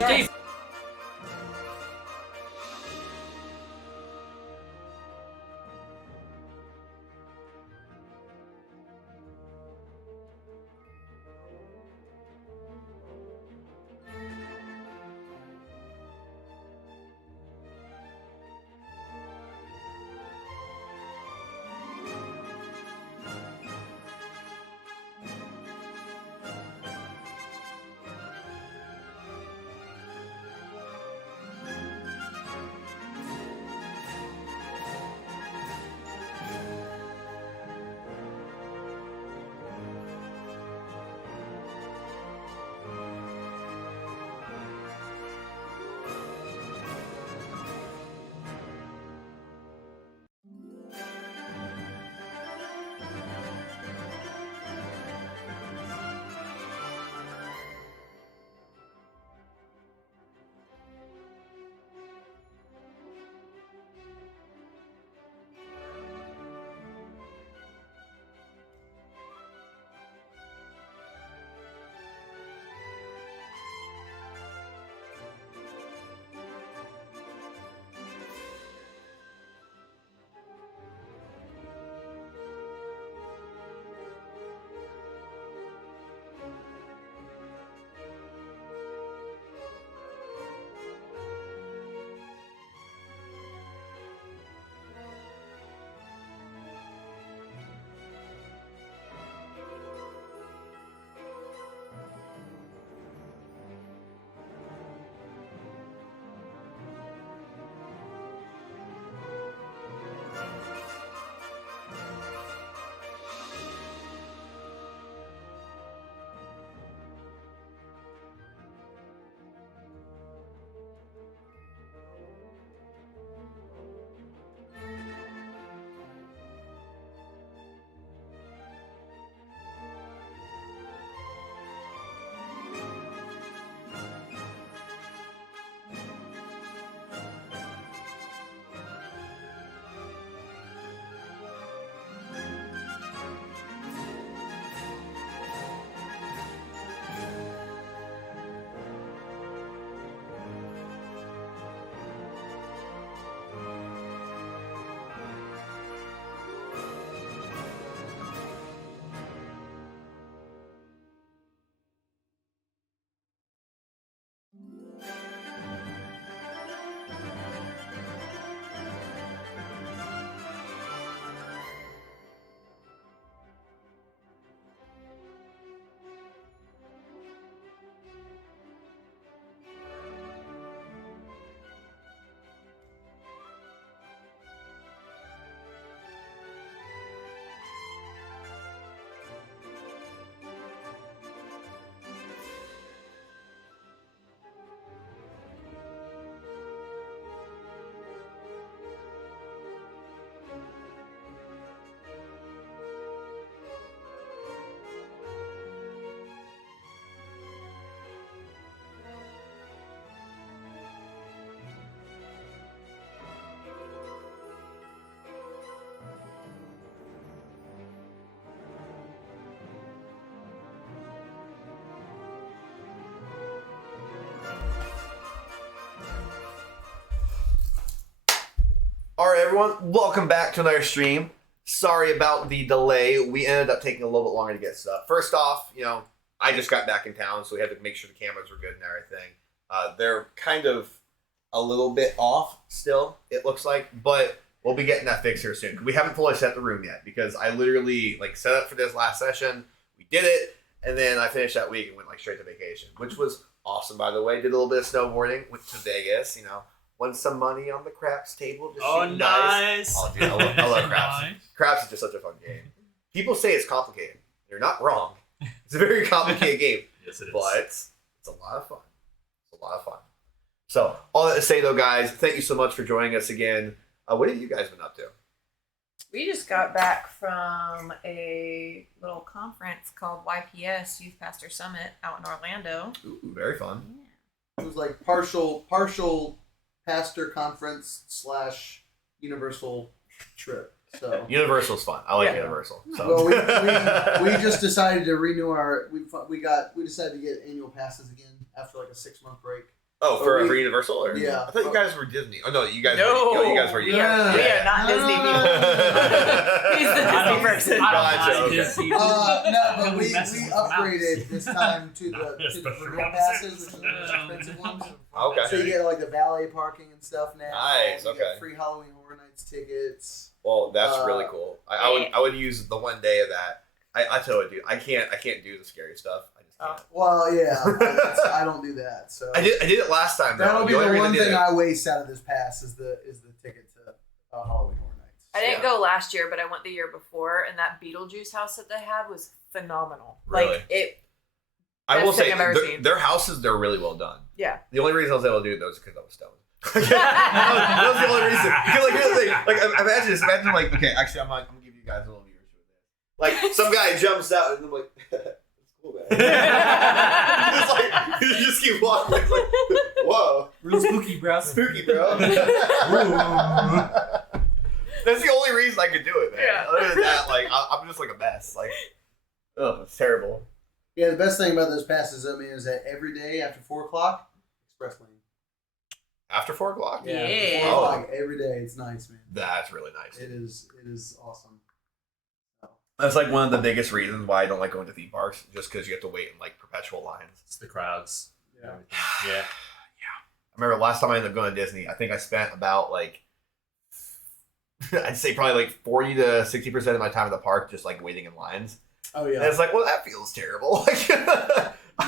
Okay. All right, everyone, welcome back to another stream. Sorry about the delay. We ended up taking a little bit longer to get stuff. First off, I just got back in town, so we had to make sure the cameras were good and everything. They're kind of a little bit off still, it looks like, but we'll be getting that fixed here soon. We haven't fully set the room yet because I literally set up for this last session. We did it, and then I finished that week and went straight to vacation, which was awesome, by the way. Did a little bit of snowboarding, went to Vegas, won some money on the craps table. Just nice. Oh, dude, I love craps. Nice. Craps is just such a fun game. People say it's complicated. You're not wrong. It's a very complicated game. Yes, it is. But it's a lot of fun. It's a lot of fun. So, all that to say, though, guys, thank you so much for joining us again. What have you guys been up to? We just got back from a little conference called YPS, Youth Pastor Summit, out in Orlando. Ooh, very fun. It was like partial pastor conference / Universal trip. So Universal's fun. I like Yeah. Universal. So. well, we just decided to renew our we decided to get annual passes again after like a 6-month break. Oh, for Universal? Or? Yeah. I thought you guys were Disney. Oh, no, you guys No. were. You guys were. We are not Disney people. He's the Disney person. Gotcha, okay. Disney. No, but we messes with upgraded this time to Not the this, but for renewal passes, which are the most expensive ones. Okay. So you get like the valet parking and stuff now. Nice, You okay. get free Halloween Horror Nights tickets. Well, that's really cool. I would use the one day of that. I tell you, dude, I can't do the scary stuff. I just can't. Well, yeah, I don't do that. So I did it last time. Though. that'll be the only one reason thing I waste out of this pass is the ticket to Halloween Horror Nights. I didn't go last year, but I went the year before, and that Beetlejuice house that they had was phenomenal. Really? Like it. I will Best thing say I've ever seen. their houses, they're really well done. Yeah. The only reason I was able to do it though is because I was stoned. that was the only reason. Because like here's the thing. Like imagine this. Imagine like okay, actually I'm gonna give you guys a little viewership with this. Like some guy jumps out and I'm like, that's cool, man. It's like you just keep walking. It's like, whoa, Real spooky, bro. spooky, bro. That's the only reason I could do it, man. Yeah. Other than that, like I'm just like a mess. Like, oh, it's terrible. Yeah, the best thing about those passes, I mean, is that every day after 4 o'clock, express lane. After 4 o'clock. Yeah. after 4 Oh. o'clock, every day. It's nice, man. That's really nice. It is awesome. That's like one of the biggest reasons why I don't like going to theme parks, just because you have to wait in like perpetual lines. It's the crowds. Yeah. Yeah. I remember last time I ended up going to Disney, I think I spent about like, I'd say probably like 40 to 60% of my time at the park just like waiting in lines. Oh And yeah. it's like, well, that feels terrible. Like,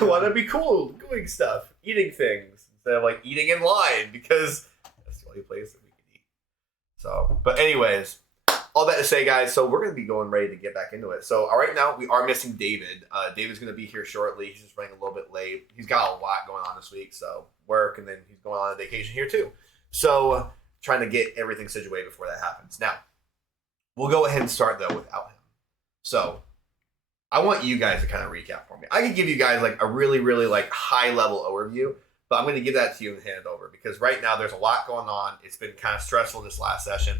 I want to be cool, doing stuff, eating things instead of like eating in line because that's the only place that we can eat. So, but anyways, all that to say, guys, so we're going to be going ready to get back into it. So right now we are missing David. David's going to be here shortly. He's just running a little bit late. He's got a lot going on this week, so work, and then he's going on a vacation here too. So trying to get everything situated before that happens. Now, we'll go ahead and start though without him. So I want you guys to kind of recap for me. I could give you guys like a really, really like high level overview, but I'm going to give that to you and hand it over because right now there's a lot going on. It's been kind of stressful this last session.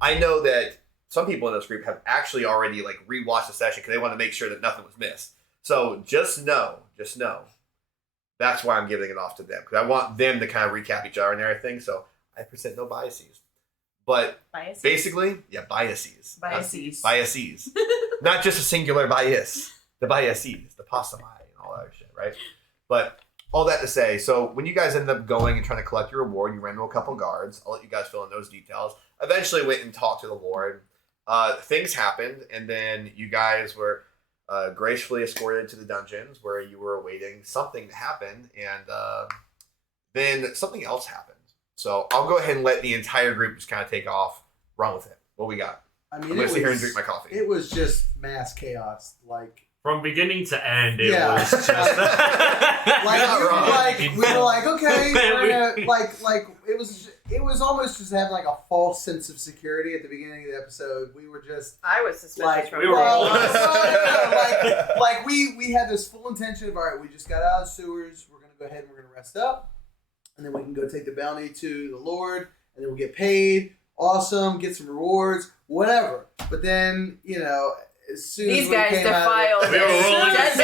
I know that some people in this group have actually already like rewatched the session because they want to make sure that nothing was missed. So just know, that's why I'm giving it off to them because I want them to kind of recap each other and everything. So I present no biases, but Biases. basically, yeah, biases. Biases. Biases. Not just a singular bias. The biases, the passamai, and all that other shit, right? But all that to say, so when you guys ended up going and trying to collect your reward, you ran into a couple guards. I'll let you guys fill in those details. Eventually went and talked to the Lord. Things happened, and then you guys were gracefully escorted to the dungeons where you were awaiting something to happen, and then something else happened. So I'll go ahead and let the entire group just kind of take off, run with it. What we got? I I'm mean, going it to sit here and was, drink my coffee. it was just mass chaos. Like, From beginning to end, it Yeah. was just we were like, okay, we're gonna, like it was almost just having like a false sense of security at the beginning of the episode. We were just I was suspicious like, from we were the all- like we had this full intention of, all right, we just got out of the sewers. We're gonna go ahead and we're gonna rest up, and then we can go take the bounty to the Lord, and then we'll get paid. Awesome, get some rewards, whatever. But then, you know, as soon These as we guys came out of defiled We were rolling, Dead we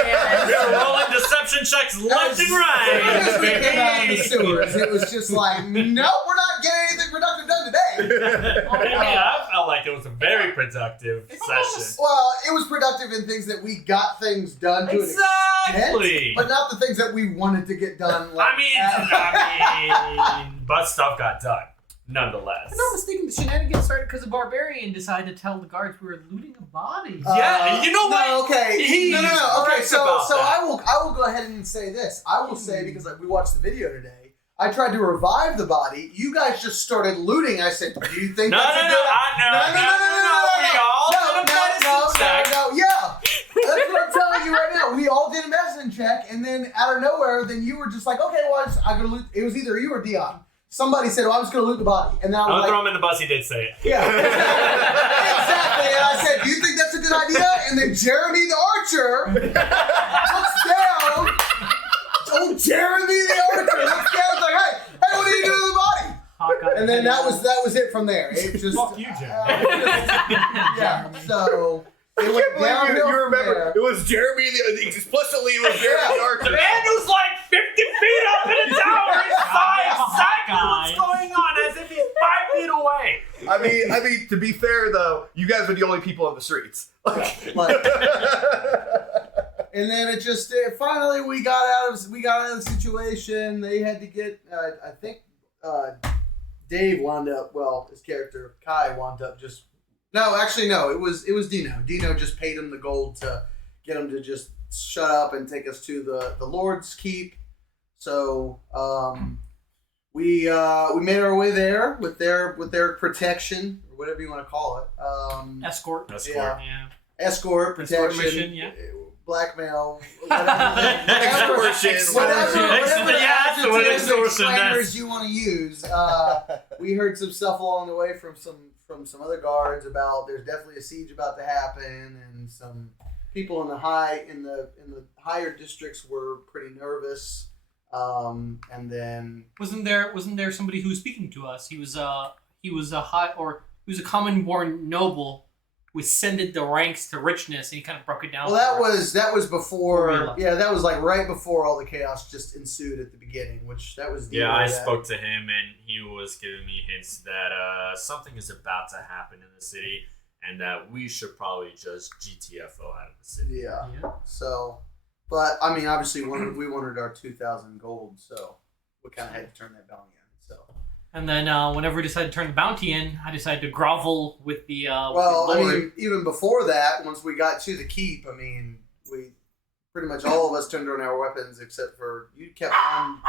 were man. rolling deception checks left and as right. soon as we came out of the sewers, it was just like, nope, we're not getting anything productive done today. I felt like it was a very productive session. Well, it was productive in things that we got things done to an Exactly. extent, but not the things that we wanted to get done. Like, I mean, but stuff got done, nonetheless. If I'm not mistaken, the shenanigans started because a barbarian decided to tell the guards we were looting a body. Yeah, you know what? No, okay. He's No. Okay, correct so about that. I will go ahead and say this. I will say, because like we watched the video today, I tried to revive the body. You guys just started looting. I said, do you think No, that's a good We all did a medicine check. Yeah. That's what I'm telling you right now. We all did a medicine check, and then out of nowhere, then you were just like, okay, well, I'm gonna loot. It was either you or Dion. Somebody said, well, I'm just gonna loot the body, and then I I'm was gonna like, throw him in the bus. He did say it. yeah, exactly. And I said, do you think that's a good idea? And then Jeremy the Archer looks down. Oh, Jeremy the Archer looks down. Like, hey, what are you doing to the body? Hawkeye. And then that was it from there. It just Fuck you, Jeremy. yeah. So it I went can't believe downhill you from remember. there. It was Jeremy. Explicitly, it was Jeremy The Archer. man who's like 50 feet up in a tower is I mean, to be fair though, you guys were the only people on the streets. Like, and then finally we got out of the situation. They had to get I think Dave wound up. Well, his character Kai wound up just. No, actually, no. It was Dino. Dino just paid him the gold to get him to just shut up and take us to the Lord's Keep. So we made our way there with their protection or whatever you want to call it. Escort. Yeah. Yeah. Escort protection. Mission, yeah. Blackmail. Whatever disclaimers you want to use. We heard some stuff along the way from some other guards about there's definitely a siege about to happen, and some people in the higher districts were pretty nervous. And then wasn't there somebody who was speaking to us? He was a common born noble who ascended the ranks to richness, and he kind of broke it down. Well, that was before. Yeah, that was like right before all the chaos just ensued at the beginning. I spoke to him, and he was giving me hints that something is about to happen in the city, and that we should probably just GTFO out of the city. Yeah. So, but I mean, obviously, we wanted our 2,000 gold, so we kind of had to turn that bounty in. So. And then whenever we decided to turn the bounty in, I decided to grovel with the Well, with the Lord. I mean, even before that, once we got to the keep, I mean, we pretty much all of us turned on our weapons except for you kept one.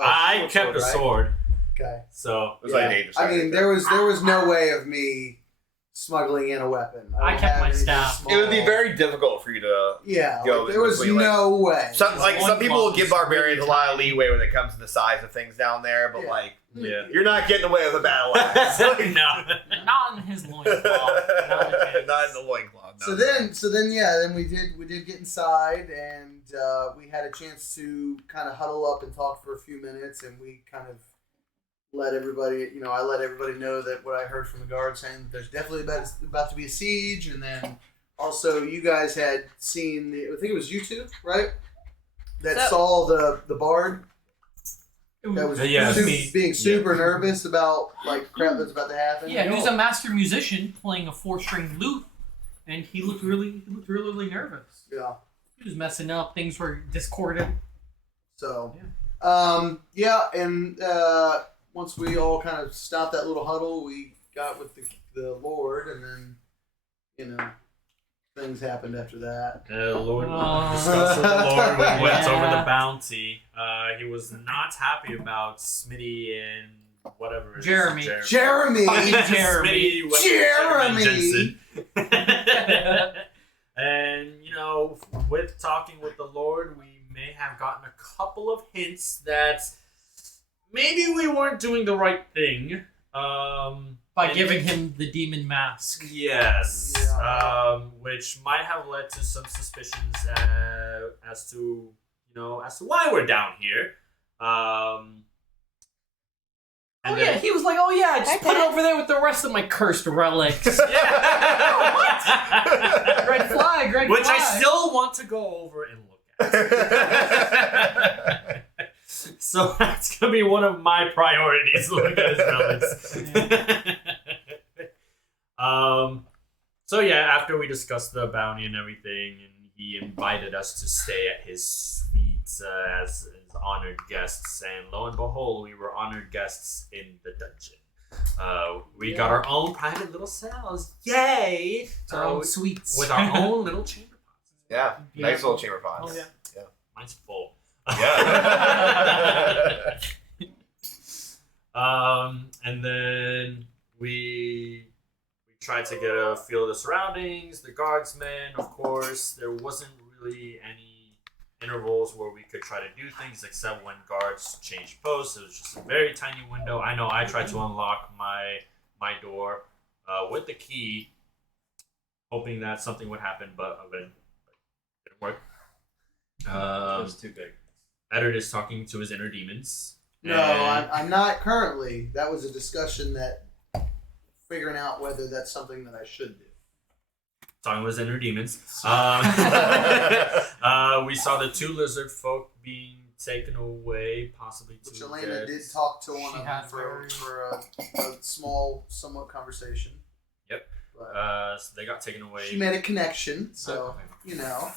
I kept sword, a right? sword. Okay. So It was like dangerous. I mean, there was no way of me smuggling in a weapon. I don't kept have my anything staff. small. It would be very difficult for you to. Yeah, go like, there was between, no way. Some people will give barbarians a lot of tiny. leeway when it comes to the size of things down there, but yeah. you're not getting away with a battle axe. No. Not in his loincloth. Not in the loincloth. No. So then we did get inside, and we had a chance to kind of huddle up and talk for a few minutes, and we kind of let everybody, I let everybody know that what I heard from the guards saying that there's definitely about to be a siege, and then also you guys had seen I think it was you two, right? That saw the bard. That was being super nervous about like crap that's about to happen. Yeah, he was a master musician playing a 4-string lute, and he looked really nervous. Yeah. He was messing up. Things were discordant. So, and once we all kind of stopped that little huddle, we got with the Lord, and then, things happened after that. Lord discussed with the Lord. We went over the bounty. He was not happy about Smitty and whatever. it is. Jeremy. Jeremy. Jeremy. And with talking with the Lord, we may have gotten a couple of hints that maybe we weren't doing the right thing. By giving him the demon mask. Yes. Yeah. Which might have led to some suspicions as to why we're down here. He was like, just put it over there with the rest of my cursed relics. Yeah. Red flag. Which I still want to go over and look at. So that's going to be one of my priorities, look at his relics. So after we discussed the bounty and everything, and he invited us to stay at his suite as honored guests, and lo and behold, we were honored guests in the dungeon. We got our own private little cells. Yay! Our own suites. With our own little chamber pots. Yeah, nice little chamber pots. Oh, yeah. Mine's full. Yeah. And then we tried to get a feel of the surroundings, the guardsmen, of course. There wasn't really any intervals where we could try to do things except when guards changed posts. It was just a very tiny window. I know I tried to unlock my door with the key, hoping that something would happen, but it didn't work. It was too big. Edward is talking to his inner demons. No, I'm not currently. That was a discussion that figuring out whether that's something that I should do. Talking with his inner demons. We saw the two lizard folk being taken away, possibly to Which Elena get- did talk to one She of them had for a small, somewhat conversation. Yep. But So they got taken away. she made a connection, so you know.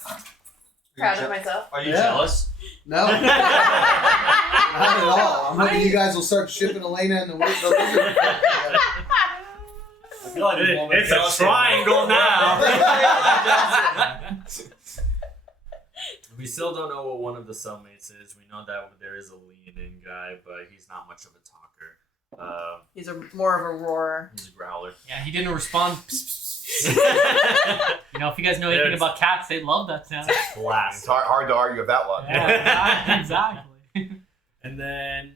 Proud of myself. Are you Yeah. jealous? No, not at all. I'm hoping you guys will start shipping Elena and the lizard. I feel like there's one It's a jealousy. triangle now. We still don't know what one of the cellmates is. We know that there is a lean-in guy, but he's not much of a talker. He's more of a roarer. He's a growler. Yeah, he didn't respond. You know, if you guys know anything about cats, they love that sound. It's Classic. hard to argue with that one. Yeah, exactly. And then,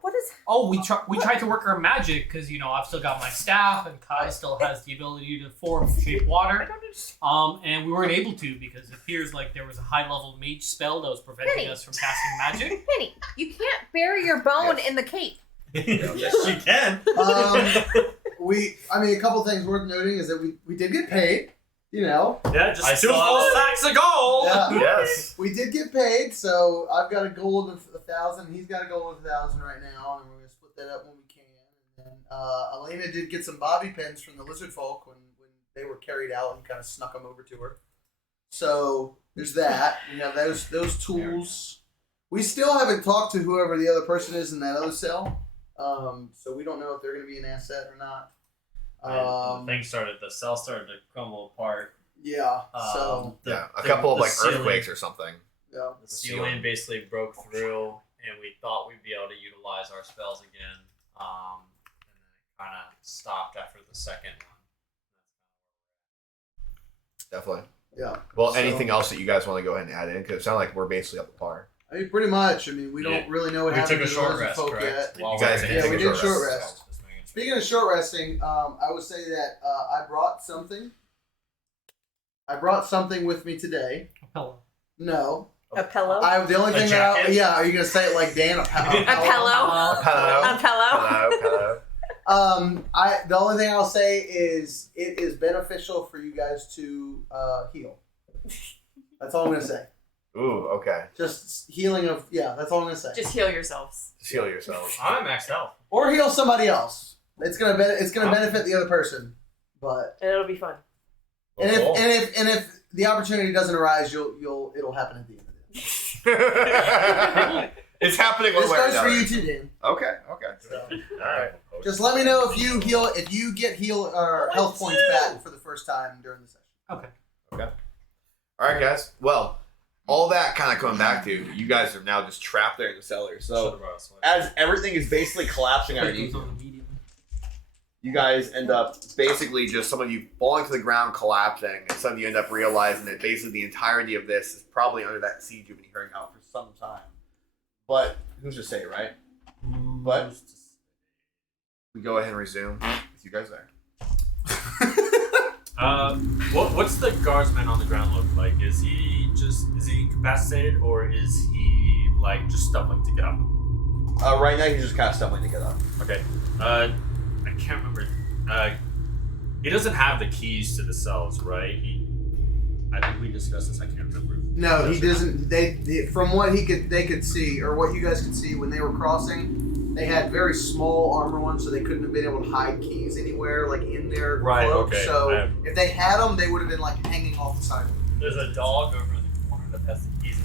What is? Oh, we tried to work our magic because I've still got my staff and Kai still has the ability to form and shape water. And we weren't able to because it appears like there was a high level mage spell that was preventing Penny. us from casting magic. Penny, you can't bury your bone in the cape. Yes, you can. A couple things worth noting is that we did get paid. Yeah, just I two saw full that. stacks of gold. Yeah. Yes. We did get paid, so I've got a gold of 1,000. He's got a gold of 1,000 right now, and we're gonna split that up when we can. And then Elena did get some bobby pins from the lizard folk when they were carried out, and kind of snuck them over to her. So there's that. We have those tools. We still haven't talked to whoever the other person is in that other cell, so we don't know if they're gonna be an asset or not. The cell started to crumble apart. Yeah. So A couple of the ceiling- earthquakes or something. yeah. The ceiling basically broke through, and we thought we'd be able to utilize our spells again. And then it kind of stopped after the second one. Definitely. Yeah. Well, So- anything else that you guys want to go ahead and add in? Because it sounds like we're basically up to par. I mean, pretty much. I mean, we don't really know what We happened took a to short the lizard rest, folk correct? yet. While You guys we did were take we a did short short rest. rest. Speaking of short resting, I would say that I brought something with me today. A pillow. No, A pillow. the only A thing jacket? are you gonna say it like Dan? A pillow. A pillow. Hello. A pillow. Hello. The only thing I'll say is it is beneficial for you guys to heal. That's all I'm gonna say. Ooh, okay. Just healing of that's all I'm gonna say. Just heal yourselves. Just heal yourselves. I'm maxed out. Or heal somebody else. It's gonna benefit the other person, but. And it'll be fun. And Cool. if the opportunity doesn't arise, it'll happen at the end of it. It's happening one This way or goes for another. you too, Dan. Okay. So, All right. just let me know if you get health points back for the first time during the session. Okay. All right, guys. Well, all that kind of coming back to you guys are now just trapped there in the cellar. So as everything is basically collapsing underneath you, you guys end up basically just some of you falling to the ground, collapsing, and some of you end up realizing that basically the entirety of this is probably under that siege you've been hearing out for some time. But who's to say, right? But we go ahead and resume with you guys there. What's the guardsman on the ground look like? Is he incapacitated, or is he like just stumbling to get up? Right now, he's just kind of stumbling to get up. Okay. I can't remember. He doesn't have the keys to the cells, right? I think we discussed this. I can't remember. No, he doesn't. From what they could see, or what you guys could see when they were crossing, they had very small armor ones, so they couldn't have been able to hide keys anywhere, like in their Right, cloak. okay. So if they had them, they would have been like hanging off the side. There's a dog over in the corner that has the keys.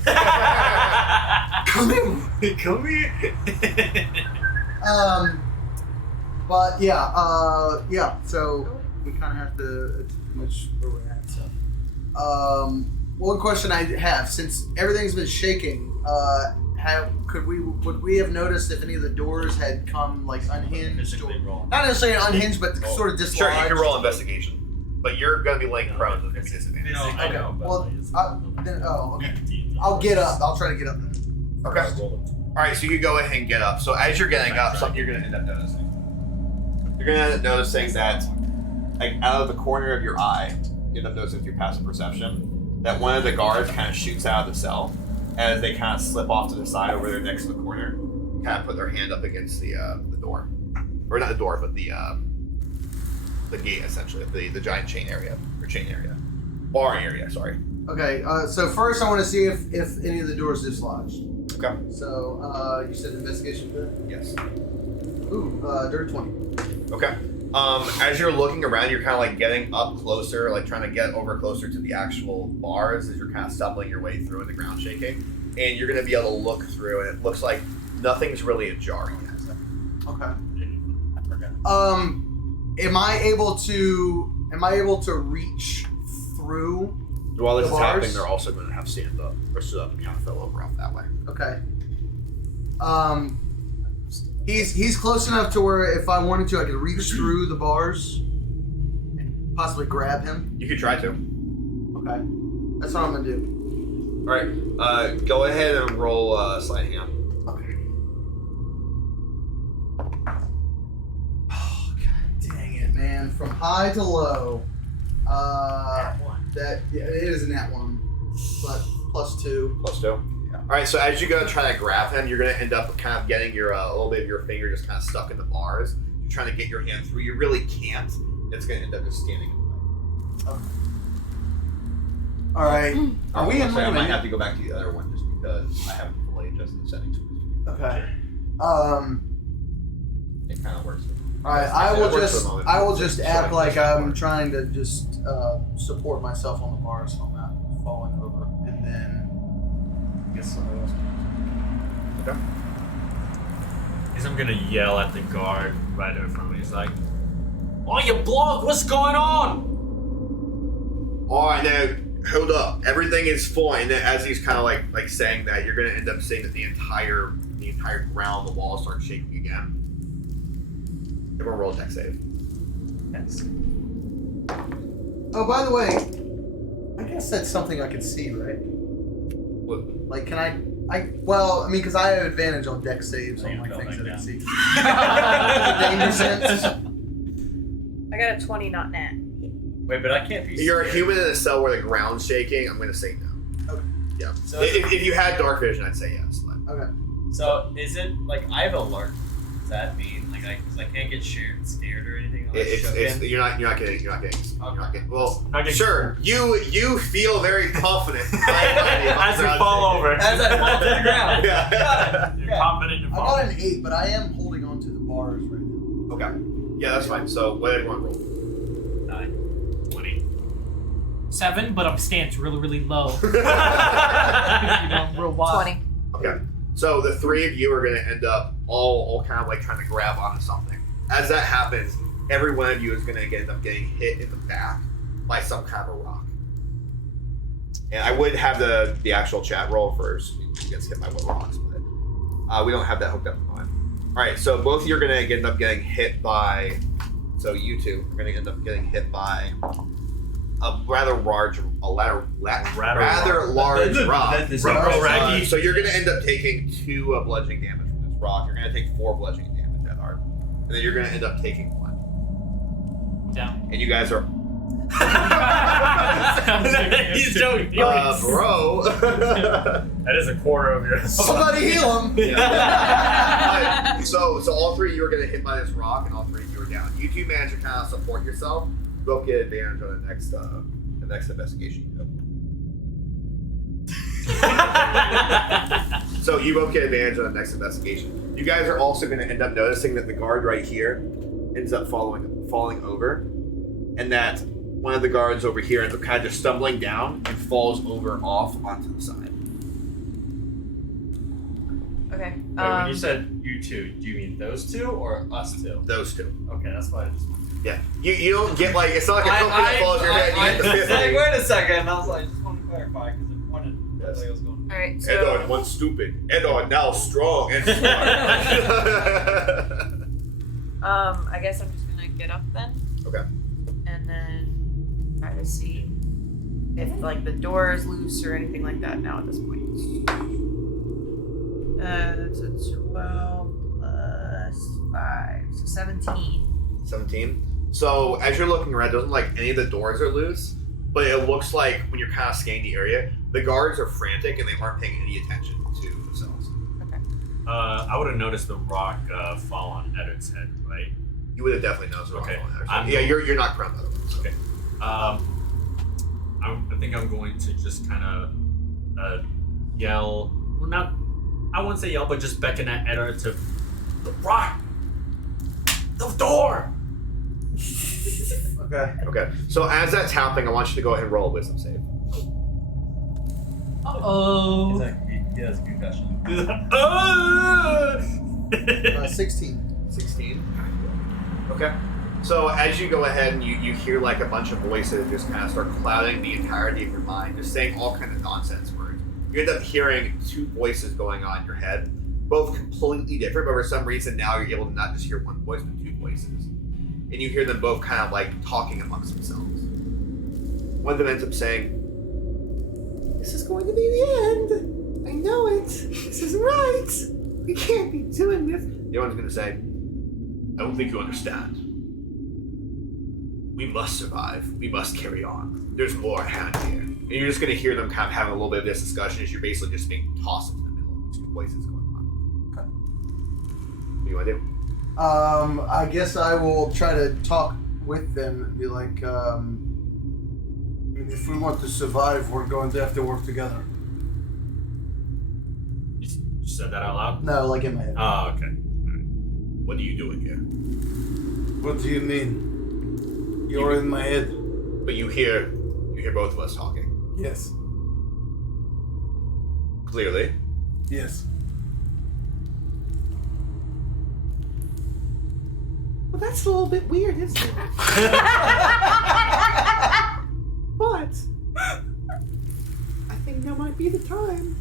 Come here. But yeah. So we kind of have to pretty much where we're at. So, one question I have, since everything's been shaking, would we have noticed if any of the doors had come like unhinged, or not necessarily unhinged, but sort of dislodged? Sure, you can roll investigation, but you're going to be laying prone with a disadvantage. No, I know. Well, okay. I'll get up. I'll try to get up there. Okay. All right, so you can go ahead and get up. So as you're getting up, something you're going to end up noticing. You're going to end up noticing that, like, out of the corner of your eye, you end up noticing through passive perception, that one of the guards kind of shoots out of the cell as they kind of slip off to the side over there next to the corner, and kind of put their hand up against the door, or not the door, but the gate essentially, the giant chain area bar area. Sorry. Okay. So first, I want to see if any of the doors dislodged. Okay. So you said investigation good? Yes. Ooh, dirty 20. Okay. As you're looking around, you're kind of like getting up closer, like trying to get over closer to the actual bars as you're kind of stumbling your way through and the ground shaking. And you're going to be able to look through, and it looks like nothing's really ajar yet. Okay. I forgot. Am I able to reach through? While this The is happening, bars? they're also going to have stand up or stood up and kind of fell over off that way. Okay. He's close enough to where if I wanted to, I could reach through the bars and possibly grab him. You could try to. Okay. That's what I'm gonna do. All right. Go ahead and roll sleight of hand. Okay. Oh god dang it, man! From high to low. That it is a nat one, but +2. +2. Yeah. All right. So as you go try to grab him, you're going to end up kind of getting your a little bit of your finger just kind of stuck in the bars. You're trying to get your hand through. You really can't. It's going to end up just standing in the way. Okay. All right. Are we in I might limit? have to go back to the other one just because I haven't fully adjusted the settings. Okay. It kind of works. All right. It works for the moment. I will just It's act showing like this I'm part. trying to just support myself on the bar so I'm not falling over, and then I guess somebody else. Okay. Because I'm gonna yell at the guard right in front of me. He's like, "Oh, you bloke! What's going on?" All right, now hold up. Everything is fine. And then as he's kind of like saying that, you're gonna end up seeing that the entire ground, the walls start shaking again. Everyone roll a dex save. Yes. Oh, by the way, I guess that's something I can see, right? What? Like, can I? Well, I mean, because I have advantage on dex saves on You like fell things back that I can down. see. Danger sense. I got a 20, not nat. Wait, but I can't be. You're a scared. human in a cell where the ground's shaking. I'm gonna say no. Okay. Yeah. So If you had dark vision, I'd say yes. But Okay. So is it like I have alert? Does that mean like I can't get scared or anything? Like it's you're not getting. Well, Not getting- sure. You feel very confident As you fall over. As I fall to the ground. Yeah. You're confident in I falling. got an 8, but I am holding on to the bars right now. Okay. Yeah, that's fine. So what everyone roll. 9. 20. 7, but I'm stance really low. Real wild. 20. Okay. So the three of you are going to end up all kind of like trying to grab onto something. As that happens, every one of you is going to end up getting hit in the back by some kind of a rock. And I would have the actual chat roll first who gets hit by what rocks, but we don't have that hooked up at the moment. All right, so both of you are going to end up getting hit by. So you two are going to end up getting hit by a rather large rock. So you're going to end up taking 2 bludgeoning damage from this rock. You're going to take 4 bludgeoning damage at art, and then you're going to end up taking 1. Down. And you guys are, He's joking. bro. That is a quarter of your. Somebody heal him! Yeah. So all 3 of you are going to hit by this rock, and all 3 of you are down. You two manage to kind of support yourself. You both get advantage on the next investigation you do. So you both get advantage on the next investigation. You guys are also going to end up noticing that the guard right here ends up falling over, and that one of the guards over here ends up kind of just stumbling down and falls over off onto the side. Okay. Wait, when you said you two, do you mean those 2 or us 2? Those 2. Okay, that's why I just. Yeah. You don't get like, it's not like a company that falls your head. You get the fifth like, thing. wait a second. I was like, just want to clarify because it pointed. Yes. Like I was going. Alright, so. Edward once stupid. Edward now strong and smart. I guess I'm just gonna get up then. Okay. And then try to see if like the door is loose or anything like that now at this point. That's a 12 plus 5, so 17. 17. So as you're looking around, it doesn't like any of the doors are loose, but it looks like when you're kind of scanning the area, the guards are frantic and they aren't paying any attention to themselves. I would have noticed the rock fall on Edward's head, right? You would have definitely noticed. Okay. Yeah, you're not crowned by the way. Okay. I think I'm going to just kind of yell. Well, not I wouldn't say yell, but just beckon at Edda to rock the door. Okay. Okay. So as that's happening, I want you to go ahead and roll a wisdom save. Uh-oh. He has a concussion. 16. 16. Okay. So as you go ahead and you hear like a bunch of voices just kind of start clouding the entirety of your mind, just saying all kind of nonsense words. You end up hearing two voices going on in your head, both completely different, but for some reason now you're able to not just hear one voice, but two voices. And you hear them both kind of like talking amongst themselves. One of them ends up saying, "This is going to be the end. I know it. This isn't right. We can't be doing this." The other one's going to say, "I don't think you understand. We must survive. We must carry on. There's more at hand here." And you're just going to hear them kind of having a little bit of this discussion as you're basically just being tossed into the middle of these two voices going on. Okay. What do you want to do? I guess I will try to talk with them and be like, I mean, if we want to survive, we're going to have to work together. You said that out loud? No, like in my head. Oh, okay. What are you doing here? What do you mean? You're in my head. But you hear both of us talking. Yes. Clearly. Yes. Well, that's a little bit weird, isn't it? But I think now might be the time.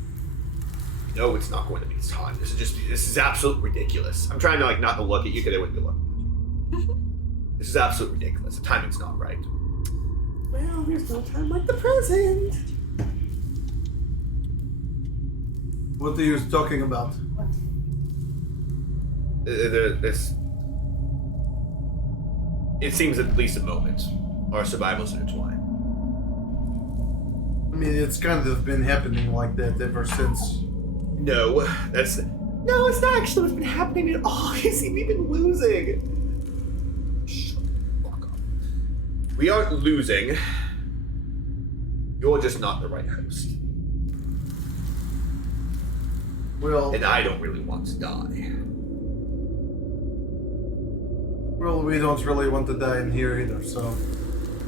No, it's not going to be the time. This is absolutely ridiculous. I'm trying to not to look at you because I wouldn't be looking. This is absolutely ridiculous. The timing's not right. Well, there's no time like the present. What are you talking about? It seems at least a moment. Our survival's intertwined. I mean, it's kind of been happening like that ever since. No, it's not actually what's been happening at all. You see, we've been losing. Shut the fuck up. We aren't losing. You're just not the right host. Well, And I don't really want to die. well, we don't really want to die in here either, so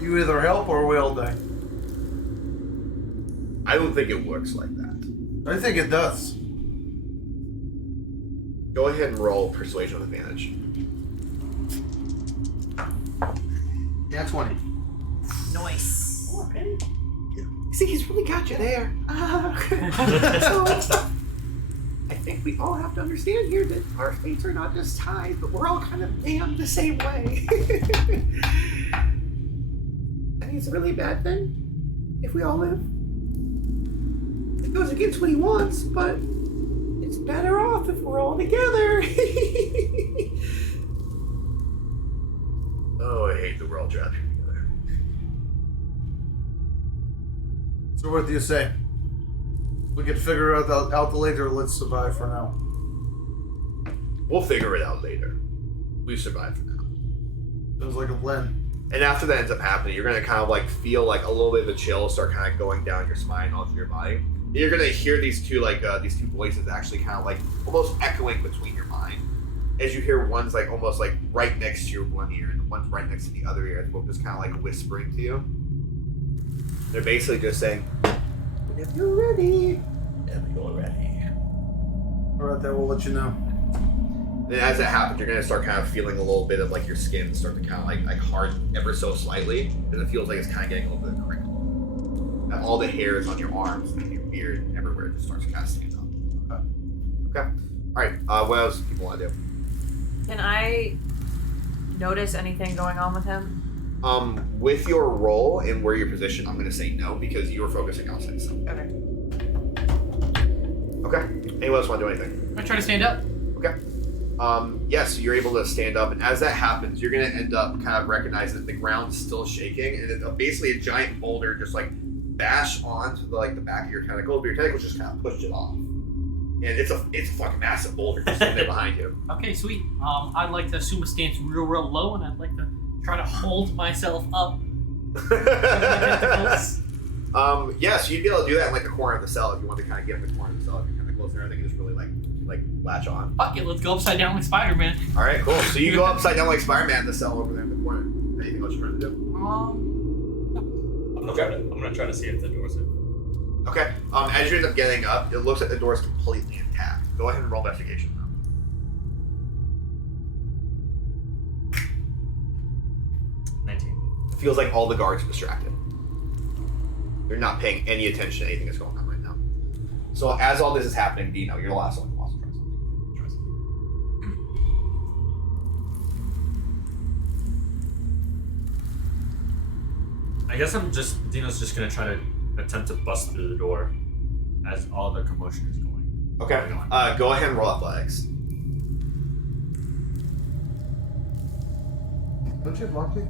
you either help or we'll die. I don't think it works like that. I think it does. Go ahead and roll persuasion with advantage. Yeah, 20. Nice. See, he's really got you there. So, I think we all have to understand here that our fates are not just tied, but we're all kind of damned the same way. I think it's a really bad thing if we all live. It goes against what he wants, but it's better off if we're all together. Oh, I hate the world trapped here together. So what do you say? We can figure it out later. Let's survive for now. We'll figure it out later. We survived for now. Sounds like a plan. And after that ends up happening, you're gonna kind of feel a little bit of a chill start kind of going down your spine, all through your body. And you're gonna hear these two these two voices actually kind of almost echoing between your mind, as you hear one's almost right next to your one ear, and one's right next to the other ear, as both just kind of whispering to you. They're basically just saying, "Whenever you're ready, whenever you're ready." Alright, then we'll let you know. Then as that happens, you're gonna start kind of feeling a little bit of your skin start to kind of harden ever so slightly, and it feels like it's kind of getting a little bit of crinkle. And all the hairs on your arms and your beard and everywhere just starts kind of standing up. Okay. All right. What else do people want to do? Can I notice anything going on with him? With your role and where you're positioned, I'm gonna say no because you were focusing outside. So. Okay. Okay. Anyone else want to do anything? I try to stand up. Okay. Yes, you're able to stand up, and as that happens, you're gonna end up kind of recognizing that the ground's still shaking, and it's basically a giant boulder just bash onto the back of your tentacles, but your tentacles just kind of pushed it off. And it's a fucking massive boulder just sitting there behind you. Okay, sweet. I'd like to assume a stance real low, and I'd like to try to hold myself up. Yes, you'd be able to do that in the corner of the cell if you want to kind of get in the corner of the cell if you're kind of close there. I think you just really latch on. Fuck it, let's go upside down like Spider-Man. All right, cool. So you go upside down like Spider-Man in the cell over there in the corner. Anything else you're trying to do? I'm gonna try to see if the door's open. Okay. As you end up getting up, it looks like the door is completely intact. Go ahead and roll investigation. Now. 19. Feels like all the guards are distracted. They're not paying any attention to anything that's going on right now. So as all this is happening, Dino, you're the last one who wants to try something. Try something. I guess Dino's just gonna try to attempt to bust through the door as all the commotion is going. Okay. Go ahead and roll athletics. Don't you have lockpick?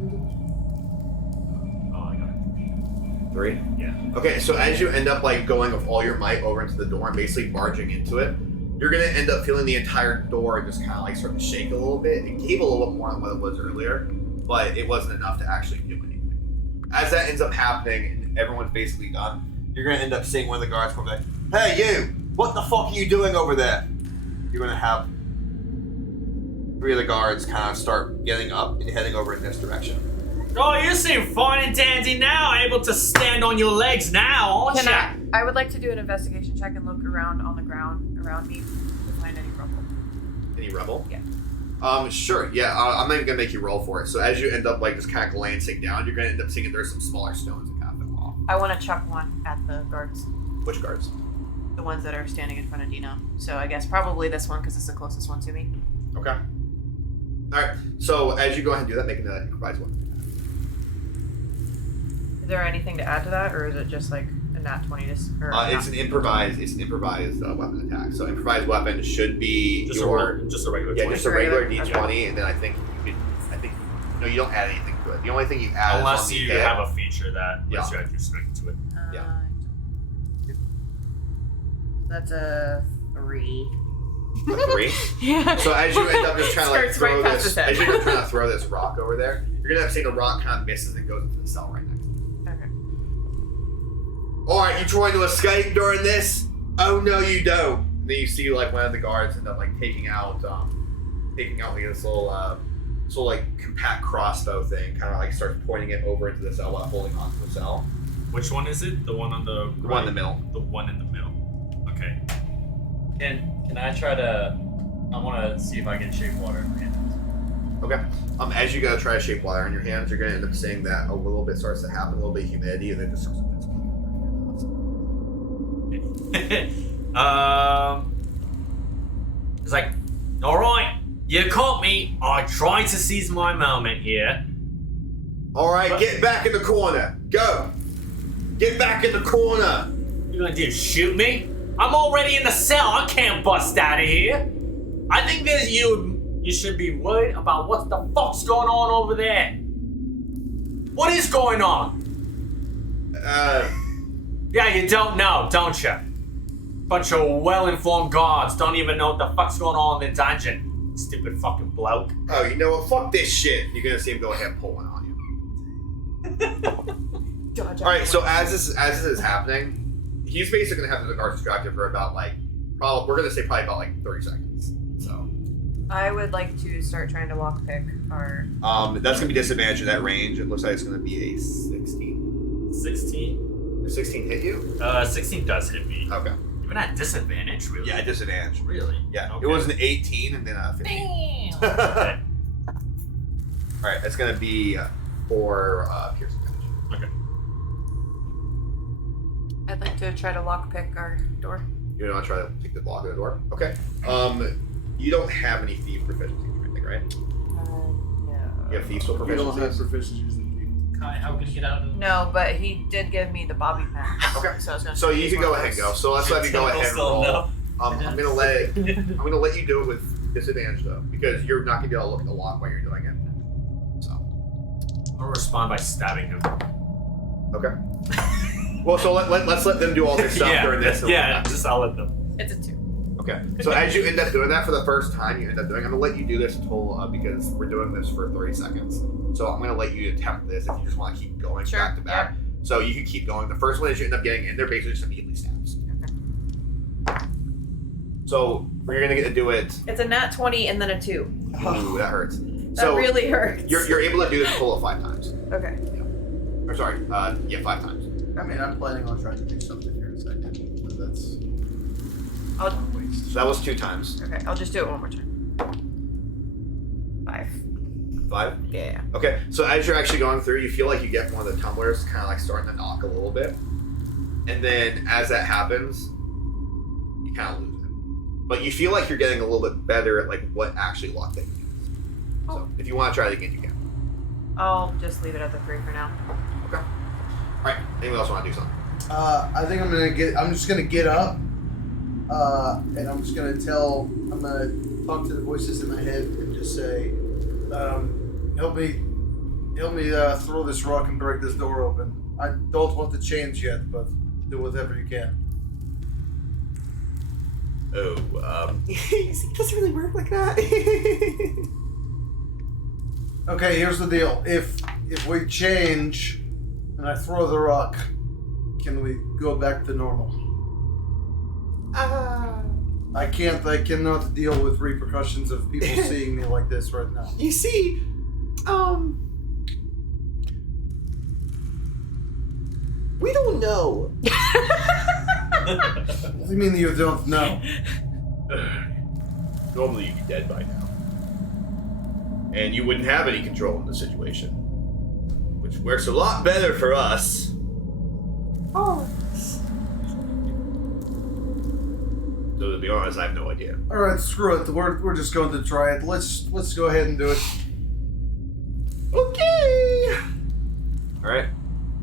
Oh, I got it. 3? Yeah. Okay, so as you end up like going with all your might over into the door and basically barging into it, you're gonna end up feeling the entire door just kind of like start to shake a little bit. It gave a little bit more than what it was earlier, but it wasn't enough to actually do anything. As that ends up happening and everyone's basically done, you're gonna end up seeing one of the guards come back. Hey, you! What the fuck are you doing over there? You're gonna have 3 of the guards kind of start getting up and heading over in this direction. Oh, you seem fine and dandy now, able to stand on your legs now, aren't you? I would like to do an investigation check and look around on the ground around me to find any rubble. Any rebel? Yeah. Sure. Yeah. I'm not even gonna make you roll for it. So as you end up like just kind of glancing down, you're gonna end up seeing that there's some smaller stones that kind of fell off. I want to chuck one at the guards, Which guards? the ones that are standing in front of Dino. So I guess probably this one because it's the closest one to me. Okay. All right. So as you go ahead and do that, make an improvised one. Is there anything to add to that, or is it just like a nat 20 to? Or It's an improvised weapon attack. So improvised weapon should be Just your a regular yeah, 20. just a regular Regular? D20, and then I think no, you don't add anything to it. The only thing you add Unless is on the you hit. have a feature that lets Yeah. you add your strength to it. Yeah. That's a 3. A 3. Yeah. So as you end up just trying to like Skirts throw right past this, his head. as you're trying to throw this rock over there, you're gonna have to see the rock kind of misses and goes into the cell right next to it. Okay. All right, you trying to escape during this? Oh no, you don't. And then you see like one of the guards end up like taking out like this little like compact crossbow thing, kind of like starts pointing it over into the cell while holding onto the cell. Which one is it? The one on the The one in the middle. The one in the middle. Okay. Can I try to? I want to see if I can shape water in my hands. Okay. As you go try to shape water in your hands, you're gonna end up seeing that a little bit starts to happen, a little bit of humidity, and then it just starts to It's like, all right, you caught me. I tried to seize my moment here. All right, get back in the corner. Go. Get back in the corner. You gonna do? Shoot me? I'm already in the cell. I can't bust out of here. I think that you should be worried about what the fuck's going on over there. What is going on? Yeah, you don't know, don't you? Bunch of well-informed guards don't even know what the fuck's going on in the dungeon. Stupid fucking bloke. Oh, you know what? Fuck this shit. You're gonna see him go ahead and pull one on you. All right. So as this is happening, he's basically gonna have the guards distracted for about like we're gonna say probably about like 30 seconds. So I would like to start trying to lockpick our. that's gonna be disadvantage at that range. It looks like it's gonna be a 16. 16? Does 16 hit you? 16 does hit me. Okay. Even at disadvantage, really? Yeah, disadvantage. Really? Yeah. Okay. It was an 18 and then a 15. Damn. Okay. All right. It's gonna be 4 piercing damage. Okay. I'd like to try to lockpick our door. You don't want to try to take the block of the door? Okay. You don't have any thief proficiency or anything, right? No. You have thief still You don't have proficiency? proficiencies in Kai, how can you get out of No, but he did give me the bobby pin. Okay. So I was gonna. So you can go ahead and go. So let's let me go ahead and roll. No. I'm gonna let you do it with disadvantage though, because you're not gonna be able to look at the lock while you're doing it. So. I'm gonna respond by stabbing him. Okay. Well, so let's let them do all their stuff during this. Yeah, just I'll let them. It's a 2. Okay. So as you end up doing that for the first time, I'm gonna let you do this until because we're doing this for 30 seconds. So I'm gonna let you attempt this if you just want to keep going Sure, back to back. So you can keep going. The first one is you end up getting in there basically just immediately stabs. Okay. So we're gonna get to do it. It's a nat 20 and then a 2. Ooh, that hurts. That So really hurts. you're able to do this total of 5 times. Okay. Or sorry, 5 times. I mean, I'm planning on trying to do something here in a second, but that's I'll, a waste. So that was 2 times. okay, I'll just do it one more time. 5. 5. Yeah. Okay. So as you're actually going through, you feel like you get one of the tumblers kind of like starting to knock a little bit, and then as that happens, you kind of lose it. But you feel like you're getting a little bit better at like what actually locked it. So if you want to try it again, you can. I'll just leave it at the 3 for now. Okay. All right. Anyone else want to do something? I think I'm just gonna get up, and I'm gonna talk to the voices in my head and just say, help me throw this rock and break this door open. I don't want to change yet, but do whatever you can. Oh, it doesn't really work like that. Okay, here's the deal. If we change and I throw the rock, can we go back to normal? I cannot deal with repercussions of people seeing me like this right now. You see, we don't know. What do you mean you don't know? Normally you'd be dead by now. And you wouldn't have any control in the situation. Which works a lot better for us. Oh. So to be honest, I have no idea. Alright, screw it. We're just going to try it. Let's go ahead and do it. Okay. Alright.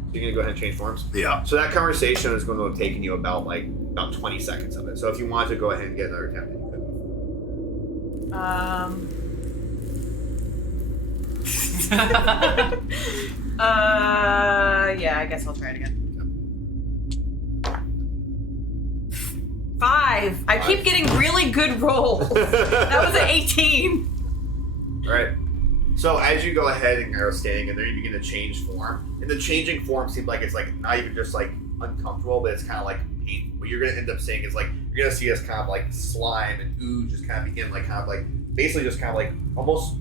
So you're gonna go ahead and change forms? Yeah. So that conversation is going to have taken you about 20 seconds of it. So if you wanted to go ahead and get another attempt, you could. Yeah, I guess I'll try it again. 5. I keep getting really good rolls. That was an 18. Alright. So as you go ahead and are standing in there, you begin to change form. And the changing form seems like it's like not even just like uncomfortable, but it's kind of like painful. What you're going to end up seeing is like, you're going to see us kind of like slime and ooze just kind of begin like kind of like, basically just kind of like almost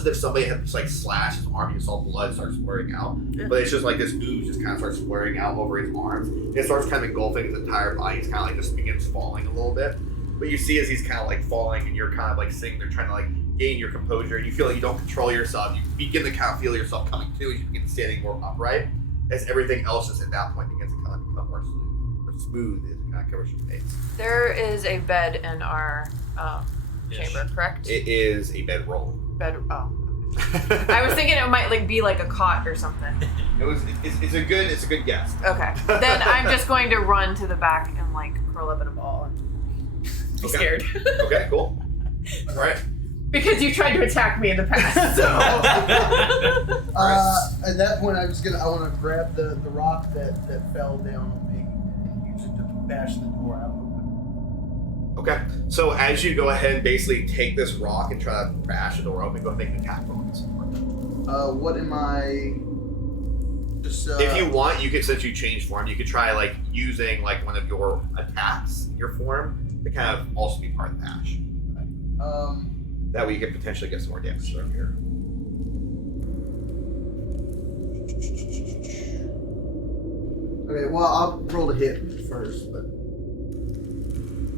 as if somebody had just like slashed his arm, you saw blood start splurting out. Yeah. But it's just like this ooze just kind of starts splurting out over his arms. And it starts kind of engulfing his entire body. He's kind of like just begins falling a little bit. But you see as he's kind of like falling and you're kind of like sitting there trying to like gain your composure and you feel like you don't control yourself. You begin to kind of feel yourself coming to as you begin standing more upright. As everything else just at that point begins to kind of become more smooth as it kind of covers your face. There is a bed in our chamber, correct? It is a bedroll. Bed. Oh. I was thinking it might like be like a cot or something. It's a good guess. Okay. Then I'm just going to run to the back and like curl up in a ball and be Okay. scared. Okay, cool. All right. Because you tried to attack me in the past. So. At that point, I want to grab the rock that fell down on me and use it to bash the door out open. Okay. So as you go ahead and basically take this rock and try to bash the door open, go ahead and make an attack bonus. What am I? Just If you want, you could, since you changed form, you could try like using like one of your attacks in your form to kind of also be part of the bash. That way you could potentially get some more damage from here. Okay, well, I'll roll to hit first, but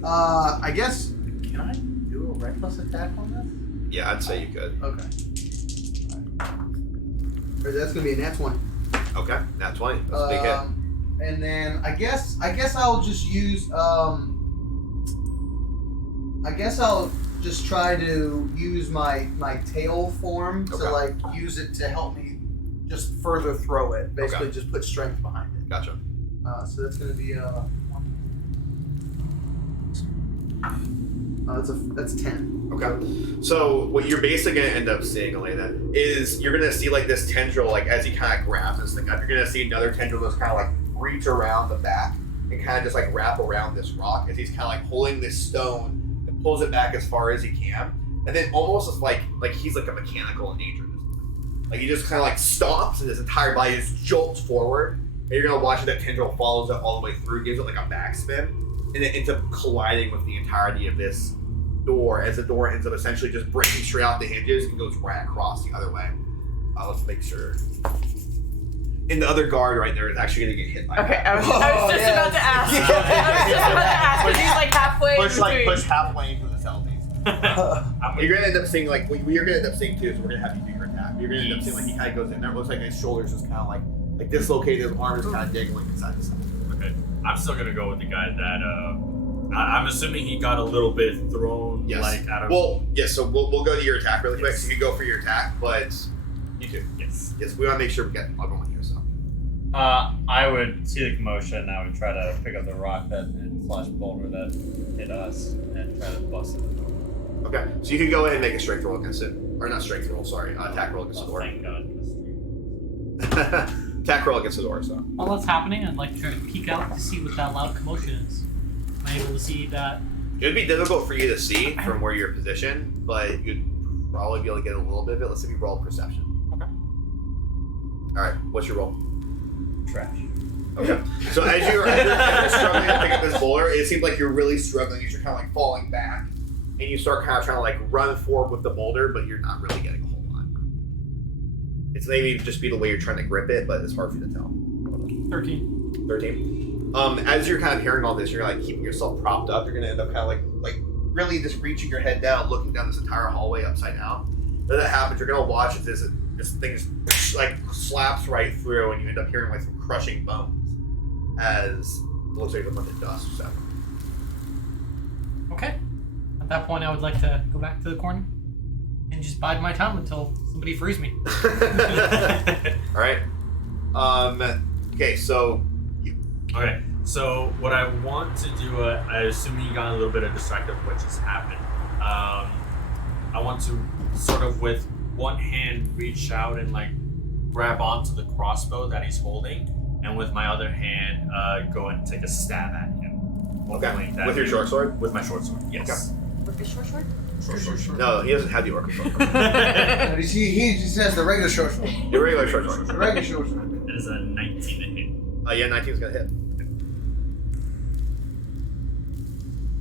I guess can I do a reckless attack on this? Yeah, I'd say you could. Okay. Alright, that's gonna be a nat 20. Okay, nat 20. That's a big hit. And then I guess I'll just use I'll just try to use my tail form to Okay. like use it to help me just further throw it. Basically, just put strength behind it. Gotcha. So that's gonna be that's 10. Okay. So what you're basically gonna end up seeing, Elena, is you're gonna see like this tendril, like as he kind of grabs this thing up, you're gonna see another tendril that's kind of like reach around the back and kind of just like wrap around this rock as he's kind of like pulling this stone and pulls it back as far as he can, and then almost as like he's like a mechanical in nature. Like he just kind of like stops and his entire body just jolts forward, and you're gonna watch it, that tendril follows it all the way through, gives it like a backspin, and it ends up colliding with the entirety of this door as the door ends up essentially just breaking straight off the hinges and goes right across the other way. Let's make sure. And the other guard right there is actually going to get hit by Okay, that. I was just about to ask. Yeah. I was just about to ask. 'Cause he's like halfway Push halfway into the cells. You're gonna end up seeing like what you're gonna end up seeing too. So we're gonna have you do your attack. You're gonna end up seeing like he kind of goes in there. It looks like his shoulders just kind of like dislocated. His arms kind of dangling inside the cell. Okay, I'm still gonna go with the guy that I'm assuming he got a little bit thrown Yes. like out of. Well, yes. So we'll go to your attack really quick. So you go for your attack, but you too. Yes. Yes, we want to make sure we get everyone here. So I would see the commotion. I would try to pick up the rock that slash boulder that hit us and try to bust it. okay. So you can go ahead and make a strength roll against it, or not strength roll. Sorry, attack roll against the door. Thank God. Attack roll against the door. So While that's happening, I'd like to try to peek out to see what that loud commotion is. Am I able to see that? it would be difficult for you to see from where you're positioned, but you'd probably be able to get a little bit of it. Let's see if you roll perception. Okay. All right. What's your roll? Trash. Okay. So as you're struggling to pick up this boulder, it seems like you're really struggling. You're kind of like falling back, and you start kind of trying to like run forward with the boulder, but you're not really getting a whole lot. It's maybe just be the way you're trying to grip it, but it's hard for you to tell. 13. 13. As you're kind of hearing all this, you're like keeping yourself propped up. You're gonna end up kind of like really just reaching your head down, looking down this entire hallway upside down. Then that happens. You're gonna watch as this thing just like slaps right through, and you end up hearing like some crushing bones as it looks like a bunch of dust. So Okay. At that point, I would like to go back to the corner and just bide my time until somebody frees me. all right. Okay. So Okay, so what I want to do, I assume you got a little bit of distracted of what just happened. I want to sort of with one hand reach out and like grab onto the crossbow that he's holding, and with my other hand go and take a stab at him. Hopefully that with your short sword. With my short sword, yes. With the short sword? Short. No, he doesn't have the orc sword. He just has the regular short sword. Your regular short sword. The regular short sword. It is a 19 to hit. Yeah, 19 is gonna hit.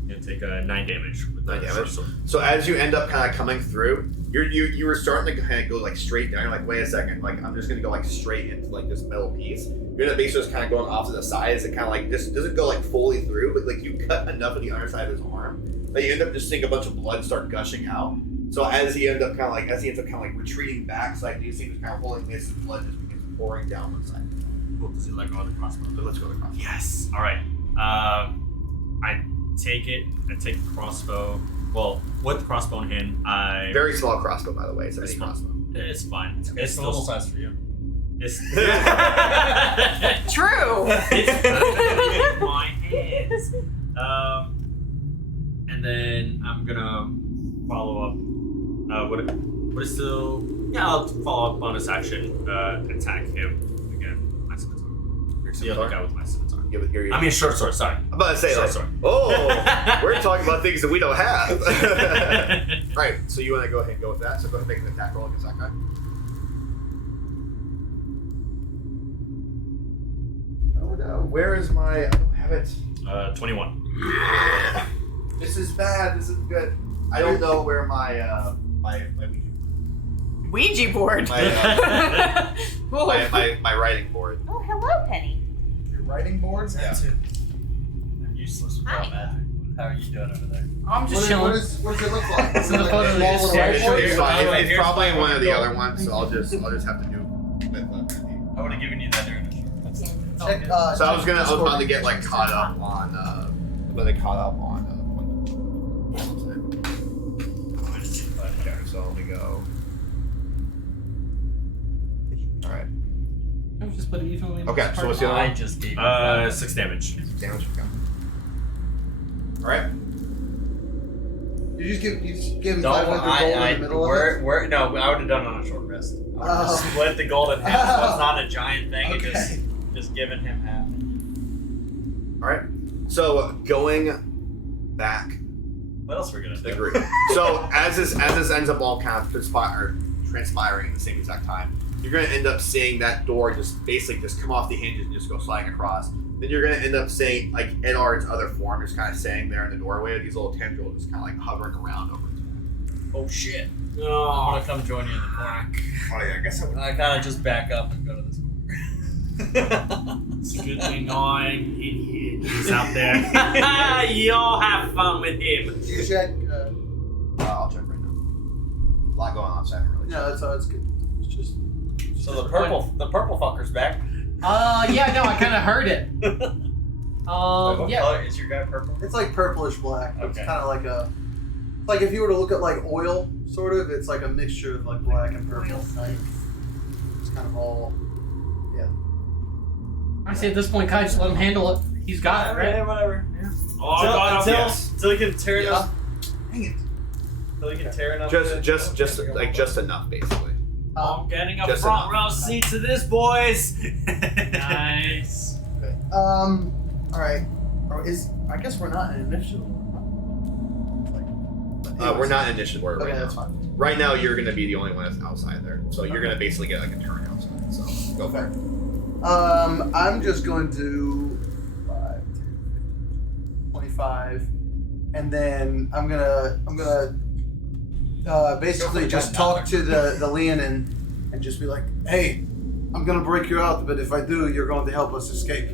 Gonna take 9 damage with the 9 damage. short sword. So as you end up kind of coming through, you were starting to kind of go like straight down. You're like, wait a second, like I'm just gonna go like straight into like this metal piece. You're gonna basically just kind of going off to the sides. It kind of like this doesn't go like fully through, but like you cut enough of the underside of his arm that you end up just seeing a bunch of blood start gushing out. So as he ends up kind of like retreating back slightly, you see him kind of holding this, and blood just begins pouring down one side. Cool. Does he let go of the crossbow? So let's go to the crossbow. Yes. All right. I take it. I take the crossbow. Well, with the crossbow in hand, I. Very small crossbow, by the way. It's a It's mini fine. crossbow. It's fine. It's normal size for you. It's. True. It's perfectly in my hands. And then I'm gonna follow up. What is still? Yeah, I'll follow up bonus action. Attack him again. My scimitar. Your The other guy with my scimitar. Give it here. I mean, short sword. Sorry. I'm about to say, Short like, sword. oh, we're talking about things that we don't have. Right, so you want to go ahead and go with that. So go ahead and make an attack roll against that guy. Oh no, where is my? I don't have it. 21. This is bad. This is good. I don't know where my my Ouija board. my, my writing board. Oh, hello, Penny. Your writing boards? Yeah. I'm useless without Hi. magic. How are you doing over there? I'm What, just is, chilling. what does it look like? It's in the Like photo a that small you little shared. whiteboard? It's fine. Oh, It's here's probably my one of the window. other ones, so I'll just have to do with I would have given you that during the short rest. Check, So I was check about Discord. to get like caught up on okay, so let me go. Alright. I'm just putting evenly. Okay, so what's the other I one? just gave you 6 damage. Damage. Okay. Alright. You just give him Don't 500 gold in the middle of it? no, I would have done it on a short rest. I would have Oh. split the gold in half, so it's not a giant thing. Okay. It's just giving him half. Alright. So going back What else are we gonna the do? group. So as this ends up all kind of transpiring at the same exact time, you're gonna end up seeing that door just basically just come off the hinges and just go sliding across. then you're gonna end up seeing like Edard's other form just kind of standing there in the doorway with these little tendrils just kind of like hovering around over his head. Oh shit! I'm Oh, gonna come join you in the corner. Oh yeah, I guess I would. I kind of just back up and go to this corner. it's a good thing I'm in here. He's out there. Y'all have fun with him. Do you check? I'll check right now. A lot going on, so I haven't really. No, that's good. It's just. So the purple fucker's back. Yeah, no, I kind of heard it. What Yeah. color is your guy purple? It's like purplish black. It's Okay. kind of like a. Like if you were to look at like oil, sort of, it's like a mixture of like black and purple. Oil. Like, it's kind of all. I say at this point, Kai, just let him handle it. He's got it, right? Whatever. Oh, I got up, yes. Until he can tear enough. Dang it. Until he can tear enough. Just enough, basically. I'm getting a Just front enough. row seat to this, boys. Nice. All right. I guess we're not in initiative. We're not in initiative order Okay, right that's now. fine. Right now, you're gonna be the only one that's outside there, so you're gonna basically get like a turn outside. So go for it. I'm just going to 5, 10, 25, and then I'm gonna basically just talk to the Leonin and just be like, hey, I'm gonna break you out, but if I do, you're going to help us escape.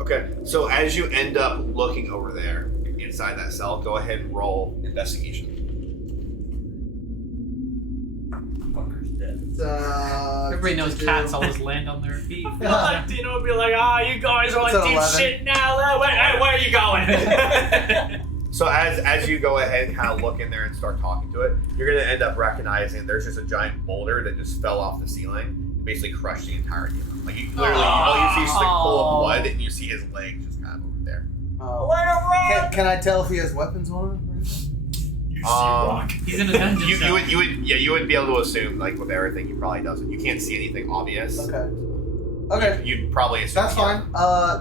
Okay, so as you end up looking over there inside that cell, go ahead and roll investigation. Fucker's dead. Everybody knows cats always land on their feet. Dino would be like, you guys are It's like an deep 11. shit now. Where are you going? So as you go ahead and kind of look in there and start talking to it, you're gonna end up recognizing there's just a giant boulder that just fell off the ceiling and basically crushed the entirety of him. Like you literally, all you see is just like full of blood, and you see his leg just kind of over there. Can I tell if he has weapons on him? You see rock. He's in a dungeon You cell. would be able to assume like with everything he probably doesn't. You can't see anything obvious. Okay, You'd probably assume. that's fine.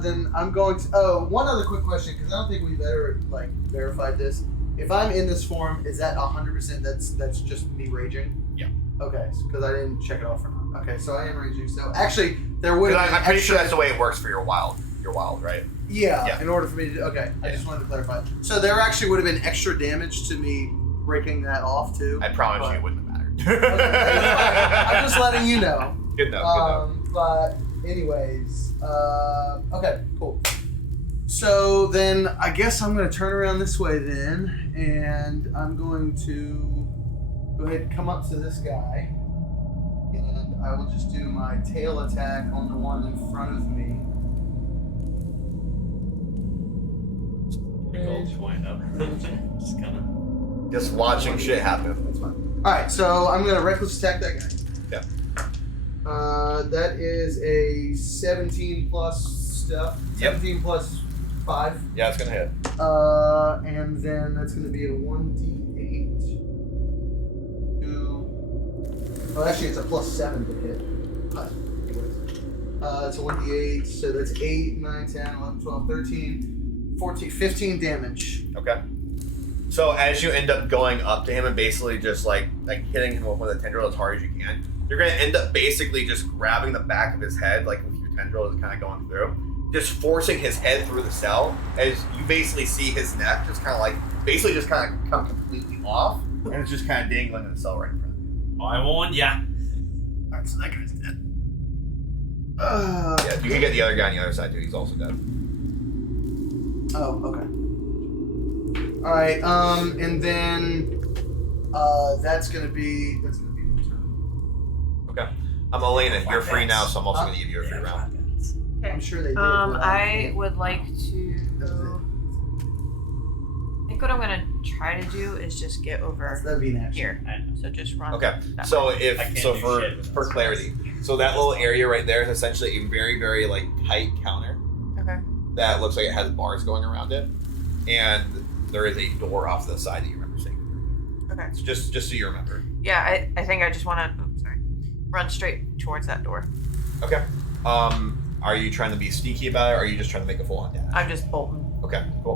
Then I'm going to. Oh, one other quick question, because I don't think we've ever like verified this. If I'm in this form, is that 100%? That's just me raging. Yeah. Okay, because I didn't check it off or not. Okay, so I am raging. So actually, there would. I'm pretty sure that's the way it works for your wild. Your wild, right? Yeah, Yeah. in order for me to. Okay, I just wanted to clarify. So there actually would have been extra damage to me breaking that off too. I promise But- you it wouldn't have mattered. I'm just letting you know. Good enough. But anyways, okay, cool. So then I guess I'm gonna turn around this way then, and I'm going to go ahead and come up to this guy, and I will just do my tail attack on the one in front of me. Big old point up. Just kind of. Just watching shit happen. That's fine. All right, so I'm gonna reckless attack that guy. Yeah. That is a 17 plus stuff. Yep. 17 plus 5. Yeah, it's gonna hit. And then that's going to be a 1d8. Oh, actually, it's a plus 7 to hit. But anyways. It's a 1d8, so that's 8, 9, 10, 11, 12, 13, 14, 15 damage. Okay. So as you end up going up to him and basically just like hitting him with a tendril as hard as you can, you're gonna end up basically just grabbing the back of his head, like with your tendril is kind of going through, just forcing his head through the cell. As you basically see his neck just kind of like basically just kind of come completely off, and it's just kind of dangling in the cell right in front of you. I warned ya. Alright, so that guy's dead. Yeah, you can get the other guy on the other side too. He's also dead. Oh, okay. All right, and then that's gonna be my turn. Okay. Elena, you're free now, so I'm also gonna give you a free round. I'm sure they did. I would like to. That was it. I think what I'm gonna try to do is just get over That'd be an action. here. So just run. Okay. that So way. I can't do for shit with for that. clarity, so that little area right there is essentially a very very like tight counter Okay. that looks like it has bars going around it, and there is a door off to the side that you remember seeing. Okay. So just so you remember. Yeah, I think I just want to. Run straight towards that door. Okay. Are you trying to be sneaky about it, or are you just trying to make a full on dash? I'm just bolting. Okay. Cool.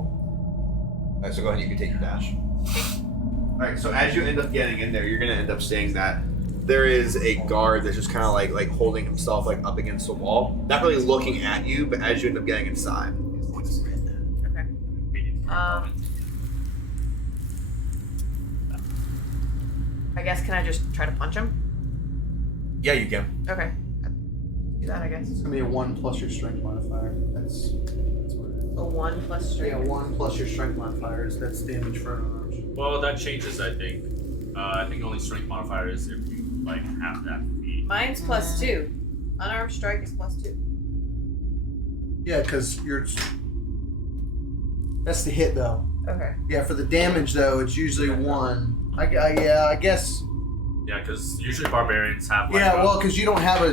All right. So go ahead. You can take your dash. All right. So as you end up getting in there, you're gonna end up seeing that there is a guard that's just kind of like holding himself like up against the wall, not really looking at you, but as you end up getting inside. Okay. I guess can I just try to punch him? Yeah, you can. Okay. Do that, I guess. It's gonna be a 1 plus your strength modifier. That's what it is. A 1 plus strength. Yeah, 1 plus your strength modifier. That's damage for unarmed. Well, that changes, I think. I think only strength modifier is if you like have that feat. Mine's +2. Unarmed strike is +2. Yeah, because you're. That's the hit though. Okay. Yeah, for the damage though, it's usually 1. I guess. Yeah, because usually barbarians have. Like Yeah, well, because you don't have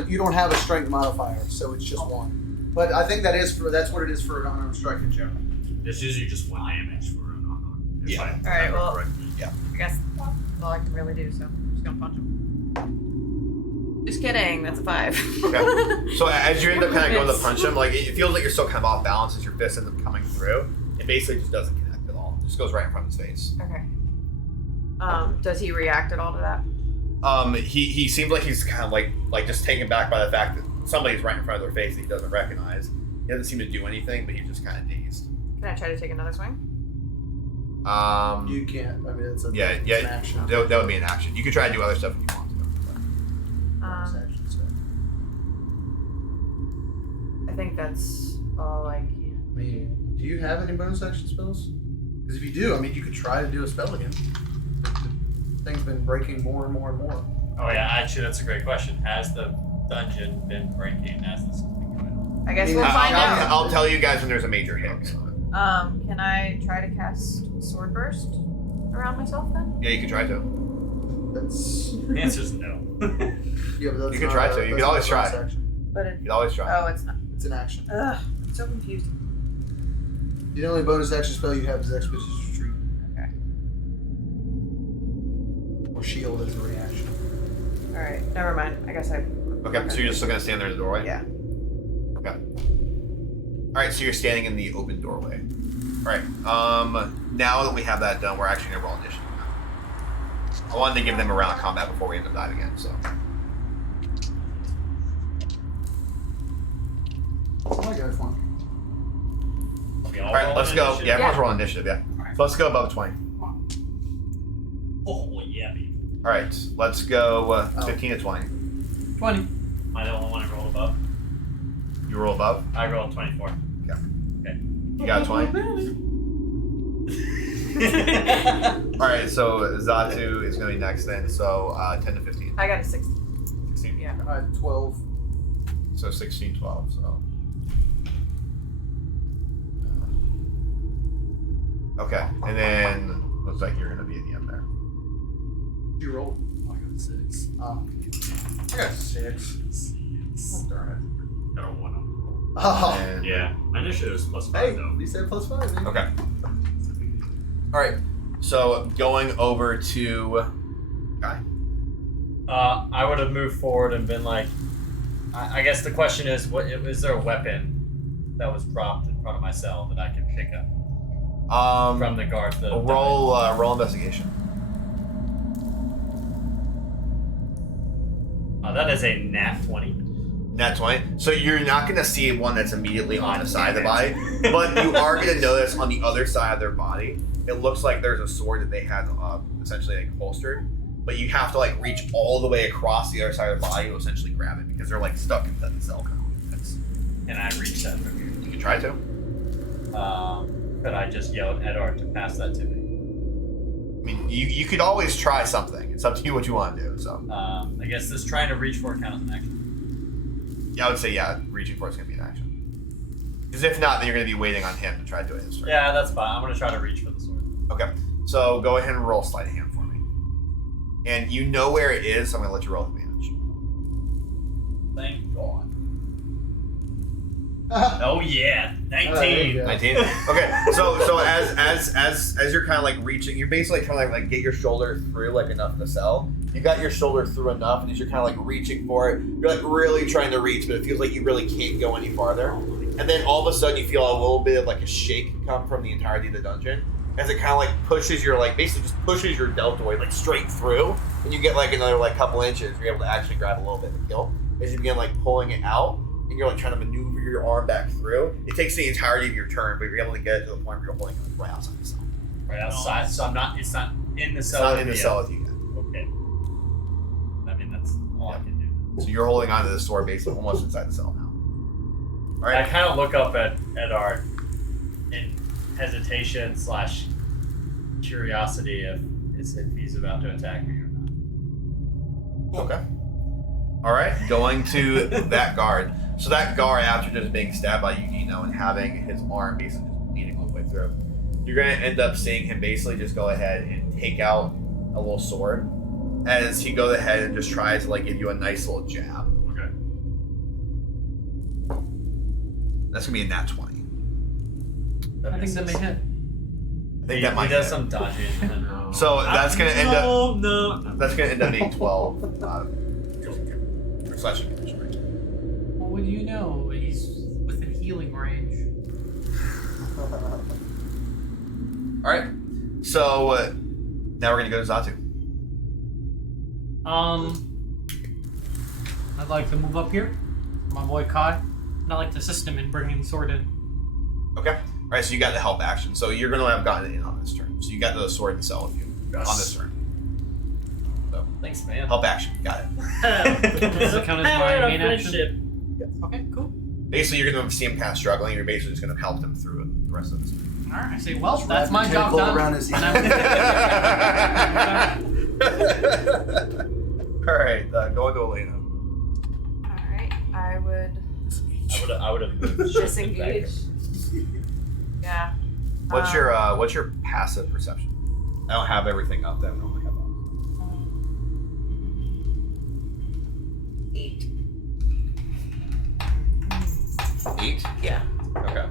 a strength modifier, so it's just 1. But I think that's what it is for an unarmed strike in general. It's usually just 1 damage for an unarmed. Yeah. All right. Well, correctly. I guess that's all I can really do. So I'm just gonna punch him. Just kidding. That's a 5. Okay. So as you end up kind of going to punch him, like it feels like you're still kind of off balance as your fist ends up coming through. It basically just doesn't connect at all. It just goes right in front of his face. Okay. Does he react at all to that? He seems like he's kind of like just taken back by the fact that somebody's right in front of their face that he doesn't recognize. He doesn't seem to do anything, but he's just kind of dazed. Can I try to take another swing? You can't. I mean, it's an action. That would be an action. You could try to do other stuff if you want to. Bonus action, so. I think that's all I can. I mean, do you have any bonus action spells? Because if you do, I mean, you could try to do a spell again. The thing's been breaking more and more and more. Oh yeah, actually that's a great question. Has the dungeon been breaking as this has been going on? I guess I mean, we'll find out. I'll tell you guys when there's a major hit. So. Can I try to cast Sword Burst around myself then? Yeah, you can try to. That's. The answer's no. Yeah, but that's You could not try a- to. You that's could always not a bonus try. action. But it. You can always try. Oh, it's not. It's an action. Ugh, I'm so confused. The only bonus action spell you have is Expeditious Retreat. Okay. Or Shield as a reaction. All right. Never mind. I guess I. Okay, so you're just still gonna stand there in the doorway? Yeah. Okay. Alright, so you're standing in the open doorway. Alright, now that we have that done, we're actually gonna roll initiative now. I wanted to give them a round of combat before we end up diving in, so. Oh, I got it for Alright, let's go. Yeah, everyone's rolling initiative, yeah. So let's go above 20. Oh yeah, baby. Alright, let's go 15 to 20. 20. Am I the only one who rolled above? You roll above? I rolled 24. You got 20? Alright, so Zatu is gonna be next then, so 10 to 15. I got a 16. 16? Yeah. 12. So 16, 12, so. Okay, and then looks like you're gonna be at the end there. You roll. I got 6. Oh. I got 6. Oh, darn it. Got a 1 on the roll. Oh. And, Yeah, my initiative is +5 Hey, though. we said +5, man. Okay. Alright, so going over to Guy. I would have moved forward and been like, I guess the question is, is there a weapon that was dropped in front of my cell that I can pick up from the guards that have roll investigation. that is a nat 20. Nat 20. So you're not going to see one that's immediately on the side of the body, but you are going to notice on the other side of their body, it looks like there's a sword that they had essentially like holstered, but you have to like reach all the way across the other side of their body to essentially grab it because they're like stuck in the cell kind of movements. Can I reach that from here? You can try to. Could I just yell at Edward to pass that to me? I mean, you could always try something. It's up to you what you want to do. So I guess this trying to reach for it count as an action. yeah, I would say reaching for it's going to be an action. Because if not, then you're going to be waiting on him to try doing this. Right? Yeah, that's fine. I'm gonna try to reach for the sword. Okay. So go ahead and roll sleight of hand for me. And you know where it is, so I'm going to let you roll with advantage. Thank God. Oh, Oh yeah, there you 19. go. 19. Okay, so as you're kind of like reaching, you're basically trying to like get your shoulder through like enough in the cell. You got your shoulder through enough, and as you're kind of like reaching for it, you're like really trying to reach, but it feels like you really can't go any farther. And then all of a sudden, you feel a little bit of like a shake come from the entirety of the dungeon, as it kind of like pushes your basically just pushes your deltoid straight through, and you get another couple inches. You're able to actually grab a little bit of the kill as you begin pulling it out, and you're trying to maneuver your arm back through. It takes the entirety of your turn, but you're able to get it to the point where you're holding it right outside the cell. Right outside, so I'm not. It's not in the It's cell. not in the cell with you yet. Okay. I mean, that's all I can do. So you're holding onto the sword basically almost inside the cell now. All I right. kind of look up at Art in hesitation / curiosity if he's about to attack me or not. Okay. All right. Going to that guard. So that guard, after just being stabbed by Yugino and having his arm basically just bleeding all the way through, you're going to end up seeing him basically just go ahead and take out a little sword as he goes ahead and just tries to give you a nice little jab. Okay. That's going to be a nat 20. I think that may hit. I think that might He does hit. some dodging. And So that's going to end up. No. That's going to end up being 12. Or slashing damage, right? Well, what do you know? He's within healing range. All right. So now we're going to go to Zatu. I'd like to move up here. My boy Kai. And I'd like to assist him in bringing the sword in. Okay. All right. So you got the help action. So you're going to have gotten it in on this turn. So you got the sword and cell with you on this turn. So Thanks, man. help action. Got it. Does it count as my main action? Okay, cool. Basically, you're going to see him kind of struggling. You're basically just going to help him through the rest of this. Alright, I say, well, that's my job done. Around his And All right. Going to Elena. Alright, I would I would have moved. disengage. Yeah. What's your passive perception? I don't have everything up there. I only have 8. 8. Yeah. Okay.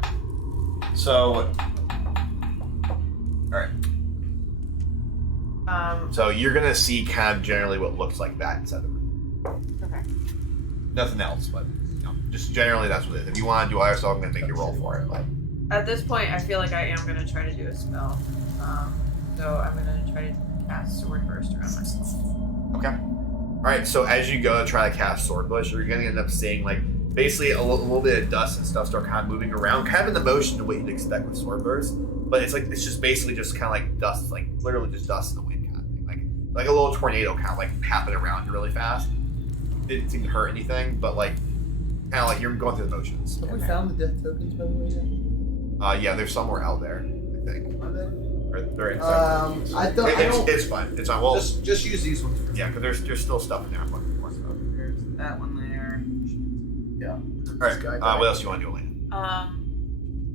So. All right. So you're gonna see kind of generally what looks like that inside the room. Okay. Nothing else, but just generally that's what it is. If you want to do other stuff, I'm gonna make you roll for it. But At this point, I feel like I am gonna try to do a spell. So I'm gonna try to cast Sword Burst around myself. okay. All right. So as you go to try to cast Sword Bush, you're gonna end up seeing basically a little bit of dust and stuff start kind of moving around, kind of in the motion of what you'd expect with Sword Burst. But it's it's just basically just kind of dust, literally just dust in the wind kind of thing, like a little tornado kind of happening around you really fast. Didn't seem to hurt anything, but kind of you're going through the motions. Have we found the death tokens, by the way, yet? Yeah, they're somewhere out there, I think. Are they? Or they're inside. It's fine. It's fine. Well, Just use these ones. yeah, because there's still stuff in there I'm looking for. So. There's that one there. Yeah. All right. What else do you want to do, Elena?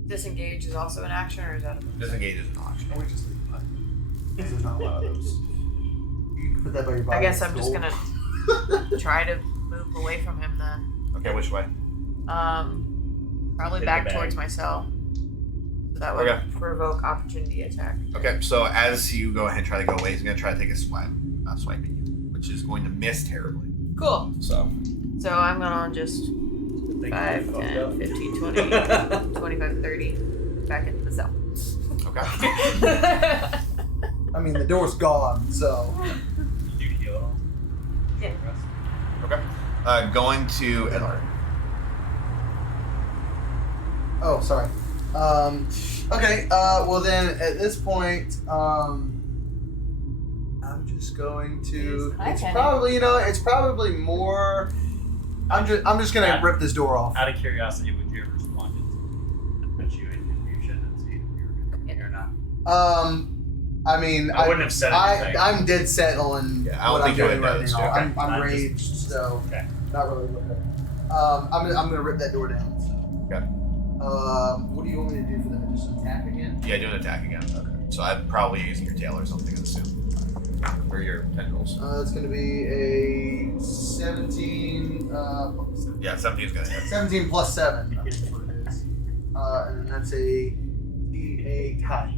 Disengage is also an action, or is that a Disengage is an option. Or we just leave it behind. Because there's not a lot of those. You can put that by your body. I guess I'm It's just gold. gonna try to move away from him then. Okay, which way? Probably Hit back the bag. towards my cell. So that would Okay. provoke opportunity attack. Okay, so as you go ahead and try to go away, he's going to try to take a swipe at you, which is going to miss terribly. Cool. So, So I'm gonna just 5, 10, 15, 20, 25, 30 back into the cell. okay. I mean, the door's gone, so. Did you heal at all? Yeah. Okay. Going to Edward. Oh, sorry. Okay. Well, then at this point, I'm just going to. It's probably, it's probably more. I'm just gonna rip this door off. Out of curiosity, would you have responded to put you in confusion and see if you were going to be or not? I mean, I wouldn't have said anything. I'm dead set on Yeah, I don't what think I'm you doing would have right noticed, now. okay. I'm I'm raged, so Okay. not really looking. I'm gonna rip that door down. So. Okay. What do you want me to do for that? Just attack again? Yeah, do an attack again. Okay. So I'd probably using your tail or something, I assume. Or your tendrils. It's gonna be a 17. Yeah, 17 is going to hit. 17 plus 7. That's what it is. And then that's a D8 high.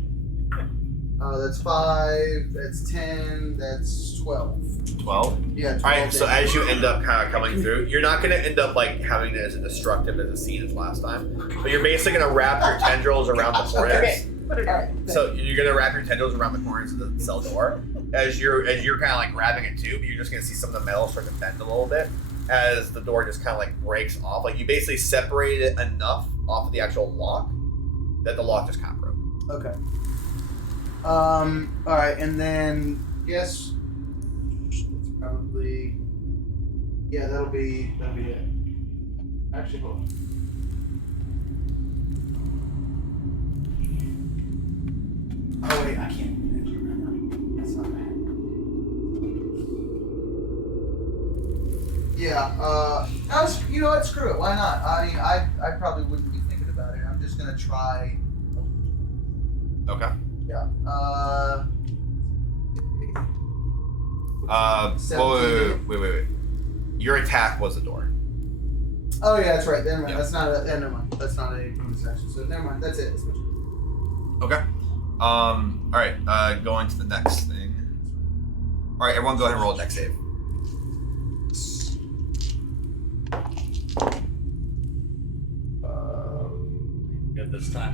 That's 5. That's 10. That's 12. 12? Yeah. 12 Alright, so damage. as you end up kind of coming through, you're not going to end up having it as destructive as a scene as last time, but you're basically going to wrap your tendrils around the corners, Put it Alright, So you're gonna wrap your tendrils around the corners of the cell door as you're kind of like grabbing it too, but you're just gonna see some of the metal start to bend a little bit as the door just kind of like breaks off. Like you basically separated it enough off of the actual lock that the lock just kind of broke. Okay. Alright, and then yes, it's probably that'll be it. Actually, hold on. Oh wait, I can't. That's not right. Yeah. You know what? Screw it. Why not? I mean, I probably wouldn't be thinking about it. I'm just gonna try. Okay. Yeah. 17. Wait. Your attack was the door. Oh yeah, that's right. Never mind. Yeah. That's not a. Never mind. That's not a bonus action. So never mind. That's it. That's what you- Okay. All right. Going to the next thing. All right, everyone, go ahead and roll a dex save. Good this time.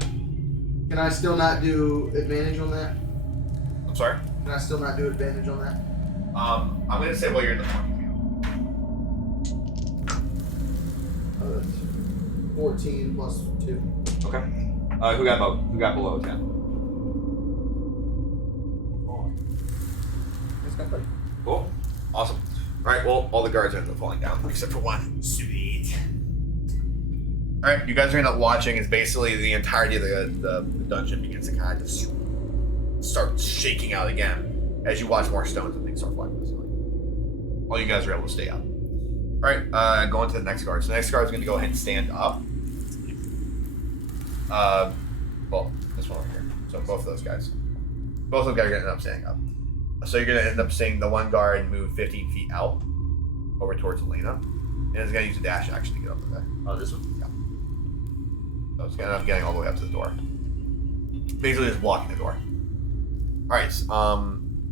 Can I still not do advantage on that? I'm sorry. Can I still not do advantage on that? I'm gonna say while you're in the morning. 14 plus 2. Okay. Who got below 10? That's not funny. Cool. Awesome. All right. Well, all the guards end up falling down except for one. Sweet. All right. You guys are end up watching. It's basically the entirety of the dungeon begins to kind of just start shaking out again as you watch more stones and things start flying to the ceiling. All you guys are able to stay up. All right. Going to the next guard. So the next guard is going to go ahead and stand up. Well, this one over here. So both of those guys. Both of them guys are going to end up standing up. So you're going to end up seeing the one guard move 15 feet out over towards Elena. And it's going to use a dash action to get up to there. Oh, this one? Yeah. So it's going to end up getting all the way up to the door. Basically just blocking the door. Alright,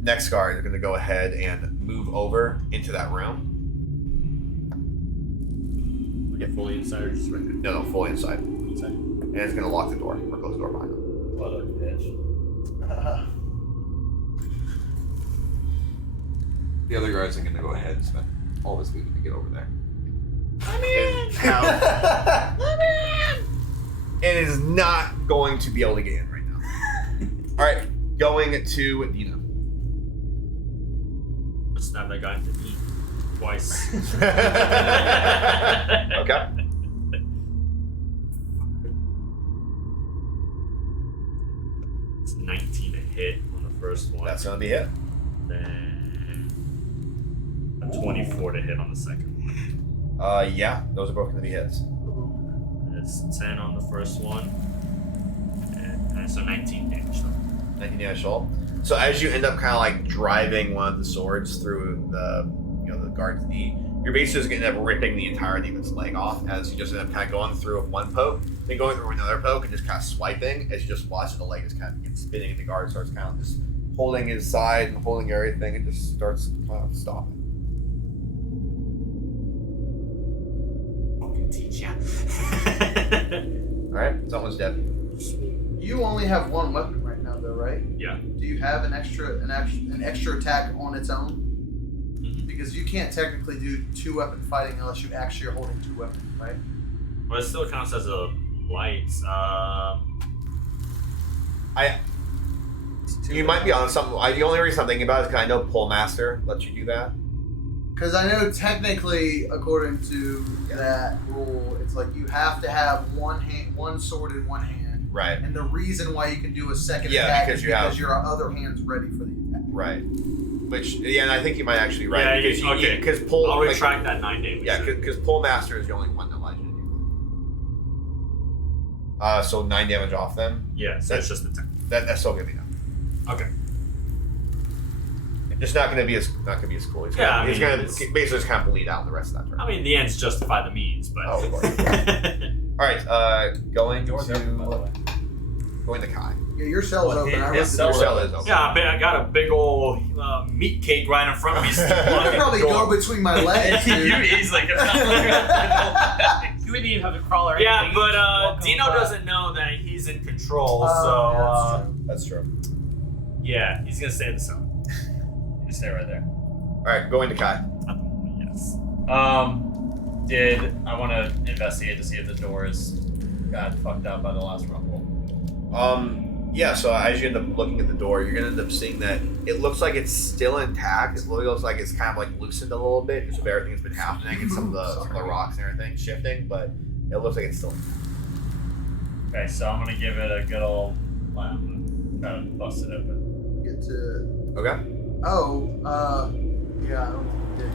next guard is going to go ahead and move over into that room. Get fully inside or just right there? No, fully inside. Inside. And it's going to lock the door or close the door behind them. What a bitch. The other guards are going to go ahead and spend all this movement to get over there. I'm in. Now, I'm in. it is not going to be able to get in right now. Alright, going to Dina. Let's snap that guy into knee twice. Okay. It's 19 to hit on the first one. That's going to be it. Then a 24 to hit on the second one. Yeah, those are both going to be hits. It's 10 on the first one. And so 19 damage though. 19 damage total. So as you end up kind of like driving one of the swords through the guard's knee, you're basically just going to end up ripping the entirety of its leg off as you just end up kind of going through with one poke, then going through another poke and just kind of swiping as you just watch the leg just kind of begins spinning and the guard starts kind of just holding his side and holding everything and just starts kind of stopping. Fucking teach ya. Alright, someone's dead. You only have one weapon right now, though, right? Yeah. Do you have an extra attack on its own? Mhm. Because you can't technically do 2-weapon fighting unless you actually are holding 2 weapons, right? But it still counts as a light. You might be on something. The only reason I'm thinking about it is because I know Pull Master lets you do that. Because I know technically, according to that rule, it's like you have to have one sword in one hand. Right. And the reason why you can do a second Yeah, attack because is you have- because your other hand's ready for the attack. Right. Which, yeah, and I think you might actually be right. Yeah, because okay. Because Pull. I'll like, retract that 9 damage. Yeah, because Pull Master is the only one that allows you to do that. So 9 damage off them. Yeah, so it's just the 10. That's still gonna be enough. Okay. It's not gonna be as cool. He's Yeah, gonna, I he's mean, gonna it's- basically just kind of bleed out the rest of that turn. I mean, the ends justify the means, but. Oh, of course. All right, going Door's open, by the way. to Kai. Yeah, your cell's Well, open. I his went to the Your cell door. cell is open. Yeah, I got a big old meat cake right in front of me. You could probably go between my legs, dude. He's like, We didn't even have to crawl or Yeah, anything. but Welcome Dino by. doesn't know that he's in control, Yeah, so That's true. yeah, he's gonna stay in the cell. You stay right there. All right, going to Kai. Yes. Did I want to investigate to see if the doors got fucked up by the last rumble? Yeah, so as you end up looking at the door, you're gonna end up seeing that it looks like it's still intact. It looks like it's kind of like loosened a little bit because of everything that's been happening and some of the rocks and everything shifting, but it looks like it's still intact. Okay, so I'm gonna give it a good old. Well, I'm gonna try to bust it open. Get to. Okay. Oh, yeah, I don't think we did.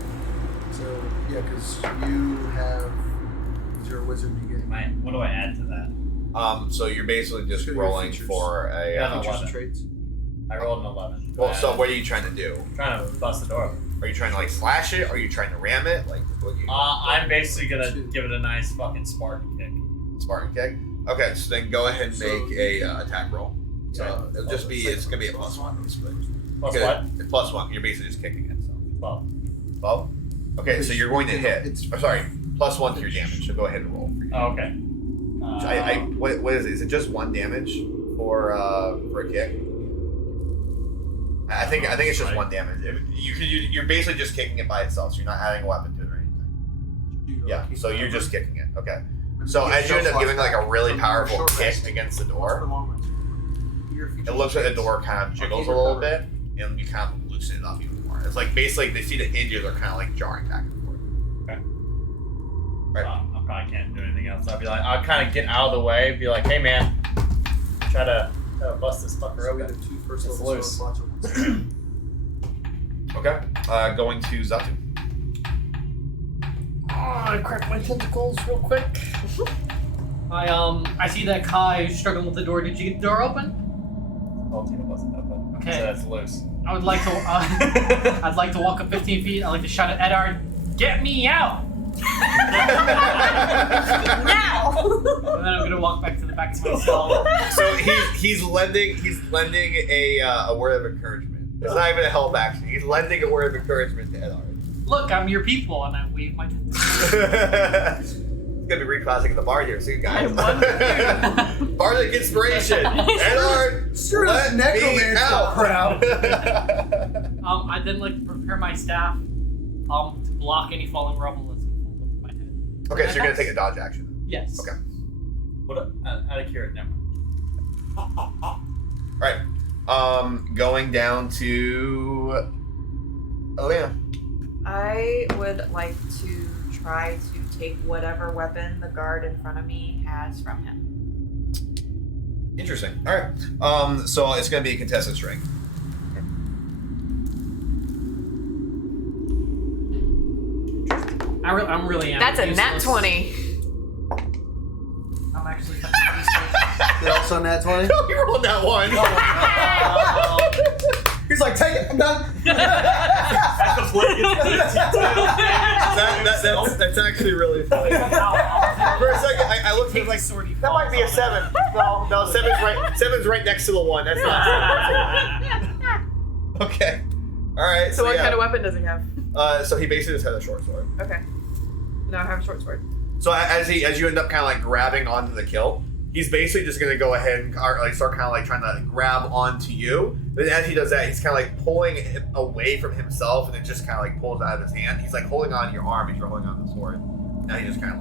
So, yeah, because you have. You're a wizard, you get. What do I add to that? So you're basically just Show your rolling features. for a. Yeah, Features 11. and traits. I rolled an 11. Well, so what are you trying to do? I'm trying to bust the door open. Are you trying to like slash it? Are you trying to ram it? Like what you? I'm basically gonna give it a nice fucking Spartan kick. Spartan kick. Okay, so then go ahead and So- make a attack roll. So Yeah. it'll just be it's gonna be a +1 basically. Plus Okay, what? It's +1. You're basically just kicking it. So 12. 12. Okay, so you're going to hit. It's- Oh, sorry, +1 to your damage. So go ahead and roll. For your Oh, okay. what is it? Is it just 1 damage for a kick? I think it's just 1 damage. You're basically just kicking it by itself, so you're not adding a weapon to it or anything. Yeah, so you're just kicking it. Okay. So as you end up giving like a really powerful kick against the door, it looks like the door kind of jiggles a little bit, and you kind of loosen it up even more. It's like basically they see the hinges are kind of like jarring back and forth. Okay. Right. I probably can't do anything else. I'll kind of get out of the way, be like, hey man, try to bust this fucker So we open. have 2 first It's level loose. slots. Okay. Going to Zatu. I cracked my tentacles real quick. I see that Kai is struggling with the door. Did you get the door open? Oh, it wasn't open. Okay. So that's loose. I would like to. I'd like to walk up 15 feet. I'd like to shout at Edard, "Get me out!" Now! And then I'm gonna walk back to the back of my cell. So he's lending a word of encouragement. It's not even a help action. He's lending a word of encouragement to Edard. Look, I'm your people, and I wave my tentacles. It's gonna be reclassing the bar here, see guys. I Bardic inspiration. Edard, Sure, let me necromancer out. crowd. I'd then like to prepare my staff, to block any falling rubble that's gonna fall over my head. Okay, so you're gonna take a dodge action. Yes. Okay. What? Out of curiosity, never mind. Alright. Going down to Elena. I would like to try to take whatever weapon the guard in front of me has from him. Interesting. Alright. So it's gonna be a contested strength. I'm really am. That's a nat useless. 20. I'm actually kind of useless. They also nat 20? You rolled that one. He's like, take it, I'm done. That's actually really funny. For a second, I looked at it like, that might be a 7. No, seven's right next to the 1. That's not okay. Alright, So what yeah. kind of weapon does he have? So he basically just has a short sword. Okay. No, I have a short sword. So as you end up kind of like grabbing onto the kill, he's basically just gonna go ahead and start kind of like trying to grab onto you. But as he does that, he's kind of like pulling it away from himself, and it just kind of like pulls out of his hand. He's like holding on to your arm, and you're holding on to the sword. Now he just kind of.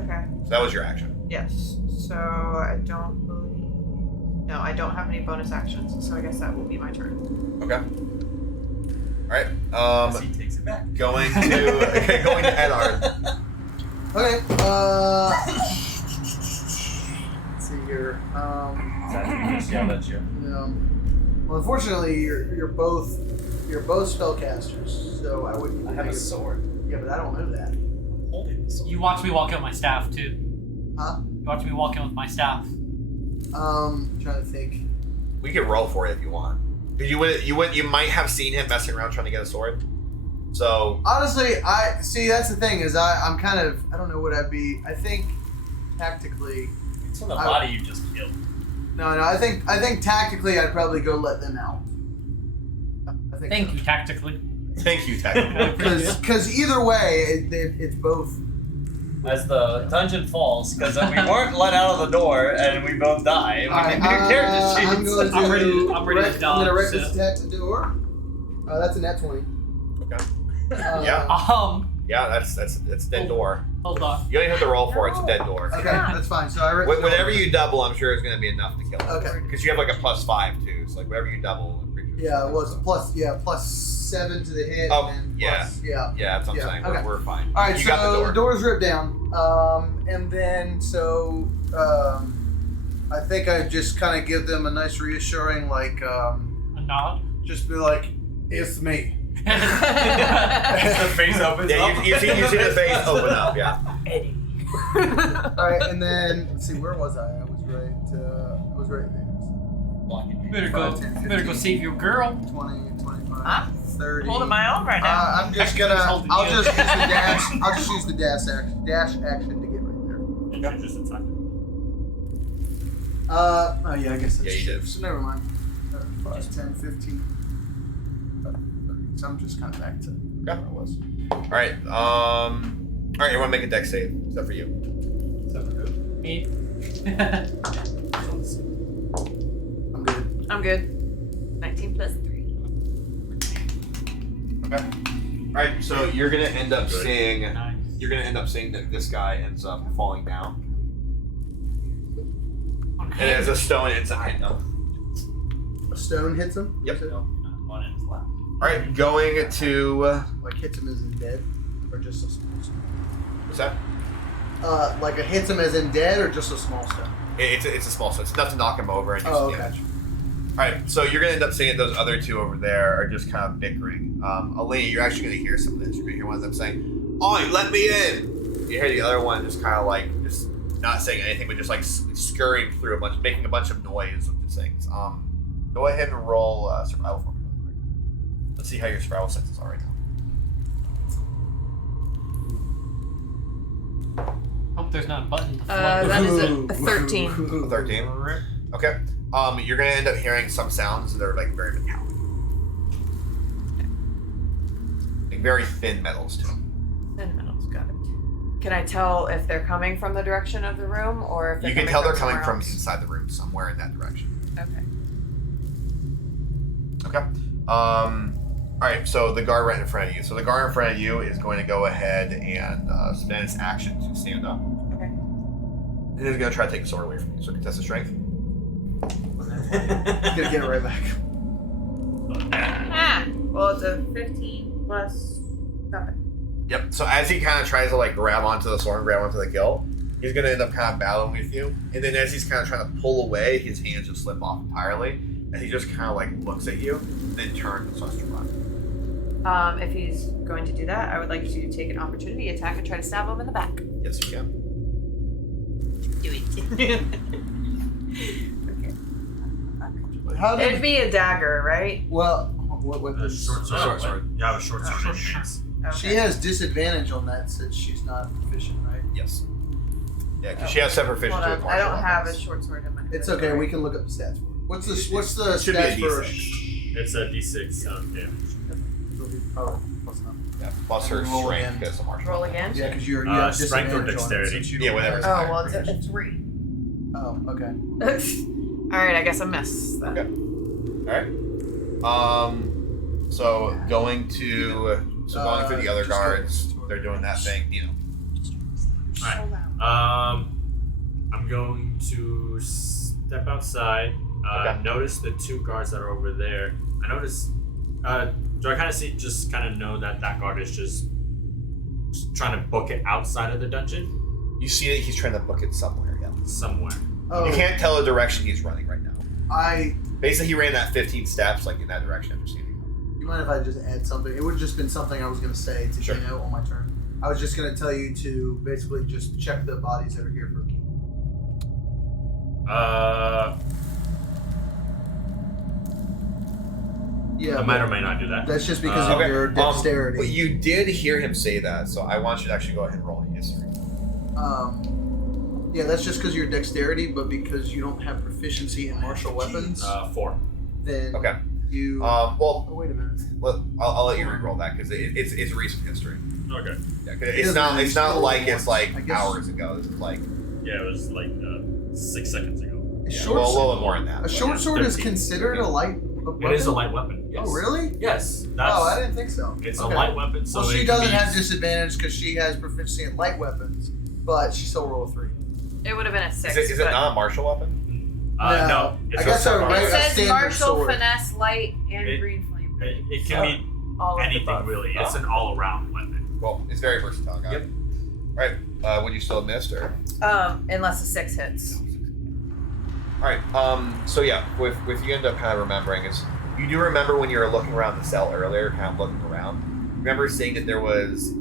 Okay. So that was your action. Yes. So I don't believe. No, I don't have any bonus actions, so I guess that will be my turn. Okay. All right. He takes it back. Going to Edard. Okay, let's see here. Just yelled at you. Well, unfortunately, you're both spellcasters, so I wouldn't. I have a sword. Yeah, but I don't know that. I'm holding the sword. You watch me walk in with my staff too. Huh? You watch me walk in with my staff. Trying to think. We could roll for it if you want. You might have seen him messing around trying to get a sword. So Honestly, that's the thing is I'm kind of I don't know what I'd be. I think tactically. It's from the body you just killed. No, I think tactically I'd probably go let them out. I think. Thank you, tactically. thank you, technically. Because either way, it's both as the dungeon falls, because we weren't let out of the door and we both die. We Alright, need new character sheets. I'm going to. I'm ready to I'm going to dodge, attack the door. That's a nat 20. Okay. Uh, Yeah. Yeah, that's a dead Oh. door. Hold on. You don't even have to roll for it. It's a dead door. Okay, that's fine. So I Whatever you double, I'm sure is going to be enough to kill it. Okay. Because you have like a +5 too. So like whatever you double, I'm pretty sure. Yeah, it was +7 to the hit. Oh, and then yeah. yeah. Yeah, that's what I'm Yeah, saying. okay. We're fine. All right, You so got the door. the door's ripped down, and then I think I just kind of give them a nice reassuring, like, A nod. just be like, "It's me." The face opens Yeah, up. you see the face open up. Yeah. All right, and then let's see, where was I? I was right there. You better go. 5, 10, You better go 15. save your girl. 20, 25, Huh? 30. Holding my own right now. I'm just Actually, gonna. holding I'll you. just use the dash. I'll just use the dash action to get right there. You just attack. Oh yeah, I guess that's Yeah, you true. did. So never mind. 5, 10, 15. So I'm just kind of back to where I was. All right. All right. Everyone make a dex save, except for you. Me. I'm good. I'm good. 19 plus 3. Okay. All right. So you're gonna end up Good. seeing. Nice. You're gonna end up seeing that this guy ends up falling down, and there's a stone inside him. A stone hits him. Yep. You said? One in his lap. All right. Going to. Like hits him as in dead, or just a small stone. What's that? Like a hits him as in dead, or just a small stone. It's a small stone. It's enough to knock him over and do Oh, some okay. damage. All right. So you're gonna end up seeing those other two over there are just kind of bickering. Alina, you're actually gonna hear some of this. You're gonna hear one of them saying, "Oi, let me in!" You hear the other one just kind of like just not saying anything, but just like scurrying through making a bunch of noise with the things. Go ahead and roll survival for me really quick. Let's see how your survival senses are right now. Hope there's not a button. To That is a 13. 13. Okay. You're gonna end up hearing some sounds that are like very metallic, like very thin metals too. Thin metals, got it. Can I tell if they're coming from the direction of the room or if they're You can tell they're coming somewhere from else? inside the room, somewhere in that direction. Okay. Okay. All right. So the guard right in front of you. So the guard in front of you is going to go ahead and spend its action to stand up. Okay. And he's going to try to take the sword away from you. So contest the strength. Gonna get it right back. Well, it's a 15 plus 7. Yep. So as he kind of tries to like grab onto the sword, grab onto the kill, he's going to end up kind of battling with you. And then as he's kind of trying to pull away, his hands just slip off entirely, and he just kind of like looks at you, then turns and starts to run. If he's going to do that, I would like to take an opportunity attack and try to stab him in the back. Yes, you can. Do it. How It'd did? be a dagger, right? Well, what weapon? Short sword. Short sword. You have a short sword in your Short hands. She has disadvantage on that since she's not proficient, right? Yes. Yeah, because she has separate Hold proficiency with on, I don't martial have a weapons. short sword in my It's inventory. okay. We can look up the stats for it. What's the It should be a stats for? D6. It's a d6 damage. It'll be probably plus enough. Yeah, plus her Roll strength again. because of martial Roll weapons. again? Yeah, because you Uh, have strength or disadvantage on it dexterity? since you Yeah, don't whatever. have- Oh, well, it's a 3. Oh, okay. Alright, I guess I missed that. Okay. All right. So going through the other just guards, go- they're doing that thing. You know. Alright. I'm going to step outside. Okay. Notice the 2 guards that are over there. I notice. Do I kind of see? Just kind of know that that guard is just trying to book it outside of the dungeon You see that he's trying to book it somewhere. Yeah. somewhere. Oh, You can't tell the direction he's running right now. I. Basically, he ran that 15 steps like in that direction after seeing him. You mind if I just add something? It would have just been something I was going to say to Sure. Dino on my turn. I was just going to tell you to basically just check the bodies that are here for a key. Yeah, I might or may not do that. that's just because of Okay. your dexterity. But you did hear him say that, so I want you to actually go ahead and roll history. Yeah, that's just because of your dexterity, but because you don't have proficiency in martial weapons, 4. then Okay. You. Well, Oh, wait a minute. I'll let you re-roll that because it's recent history. Okay. Yeah, 'cause it's not like it's like I guess- hours ago. This is like Yeah, it was like 6 seconds ago. A yeah, short well, a sword. little bit more than that. A but short yeah. sword is 13. considered a light weapon? It is a light weapon. Yes. Oh, really? Yes. That's, Oh, I didn't think so. It's Okay. a light weapon, so Well, it she can doesn't be have used- disadvantage because she has proficiency in light weapons, but she still rolled a 3. It would have been a 6. Is it but not a martial weapon? No. It's I guess a a it right- says standard martial, sword. finesse, light, and It- green flame. It can be All of the anything above. really. It's an all-around weapon. Well, it's very versatile, guy. Yep. All right. Would you still have missed or? Unless a 6 hits. All right. So yeah, with you end up kind of remembering is you do remember when you were looking around the cell earlier, kind of looking around. Remember seeing that there was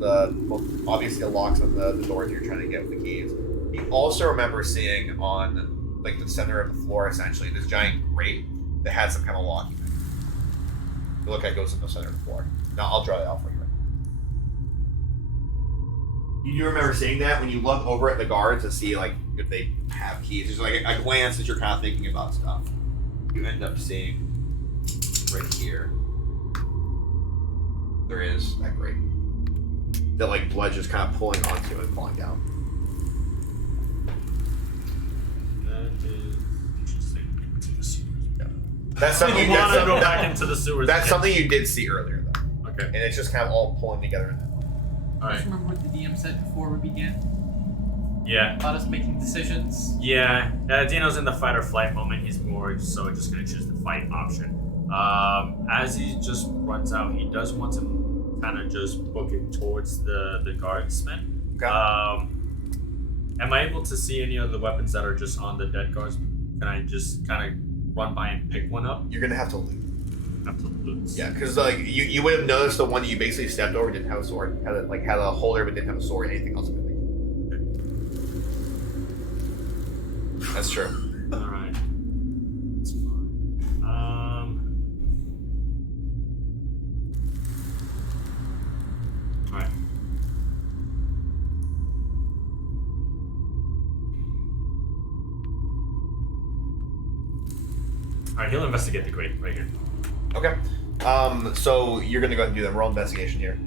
obviously the locks on the doors you're trying to get with the keys. You also remember seeing on like the center of the floor essentially this giant grate that had some kind of locking mechanism. It looked like it goes in the center of the floor. Now I'll draw it out for you. You do remember seeing that when you look over at the guards to see like if they have keys. There's like a glance as you're kind of thinking about stuff. You end up seeing right here. There is that grate. That like blood just kind of pulling onto and falling down. That is interesting. Into the sewers. Yeah. That's something. We want to go back into the sewers. That's again. something you did see earlier though, Okay. and it's just kind of all pulling together in that. All right. Just remember what the DM said before we began Yeah. about us making decisions. Yeah. Dino's in the fight or flight moment. He's more so just gonna choose the fight option. As he just runs out, he does want to kind of just book it towards the guardsmen. Okay. Am I able to see any of the weapons that are just on the dead guards? Can I just kind of run by and pick one up? You're gonna have to loot. Have to loot. Yeah, because like you would have noticed the one that you basically stepped over didn't have a sword. Had a holder but didn't have a sword. Anything else really? That's true. All right. That's fine. All right. All right. He'll investigate the grate right here. Okay. So you're gonna go ahead and do the roll investigation here.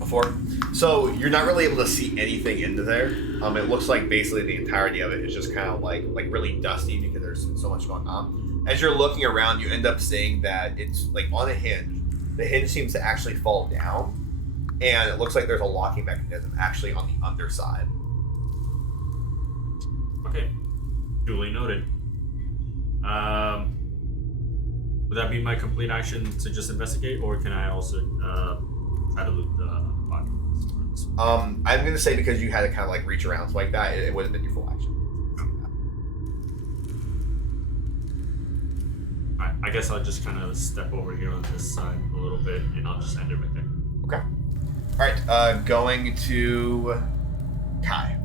A 4. So you're not really able to see anything into there. It looks like basically the entirety of it is just kind of like really dusty because there's so much going on. As you're looking around, you end up seeing that it's like on a hinge. The hinge seems to actually fall down, and it looks like there's a locking mechanism actually on the underside. Okay. Duly noted. Would that be my complete action to just investigate, or can I also try to loot the body? I'm gonna say because you had to kind of like reach around like that, it would have been your full action. Alright, I guess I'll just kind of step over here on this side a little bit, and I'll just end it right there. Okay. All right. Going to Kai.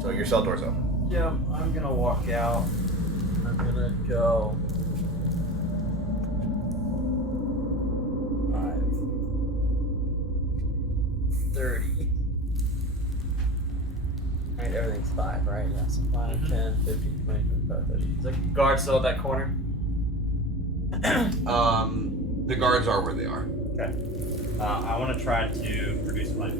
So your cell door's open. Yeah, I'm gonna walk out. I'm gonna go 30. Right, everything's 5, right? Yeah, so 5, 10, 15, 20, 25, 30. Is the guard still at that corner? The guards are where they are. Okay. I want to try to produce light.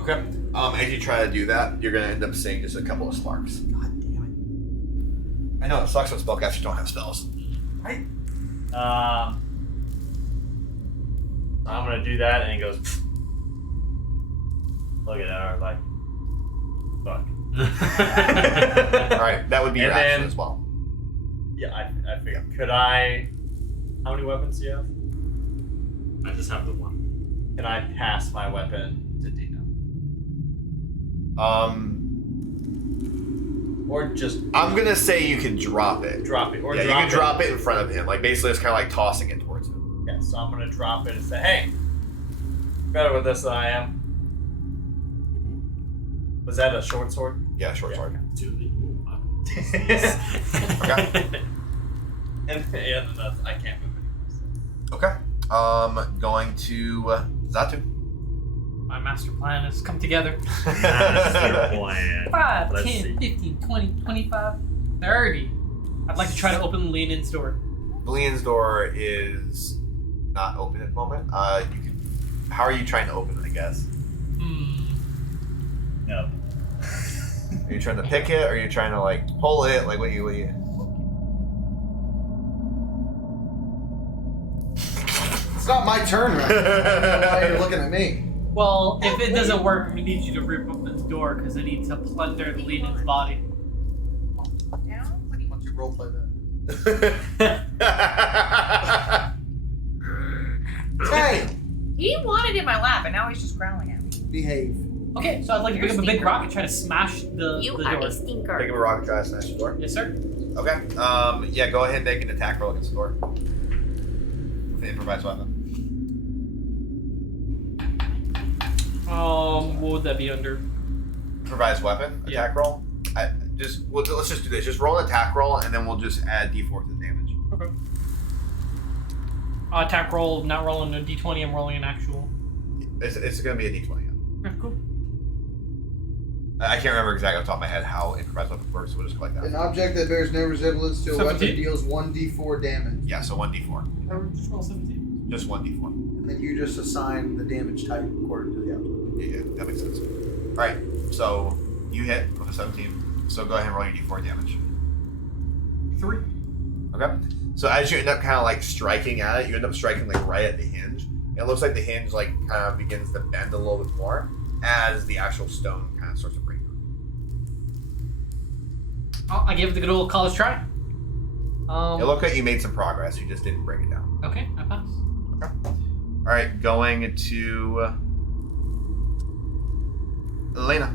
Okay. As you try to do that, you're gonna end up seeing just a couple of sparks. God damn it! I know it sucks when spellcasters don't have spells. Right. I'm gonna do that, and it goes. Look at that! I was like, fuck. All right, that would be your And action then- as well. Yeah, I figured. Could I? How many weapons do you have? I just have the one. Can I pass my weapon to Dino? Or just I'm gonna say you can drop it. drop it. Or Yeah, drop you can drop it in front of him. Like basically, it's kind of like tossing it towards him. Yeah, so I'm gonna drop it and say, "Hey, better with this than I am." Was that a short sword? Yeah, short Yeah. sword. Duly. Okay. And yeah, I can't move anymore. So. Okay. Going to Zatu. My master plan has come together. Master plan. 5, Let's 10, see. 15, 20, 25, 30. I'd like to try to open Lenin's door. Leon's door is not open at the moment. You can. How are you trying to open it? I guess. No. Are you trying to pick it, or are you trying to like pull it? Like what you? It's not my turn right now. I don't know why you're looking at me. Well, if it doesn't work, we need you to rip open the door because I need to plunder Lenin's body. Down? What do you Why don't you roleplay that? Hey, He wanted in my lap, and now he's just growling at me. behave. Okay, so I'd like to pick up a big rock and try to smash the You door. are a stinker. Pick up a rock and try to smash the door. Yes, sir. Okay. Yeah. Go ahead and make an attack roll against the door. With an improvised weapon. What would that be under? Improvised weapon Yeah. attack roll. Let's just do this. Just roll an attack roll, and then we'll just add d4 to the damage. Okay. Attack roll, not rolling a d20, I'm rolling an actual. It's going to be a d20. Yeah. Okay, cool. I can't remember exactly off the top of my head how improvised weapon works, so we'll just collect An that. object that bears no resemblance to a weapon 17. deals 1d4 damage, Yeah, so 1d4. I would just roll 17. Just 1d4. and then you just assign the damage type according to the object. Yeah, that makes sense. Alright, so you hit with a 17. So go ahead and roll your d4 damage. 3. Okay. So as you end up kind of like striking at it, you end up striking like right at the hinge. It looks like the hinge like kind of begins to bend a little bit more as the actual stone kind of starts to break. Oh, I gave it the good old college try. It looked like you made some progress. You just didn't break it down. Okay, I pass. All right, going to Elena.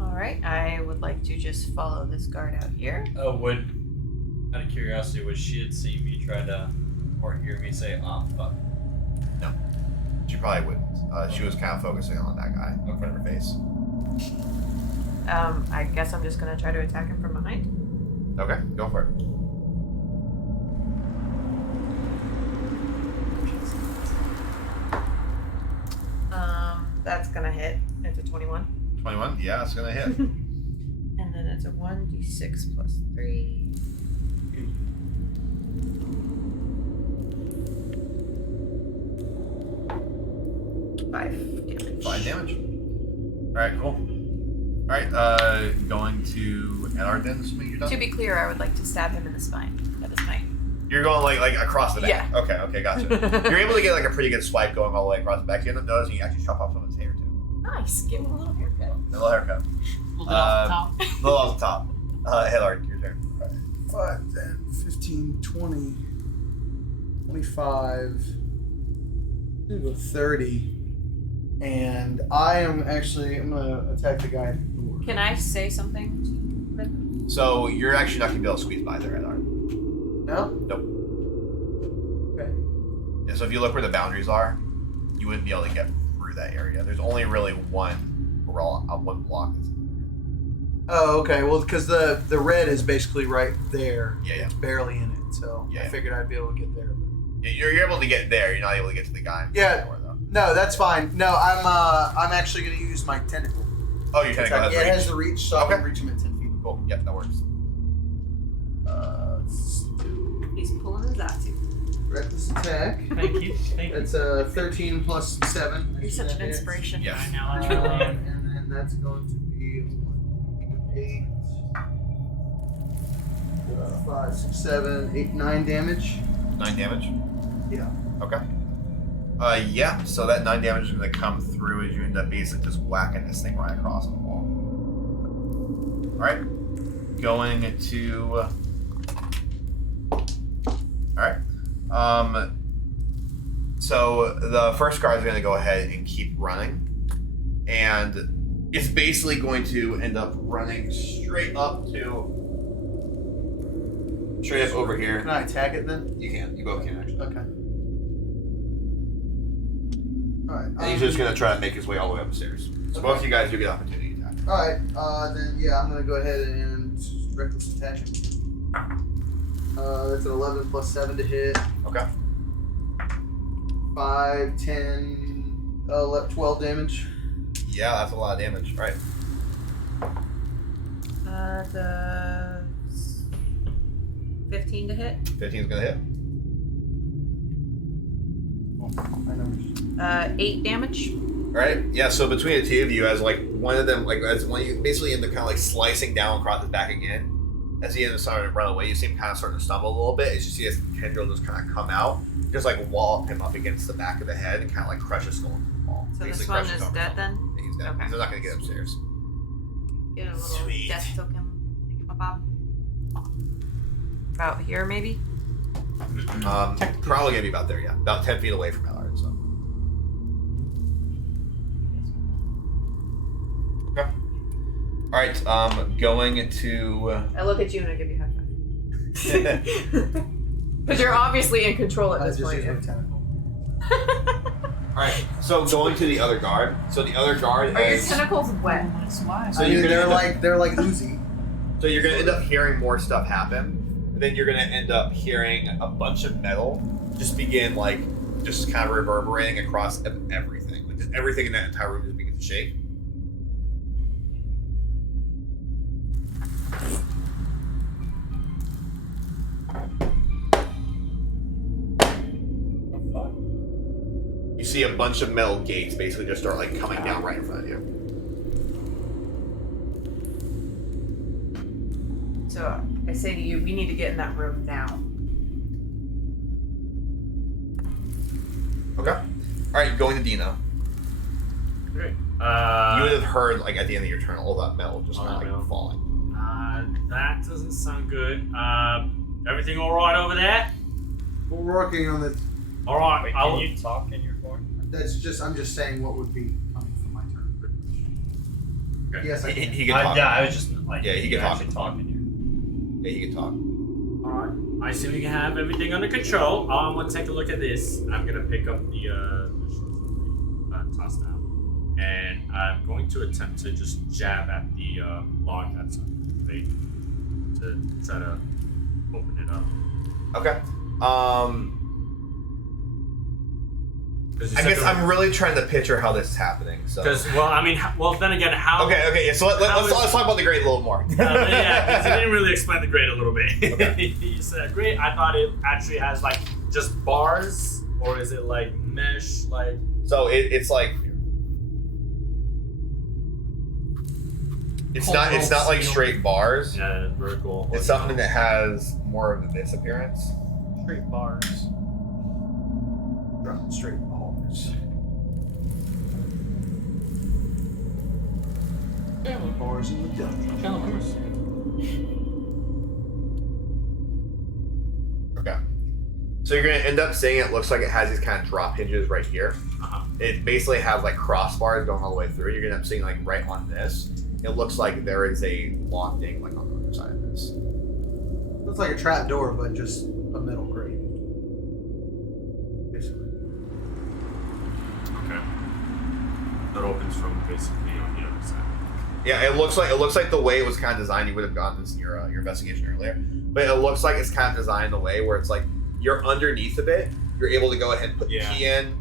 All right, I would like to just follow this guard out here. Oh, out of curiosity, would she had seen me try to, or hear me say, "Oh fuck"? She probably wouldn't. She was kind of focusing on that guy in front of her face. I guess I'm just gonna try to attack him from behind. Okay, go for it. That's gonna hit. It's a 21. 21. Yeah, it's gonna hit. And then it's a 1d6 plus 3. Five damage. 5 damage. All right, cool. All right, going to Edard then. Assuming you're done. To be clear, I would like to stab him in the spine. That is my. You're going like across the back. Yeah. Okay, gotcha. You're able to get like a pretty good swipe going all the way across the back. You end up noticing you actually chop off someone's hair too. Nice. Give him a little haircut. A little haircut. A little bit off the top. A little off the top. Edard, your turn. 5, 10, 15, 20, 25, I'm gonna go 30. And I'm gonna attack the guy at the door. Can I say something? So you're actually not gonna be able to squeeze by there, Edard. No? Nope. Okay. Yeah, so if you look where the boundaries are, you wouldn't be able to get through that area. There's only really one one block. Oh, okay. Well, because the red is basically right there. Yeah. It's barely in it, so Yeah. I figured I'd be able to get there. But... Yeah, you're able to get there. You're not able to get to the guy. Yeah. Door, though. No, that's fine. No, I'm actually gonna use my tentacle. Oh, you're trying to go Yeah, it has the reach, so I Okay. can reach him at 10 feet. Cool. Yep, that works. He's pulling his Zatu. Reckless attack. Thank you. Thank you. It's a 13 plus 7. You're such an inspiration. Yes. I know, I truly am. And then that's going to be 8, 5, 6, 7, 8, 9 damage. 9 damage. Yeah. Okay. Yeah. So that 9 damage is going to come through as you end up basically just whacking this thing right across the wall. All right. Going to. All right. So the first guard is going to go ahead and keep running, and it's basically going to end up running straight up over here. Can I attack it then? You can. You both can actually. Okay. Alright. And he's just going to try to make his way all the way upstairs. So both of you guys do get opportunity to attack. Alright, then yeah, I'm gonna go ahead and reckless attack him. That's an 11 plus 7 to hit. Okay. 5, 10, Left 12 damage. Yeah, that's a lot of damage. All right. The 15 to hit. 15's gonna hit. My numbers. 8 damage. All right. Yeah. So between the two of you, as like one of them, like as one of you basically end up kind of like slicing down across his back again. As he ends up starting to run away, you see him kind of starting to stumble a little bit. As you see his tendril just kind of come out, just like wallop him up against the back of the head and kind of like crush his skull into the wall. So Basically this one crush his is skull. dead then? Yeah, he's dead. Okay. They're not gonna get upstairs. Get a little Sweet. death token. Bob. About here, maybe? Probably gonna be about there. Yeah, about 10 feet away from Allard. So. Okay. All right. Going to. I look at you and I give you a high five. Because you're obviously in control at I this just point. use my tentacle. All right. So going to the other guard. So the other guard Are your is. tentacles wet? That's why. So I mean, you're gonna they're like Uzi. So you're gonna end up hearing more stuff happen. And then you're gonna end up hearing a bunch of metal just begin like just kind of reverberating across everything. Like just everything in that entire room just begins to shake. You see a bunch of metal gates basically just start like coming down right in front of you. So I say to you, we need to get in that room now. Okay. All right, going to Dino. Okay. You would have heard like at the end of your turn all that metal just All kind that of like metal. falling. That doesn't sound good. Everything all right over there? We're working on the. All right. Wait, I'll- can you talk in your form? I'm just saying what would be coming from my turn. pretty much. Okay. Yes, I can. He can talk. Yeah, I was just like. Yeah, he you can talk. actually talk in Yeah, he can talk. All right. I assume we can have everything under control. I'm gonna take a look at this. I'm gonna pick up the short toss down, and I'm going to attempt to just jab at the log that's on the fate to try to open it up. Okay. 'Cause you I said guess the- I'm really trying to picture how this is happening. So. Because well, I mean, well, then again, how? Okay. Yeah. So How let's is- talk about the grade a little more. Yeah, because you didn't really explain the grade a little bit. Okay. You said grade. I thought it actually has like just bars, or is it like mesh? Like So it's like. It's not like straight bars. yeah, vertical. It's something that has more of this appearance. Straight bars. Dropping straight bars. Bars in the dungeon. Challengers. Okay. So you're gonna end up seeing it looks like it has these kind of drop hinges right here. Uh-huh. It basically has like crossbars going all the way through. You're gonna end up seeing like right on this. It looks like there is a locking like on the other side of this. Looks like a trap door, but just a metal grate. Basically. Okay. That opens from basically on the other side. Yeah, it looks like the way it was kind of designed. You would have gotten this in your investigation earlier, but it looks like it's kind of designed the way where it's like you're underneath of it. You're able to go ahead and put Yeah. the key in,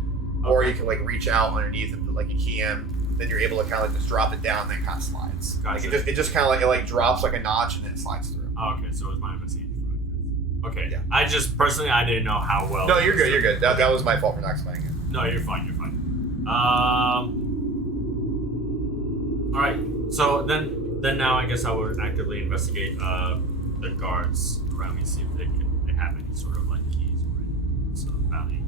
or you can like reach out underneath and put like a key in. Then you're able to kind of like just drop it down, and then it kind of slides. Gotcha. Like it just kind of like it like drops like a notch and then it slides through. Oh, okay, so it was my investigation. Okay. Yeah. I just personally I didn't know how well. No, you're good. You're good. That was my fault for not explaining it. No, you're fine. You're fine. All right. So then now I guess I would actively investigate the guards around me, see if they have any sort of like keys or anything. So bounty.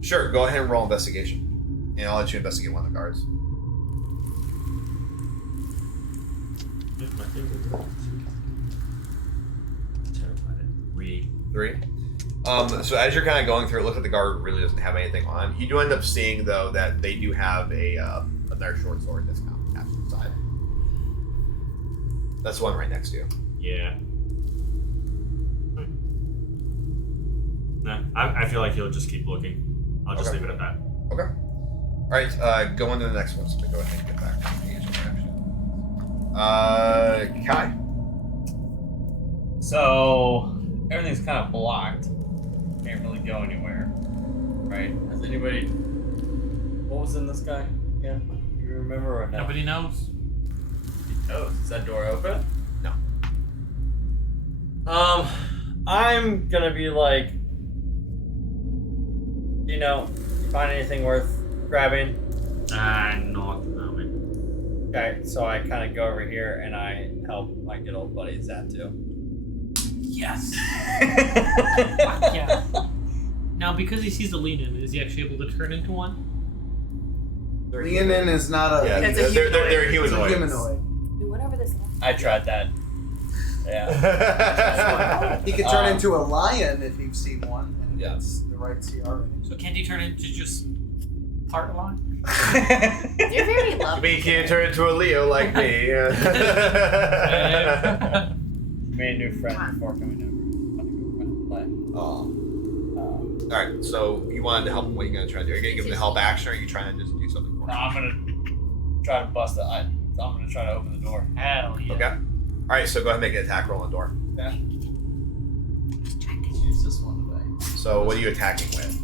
Sure. Go ahead and roll investigation, and I'll let you investigate one of the guards. My favorite. Terrified. 3. 3. So as you're kind of going through it, look at the guard really doesn't have anything on. You do end up seeing though that they do have another short sword that's kind of attached to the side. That's the one right next to you. Yeah. Nah, I feel like he'll just keep looking. I'll just Okay. leave it at that. Okay. All right. Go into the next one. So go ahead and get back to the interaction. Kai. So everything's kind of blocked. Can't really go anywhere. Right? Has anybody What was in this guy again? You remember or no? Nobody knows. Oh, is that door open? No. I'm gonna be like, you find anything worth grabbing? Not at the moment. Okay, so I kind of go over here and I help my good old buddy Zatu. Yes. Fuck yeah. Now, because he sees the lean-in, is he actually able to turn into one? Leonin is not a. Yeah, It's a they're It's a humanoids. humanoid. Whatever this. I tried that. Yeah. He could turn into a lion if you've seen one, and Yeah. it's the right CR rating. So can't he turn into just part line? You're very You lovely. mean you turn into a Leo like me? Made a new friend before coming over. Want to go play? Oh. Alright, so you wanted to help him. What are you going to try to do? Are you going to give him the help action, or are you trying to just do something for No, him? I'm gonna try to bust it. I'm gonna try to open the door. Hell yeah. Okay. Alright, so go ahead and make an attack roll on the door. Yeah. Let's use this one today. So what are you attacking with?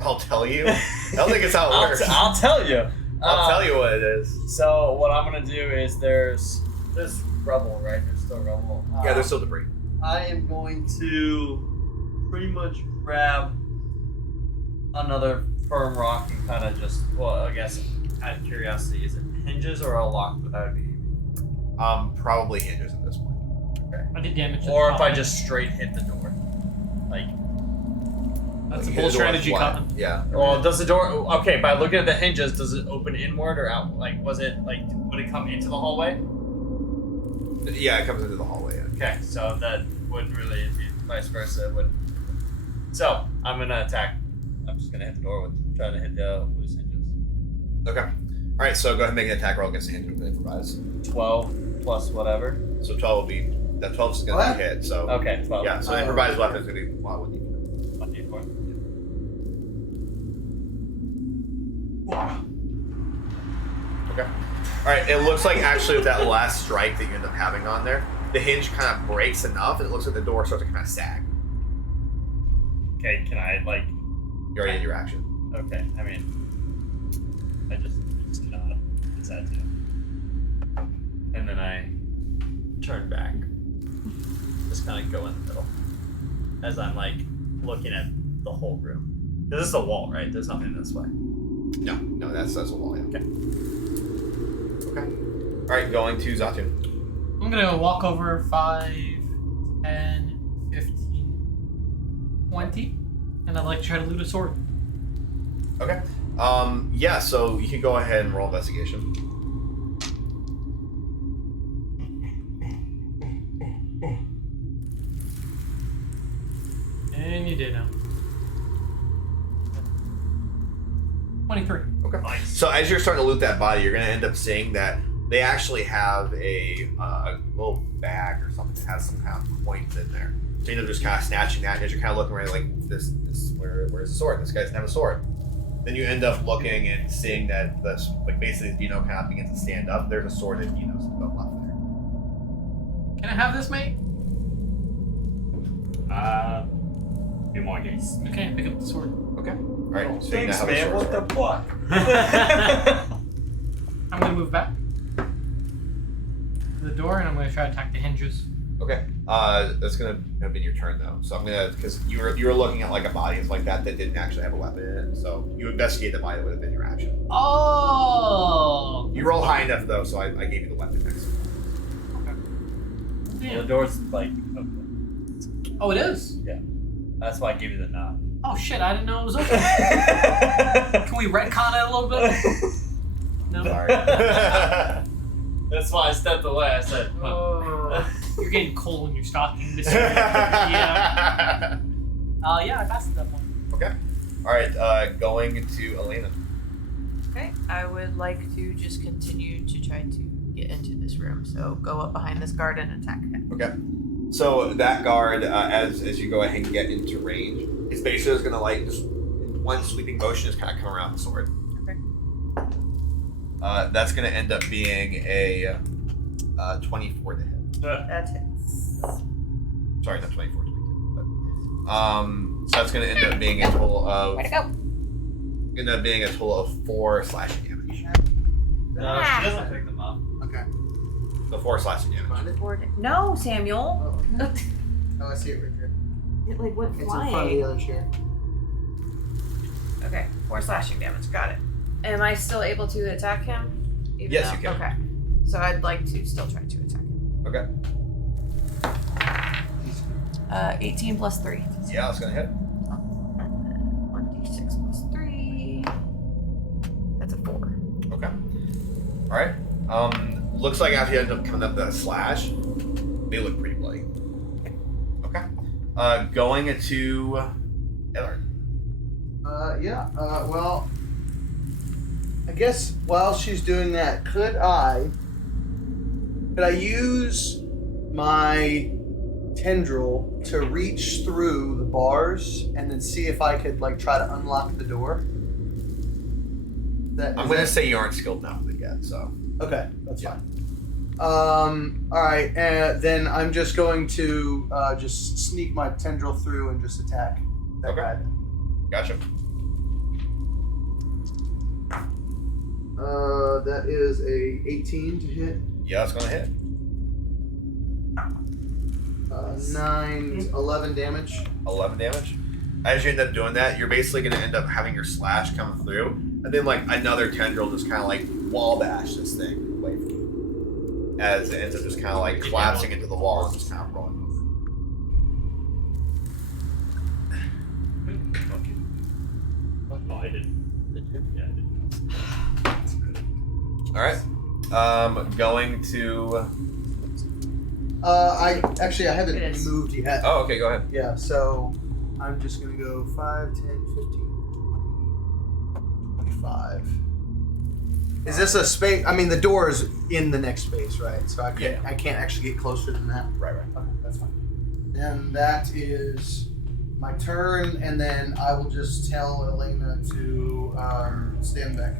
I'll tell you. I don't think it's how it works. I'll tell you. I'll tell you what it is. So what I'm gonna do is there's rubble, right? There's still rubble. Yeah, there's still debris. I am going to pretty much grab another firm rock and kind of just, well, I guess out of curiosity, is it hinges or a lock that I would be using? Probably hinges at this point. I did damage. to the Or if top. I just straight hit the door. Like, That's Like, a hit bold the door strategy, flat. Cotton. Yeah. well, does the door, okay, by looking at the hinges, does it open inward or out? Like, was it, like, would it come into the hallway? Yeah, it comes into the hallway. Yeah. Okay, so that wouldn't really, if you, vice versa, it wouldn't. So, I'm gonna attack. I'm just gonna hit the door with, trying to hit the loose hinges. Okay. Alright, so go ahead and make an attack roll against the hinge with improvise. 12 plus whatever. So 12 will be. That 12 is going to What? be hit, so. Okay, 12. Yeah, so the improvised weapon is going to be. Wow, what do you 1d4. Okay. Alright, it looks like actually with that last strike that you end up having on there, the hinge kind of breaks enough and it looks like the door starts to kind of sag. Okay, can I, like, You already did your action. okay, I mean, I just nod. Is that too? And then I turn back. Just kind of go in the middle. As I'm, like, looking at the whole room. This is a wall, right? There's nothing this way. No, that's a wall. Yeah. Okay. Okay. Alright, going to Zatu. I'm gonna walk over 5, 10, 15, 20, and I'd like to try to loot a sword. Okay. Yeah, so you can go ahead and roll investigation. And you did now. 23. Okay. Nice. So as you're starting to loot that body, you're going to end up seeing that they actually have a little bag or something that has some kind of coins in there. So you end up just kind of snatching that, and as you're kind of looking around, like where's the sword? This guy doesn't have a sword. Then you end up looking and seeing that this, like basically Dino kind of begins to stand up. There's a sword that Dino's left there. Can I have this, mate? Few more days. Okay, pick up the sword. Okay. All right. So Thanks, you now have man. a What sword. the fuck? I'm gonna move back to the door, and I'm gonna try to attack the hinges. Okay. That's gonna have been your turn though. So I'm gonna, because you were looking at like a body like that didn't actually have a weapon in it. So you investigate the body, that would have been your action. Oh! You roll high enough though, so I gave you the weapon next. The Damn. door's like open. Oh, it is? That's why I gave you the nod. Oh shit, I didn't know it was open. Can we retcon it a little bit? No? Sorry. That's why I stepped away. I said, huh. Oh, you're getting coal in your stocking this year. Yeah. Yeah, I passed that one. Okay. All right. Going to Elena. Okay, I would like to just continue to try to get into this room. So go up behind this guard and attack him. Okay. So that guard, as you go ahead and get into range, his basically is gonna like just in one sweeping motion, just kind of come around the sword. Okay. That's gonna end up being a 24 to hit. That hits. Sorry, not 24, 22. But, so that's gonna end up being a total of Way to go. end up being a total of 4 slashing damage. No, she doesn't pick them up. Okay. So 4 slashing damage. Find it? No, Samuel. Oh, oh, I see it right there. It like went It's in front of the other chair. Okay, 4 slashing damage. Got it. Am I still able to attack him? Even Yes, though- you can. Okay. So I'd like to still try to attack him. Okay. 18 plus 3. Yeah, it's gonna hit. 1d6 plus 3. That's a 4. Okay. Alright. Looks like after you end up coming up that slash, they look pretty bloody. Okay. Going to Ellard. Well, I guess while she's doing that, could I use my tendril to reach through the bars and then see if I could like try to unlock the door? I'm gonna say you aren't skilled enough with it yet, so. Okay, that's Yeah. fine. All right, then I'm just going to just sneak my tendril through and just attack that Okay. guy. Gotcha. That is a 18 to hit. Yeah, it's gonna hit. 9, 11 damage. 11 damage. As you end up doing that, you're basically gonna end up having your slash come through, and then like another tendril just kind of like wall bash this thing away from you, as it ends up just kind of like collapsing into the wall and just kind of rolling over. Oh, I didn't. Did you? Yeah, I didn't. That's good. All right. Going to. I haven't It is. moved yet. Oh, okay. Go ahead. Yeah, so I'm just gonna go 5, 10, 15, 20, 25. Is this a space? I mean, the door is in the next space, right? So I can't actually get closer than that. Right. Okay, that's fine. Then that is my turn, and then I will just tell Elena to stand back.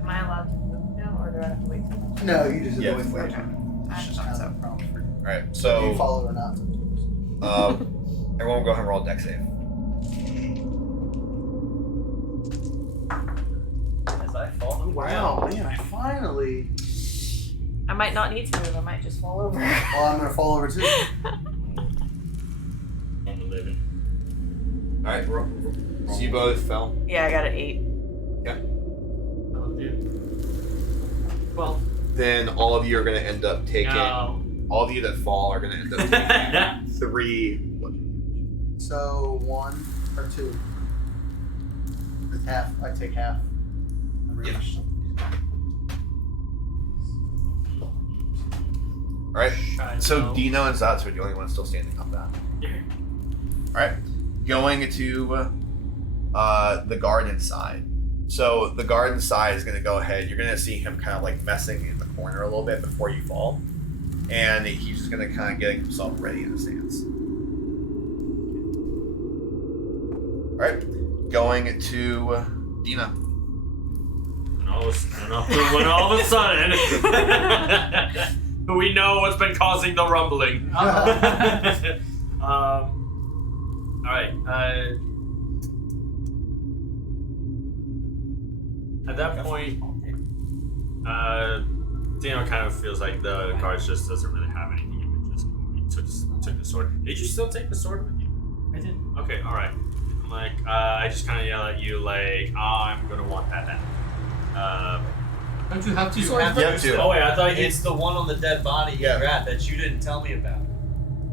Am I allowed to move now, or do I have to wait till next No, you just Yeah, avoid okay. flash. I It's just thought kind so. of a problem for you. All right. You So, follow or not. everyone, go ahead and roll a dex save. As I fall to the Wow, ground. man, I finally. I might not need to move. I might just fall over. Well, I'm gonna fall over too. On the living. All right. So you both fell. Yeah, I got an 8. Oh, dude. Well, Then all of you are going to end up taking. no. All of you that fall are going to end up taking 3 bludgeoning damage. So 1 or 2. It's half. I take half. Yeah. All right. So Dino and Zatsu are the only ones still standing up. That. Yeah. All right. Going to the garden side. So the garden side is going to go ahead. You're going to see him kind of like messing in the corner a little bit before you fall, and he's just going to kind of get himself ready in a stance. All right. Going to Dino. And when all of a sudden, we know what's been causing the rumbling. All right. At that point, Dino kind of feels like the guards just doesn't really have anything. He just took the sword. Did you still take the sword with you? I did. Okay, all right. I'm like, I just kind of yell at you like, I'm gonna want that now. Don't you have two You swords? have first? to. Oh wait, I thought you. It's the one on the dead body you Yeah. grabbed that you didn't tell me about.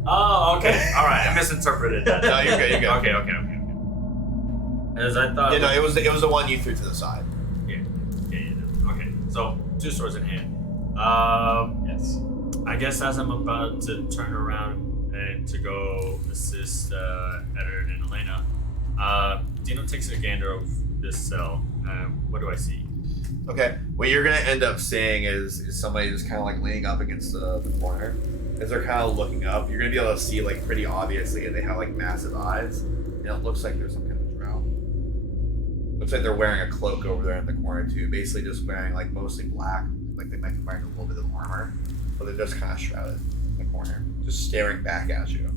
Oh, okay. All right, I misinterpreted that. No, you're good. You're good. Okay. As I thought. Yeah, no, it was the one you threw to the side. Yeah. Okay, so 2 swords in hand. Yes. I guess as I'm about to turn around and to go assist Edward and Elena, Dino takes a gander of this cell. What do I see? Okay, what you're gonna end up seeing is somebody just kind of like leaning up against the corner. As they're kind of looking up, you're gonna be able to see like pretty obviously, and they have like massive eyes, and it looks like there's some kind of drow. Looks like they're wearing a cloak over there in the corner too. Basically, just wearing like mostly black, like they might be wearing a little bit of armor, but they're just kind of shrouded in the corner, just staring back at you.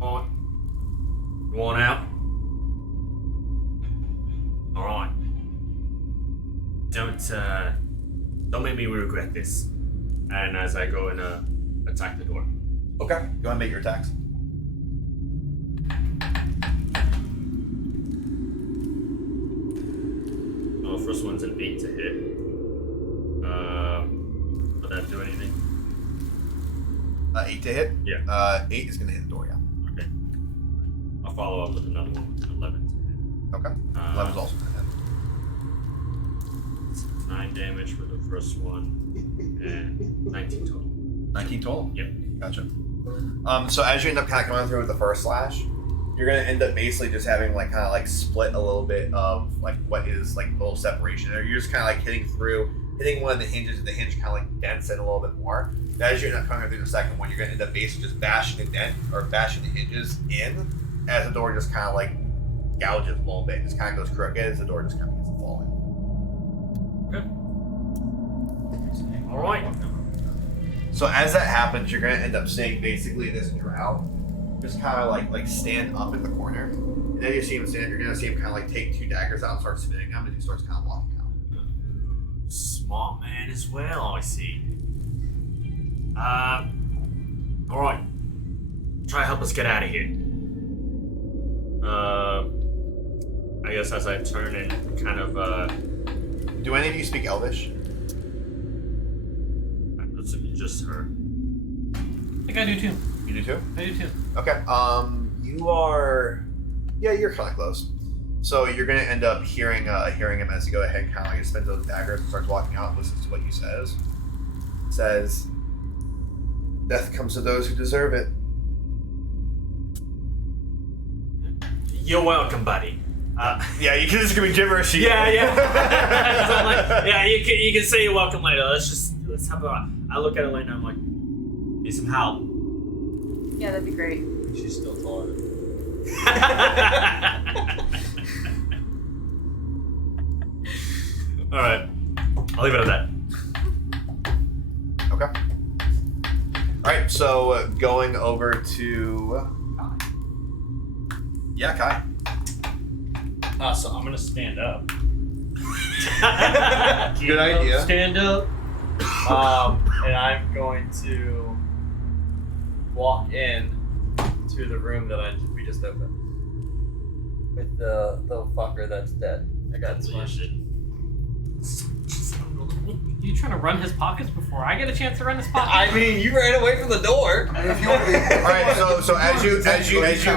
Oh, Go on out. All right. Don't make me regret this. And as I go and attack the door. Okay. Go ahead and make your attacks. Oh, first one's an 8 to hit. Would that do anything? 8 to hit? Yeah. 8 is going to hit the door, yeah. Okay. I'll follow up with another one with an 11 to hit. Okay. 11 is also going to hit. 9 damage for the first one, and 19 total. 19 total? Yep. Gotcha. So as you end up kind of coming through with the first slash, you're going to end up basically just having like kind of like split a little bit of like what is like a little separation there. You're just kind of like hitting one of the hinges, and the hinge kind of like dents in a little bit more. And as you end up coming through the second one, you're going to end up basically just bashing the hinges in as the door just kind of like gouges a little bit. It just kind of goes crooked as the door just kind of gets to fall in. All right. So as that happens, you're gonna end up seeing basically this drow just kind of like stand up in the corner, and then you see him stand. You're gonna see him kind of like take 2 daggers out and start spinning them, and he starts kind of walking out. Smart man as well, I see. All right. Try to help us get out of here. I guess as I turn and kind of Do any of you speak Elvish? It's just her. I think I do too. You do too. I do too. Okay. You are. Yeah, you're kind of close. So you're gonna end up hearing him as you go ahead and kind of like spins those daggers and starts walking out and listens to what you says. Says, "Death comes to those who deserve it." You're welcome, buddy. Yeah, you can just give me gibberish. Yeah. So I'm like, yeah, you can say you're welcome later. Let's have a. I look at it later and I'm like, need some help. Yeah, that'd be great. She's still taller. All right, I'll leave it at that. Okay. All right. So going over to. Yeah, Kai. So I'm gonna stand up. Good idea. Stand up. And I'm going to walk in to the room that we just opened with the fucker that's dead. I got smushed. You trying to run his pockets before I get a chance to run his pockets? I mean, you ran away from the door. All right. So as you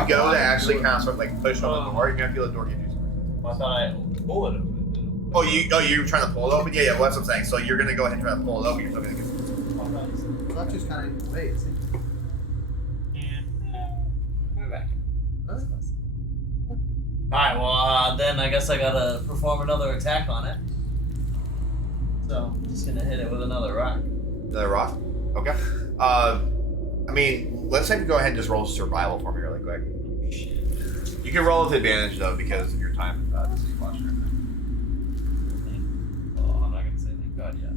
go to actually kind of sort of like push on the door, you're gonna feel the door get you. I thought I pulled it open. You're trying to pull it open? Yeah. Well, that's what I'm saying. So you're gonna go ahead and try to pull it open. You're still gonna get. Well, that just kind of ways. Alright, well, then I guess I gotta perform another attack on it. So, I'm just gonna hit it with another rock. Another rock? Okay. I mean, let's have you go ahead and just roll survival for me really quick. You can roll with advantage though because of your time to see watching everything. Well, I'm not gonna say thank God yet.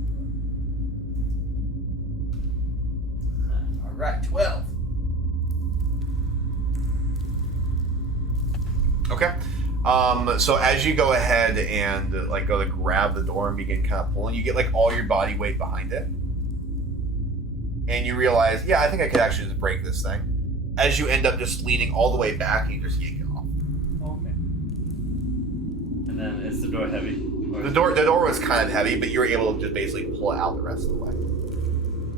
Alright, 12. Okay. So as you go ahead and like go to grab the door and begin kind of pulling, you get like all your body weight behind it. And you realize, yeah, I think I could actually just break this thing. As you end up just leaning all the way back and you just yank it off. Okay. And then is the door heavy? Or The door was kind of heavy, but you were able to just basically pull it out the rest of the way.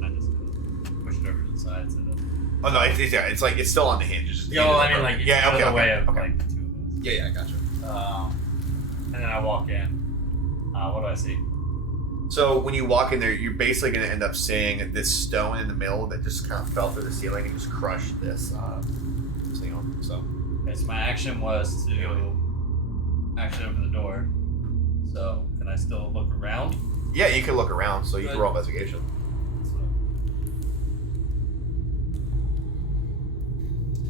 I just push it over to the side so that... Oh no, it's like it's still on the hinge. It's just Yo, I mean like it's yeah, out okay, of the way okay, of okay. like the two of us. Yeah, I gotcha. And then I walk in. What do I see? So when you walk in there, you're basically going to end up seeing this stone in the middle that just kind of fell through the ceiling and just crushed this ceiling. So Okay, so my action was to actually open the door. So can I still look around? yeah, you can look around. So you can roll investigation.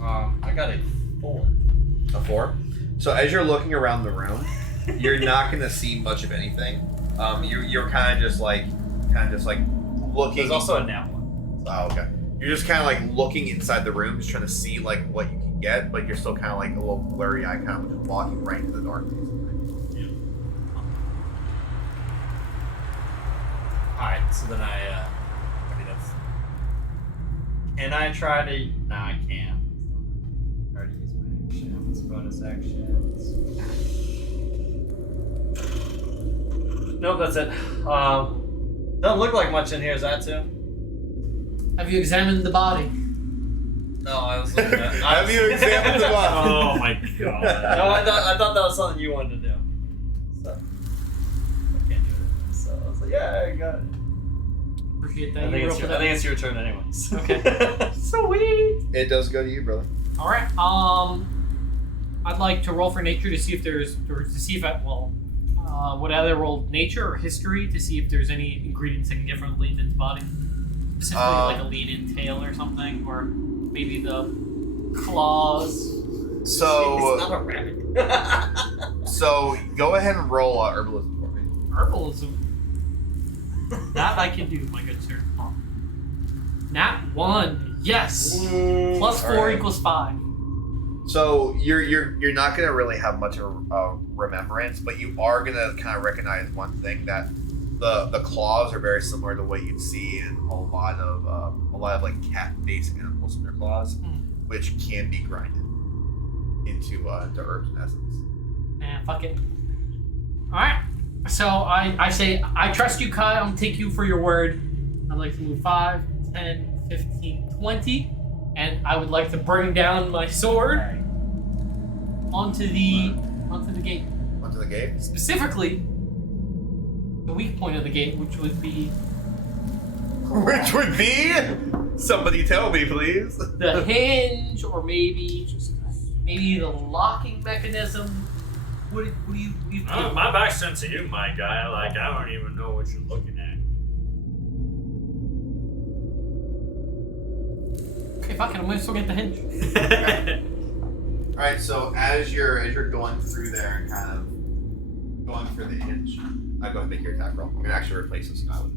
I got a 4. A 4. So as you're looking around the room, you're not going to see much of anything. You're kind of just like looking. There's also a nap one. Oh, okay. You're just kind of like looking inside the room, just trying to see like what you can get, but you're still kind of like a little blurry eye, kind of just walking right into the dark. Alright, so then I can I try to? No, I can't. I already used my actions, bonus actions. Nope, that's it. Doesn't look like much in here. Is that too? Have you examined the body? No, I was looking at. Have you examined the body? Oh my god. No, I thought that was something you wanted to do. So I can't do it. So I was like, yeah, I got it. Appreciate I that. think it's your turn anyways. Okay. Sweet. It does go to you, brother. All right. I'd like to roll for nature to see if there's, or to see if would either roll nature or history to see if there's any ingredients I can get from Lean-In's body, specifically like a Lean-In tail or something, or maybe the claws. So, It's not a rabbit. so go ahead and roll herbalism for me. Herbalism. That I can do, my good sir. Nat 1. Yes. Plus 4 Alright. equals 5. So you're not gonna really have much of a remembrance, but you are gonna kind of recognize one thing, that the claws are very similar to what you'd see in a lot of like cat-based animals in their claws, which can be grinded into herbs in essence. Man, fuck it. Alright. So I say, I trust you, Kai. I'm gonna take you for your word. I'd like to move 5, 10, 15, 20. And I would like to bring down my sword onto the gate. Onto the gate? Specifically, the weak point of the gate, which would be Which would be? Somebody tell me, please. the hinge, or maybe the locking mechanism. What do you My back's sent to you, my guy. Like, I don't even know what you're looking at. Okay, fuck it. I'm gonna still get the hinge. Alright, so as you're going through there and kind of going through the hinge, go ahead and make your attack roll. I'm gonna actually replace this guy with.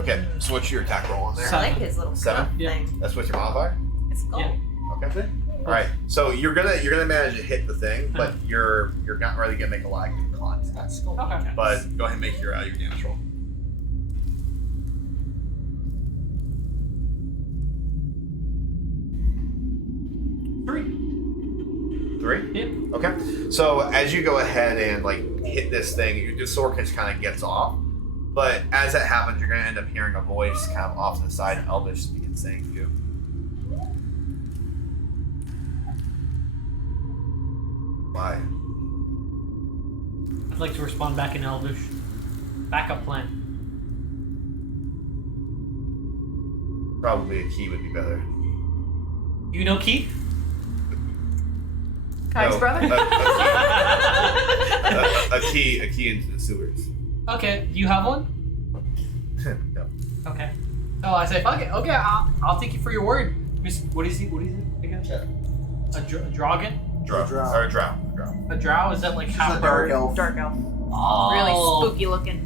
Okay, so what's your attack roll on there? I like his little 7? cup Yeah. thing. That's what's your modifier? It's gold. Yeah. Okay. Alright, so you're gonna manage to hit the thing, but you're not really gonna make a lot of good contact. Okay. But go ahead and make your damage roll. Three? Yeah. Okay. So as you go ahead and like hit this thing, the sword just kind of gets off. But as that happens, you're gonna end up hearing a voice kind of off to the side, Elvish speaking, saying to you. Why? I'd like to respond back in Elvish. Backup plan. Probably a key would be better. You know Keith? Kai's No, brother? A key into the sewers. Okay. Do you have one? No. Okay. Oh, I say, fuck it. Okay, I'll take you for your word. Miss, what is he? What is it again? A dragon? Drow. Drow. Or a drow. A drow? Is that like She's half a dark elf. Dark elf. Oh, Really spooky looking.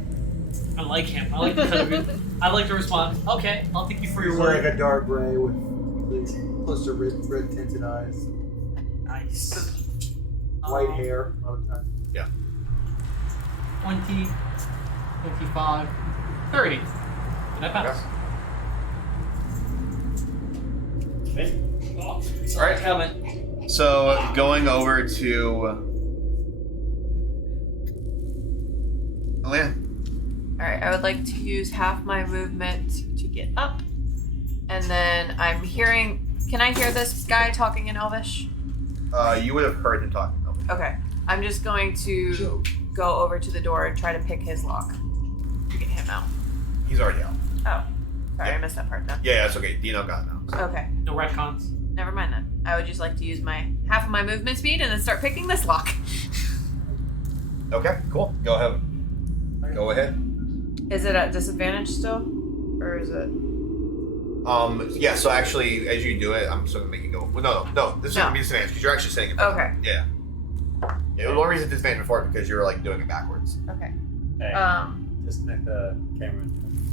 I like him. I like the cut of it. I like to respond. Okay, I'll take you for your He's like word. a dark gray with close to red tinted eyes, Nice. white hair all the time. 20, 25, 30. Did I pass? Alright, coming. So going over to Alea. Alright, I would like to use half my movement to get up. And then I'm hearing. Can I hear this guy talking in Elvish? You would have heard him talking. Okay. I'm just going to go over to the door and try to pick his lock to get him out. He's already out. Oh. Sorry, Yeah. I missed that part then. Yeah, that's okay. Dino got it now. Okay. No retcons. Never mind then. I would just like to use my half of my movement speed and then start picking this lock. Okay, cool. Go ahead. Go ahead. Is it at disadvantage still? Or is it? Yeah, so actually, as you do it, I'm just gonna make it go. Well, no. This is No. gonna be disadvantage because you're actually sitting in front. Okay. Yeah. Yeah, the only reason it's disadvantage before is because you're like doing it backwards. Okay. Hey, Um disconnect the camera.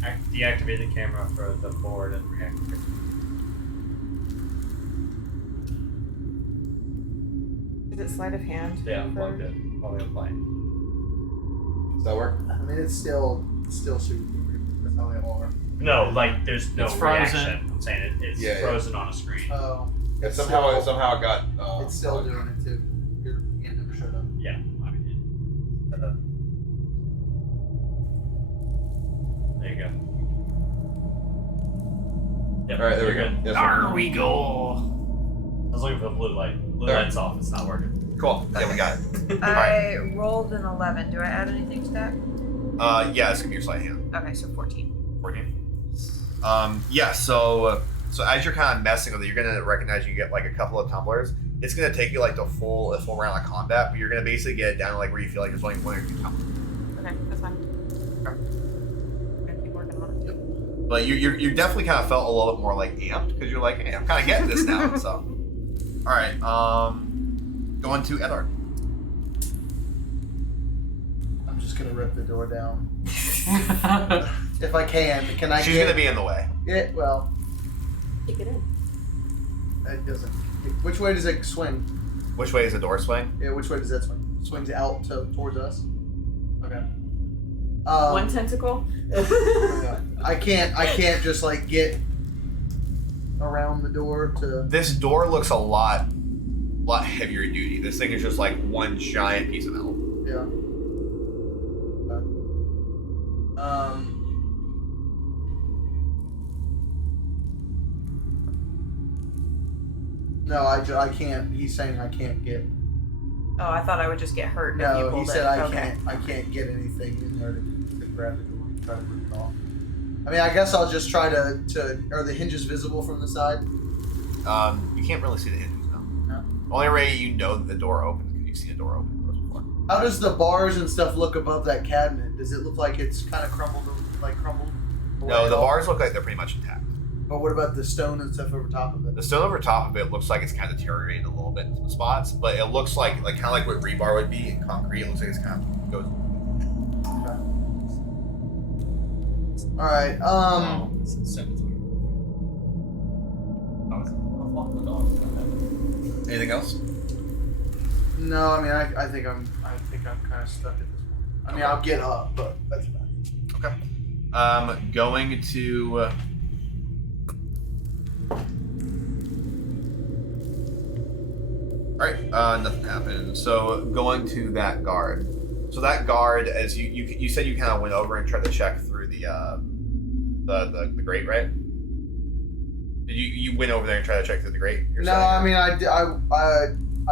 deactivate the camera for the board and reactivate. Is it sleight of hand? Yeah, unplugged it. While we were playing. Does that work? I mean, it's still super weird. That's how they all are. No, like there's no It's frozen. reaction. I'm saying it's Yeah, yeah. frozen on a screen. Oh, Yeah, somehow it got. it's still doing it too. Your hand never showed up. Yeah, I mean, there you go. Yep, All right, there we you're go. good. Yes, There we go. I was looking for the blue light. Blue There. light's off. It's not working. Cool. Yeah, we got it. I rolled an 11. Do I add anything to that? Yeah, it's gonna be your sleight of hand. Okay, so 14. 14. Yeah. So as you're kind of messing with it, you're gonna recognize you get like a couple of tumblers. It's gonna take you like a full round of combat, but you're gonna basically get it down to like where you feel like there's only one or two tumblers. Okay, that's fine. Okay. I'm gonna keep working on it. But you definitely kind of felt a little bit more like amped because you're like, hey, I'm kind of getting this now. So, all right. Going to Edard. I'm just gonna rip the door down if I can. Can I? She's gonna be in the way. Yeah. Well, Kick it in. it doesn't. Which way does it swing? Which way is the door swing? Yeah. Which way does that swing? Swings out towards us. Okay. One tentacle. I can't just like get around the door to. This door looks a lot heavier duty. This thing is just like one giant piece of metal. Yeah. No, I can't. He's saying I can't get. Oh, I thought I would just get hurt if you No, pulled he said it. I Okay. can't get anything in there to grab the door and try to rip it off. I mean, I guess I'll just try to. Are the hinges visible from the side? You can't really see the hinges now. No. Only way you know that the door opens because you've seen a door open and close before. How does the bars and stuff look above that cabinet? Does it look like it's kind of crumbled away No, at the all? bars look like they're pretty much intact. But what about the stone and stuff over top of it? The stone over top of it looks like it's kind of deteriorating a little bit in some spots, but it looks like kind of like what rebar would be in concrete. It looks like it's kind of goes. All right. Oh, it's cemetery. I'll walk the dog. Anything else? No, I mean, I think I'm kind of stuck at this point. I mean, I'll get up, but that's about it. Okay. Going to. All right. Nothing happened. So going to that guard. So that guard, as you said, you kind of went over and tried to check through the grate, right? Did you went over there and tried to check through the grate? You're No, saying? I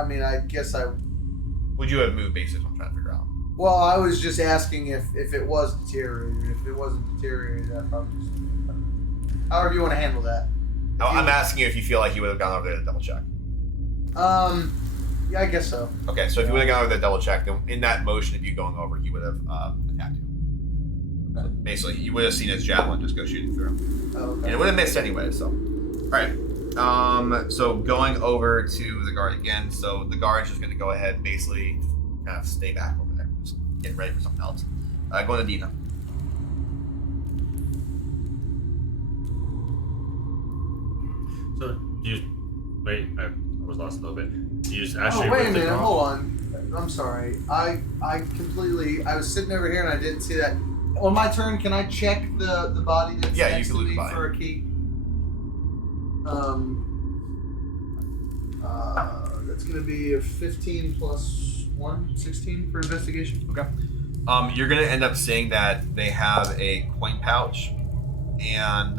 mean, I guess I. Would you have moved bases? I'm trying to figure out. Well, I was just asking if it was deteriorated. If it wasn't deteriorated, I probably just. However you want to handle that. I'm asking you if you feel like you would have gone over there to double check. Yeah, I guess so. Okay, so if you would have gone over there to double check, then in that motion of you going over, he would have attacked you. Okay. So basically, you would have seen his javelin just go shooting through him. Oh, And okay. it would have missed anyway, so. Alright. So going over to the guard again, so the guard's just going to go ahead and basically kind of stay back over there. Just get ready for something else. Going to Dina. So you wait. I was lost a little bit. You just Oh, actually. wait a ripped it minute. off? Hold on. I'm sorry. I completely. I was sitting over here and I didn't see that. On my turn, can I check the body that's Yeah, you next can to loot the me body. for a key? That's gonna be a 15 plus 1, 16 for investigation. Okay. You're going to end up seeing that they have a coin pouch, and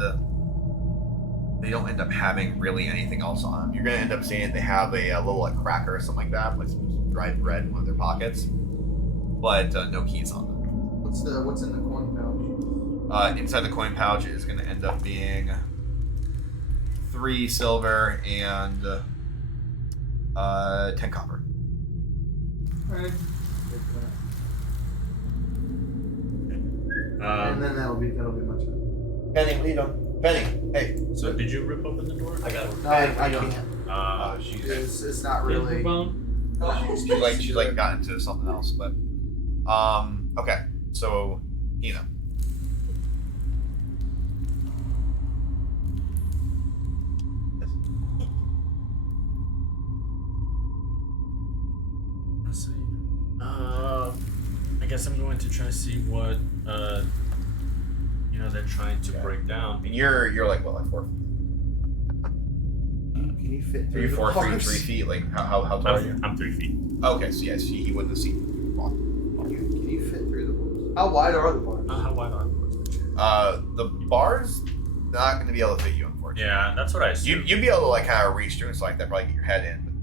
they don't end up having really anything else on them. You're going to end up seeing they have a little like cracker or something like that, like some dried bread in one of their pockets, but no keys on them. What's in the coin pouch? Inside the coin pouch is going to end up being 3 silver and 10 copper. Alright. And then that'll be much better. Penny, what are you doing? Penny, hey. So did you rip open the door? I got it. No, I can't. It's not really. She's got into something else, but okay. So, guess I'm going to try to see what they're trying to break down. And you're like what, like 4 feet? Can you fit Are through you the 4 feet, bars? 3 feet? Like how tall are you? I'm 3 feet. Okay, so yes, he wouldn't have seen. Can you fit through the bars? How wide are the bars? How wide are the The bars not going to be able to fit you, unfortunately. Yeah, that's what I assumed. You'd be able to like kind of reach through and stuff like that, probably get your head in, but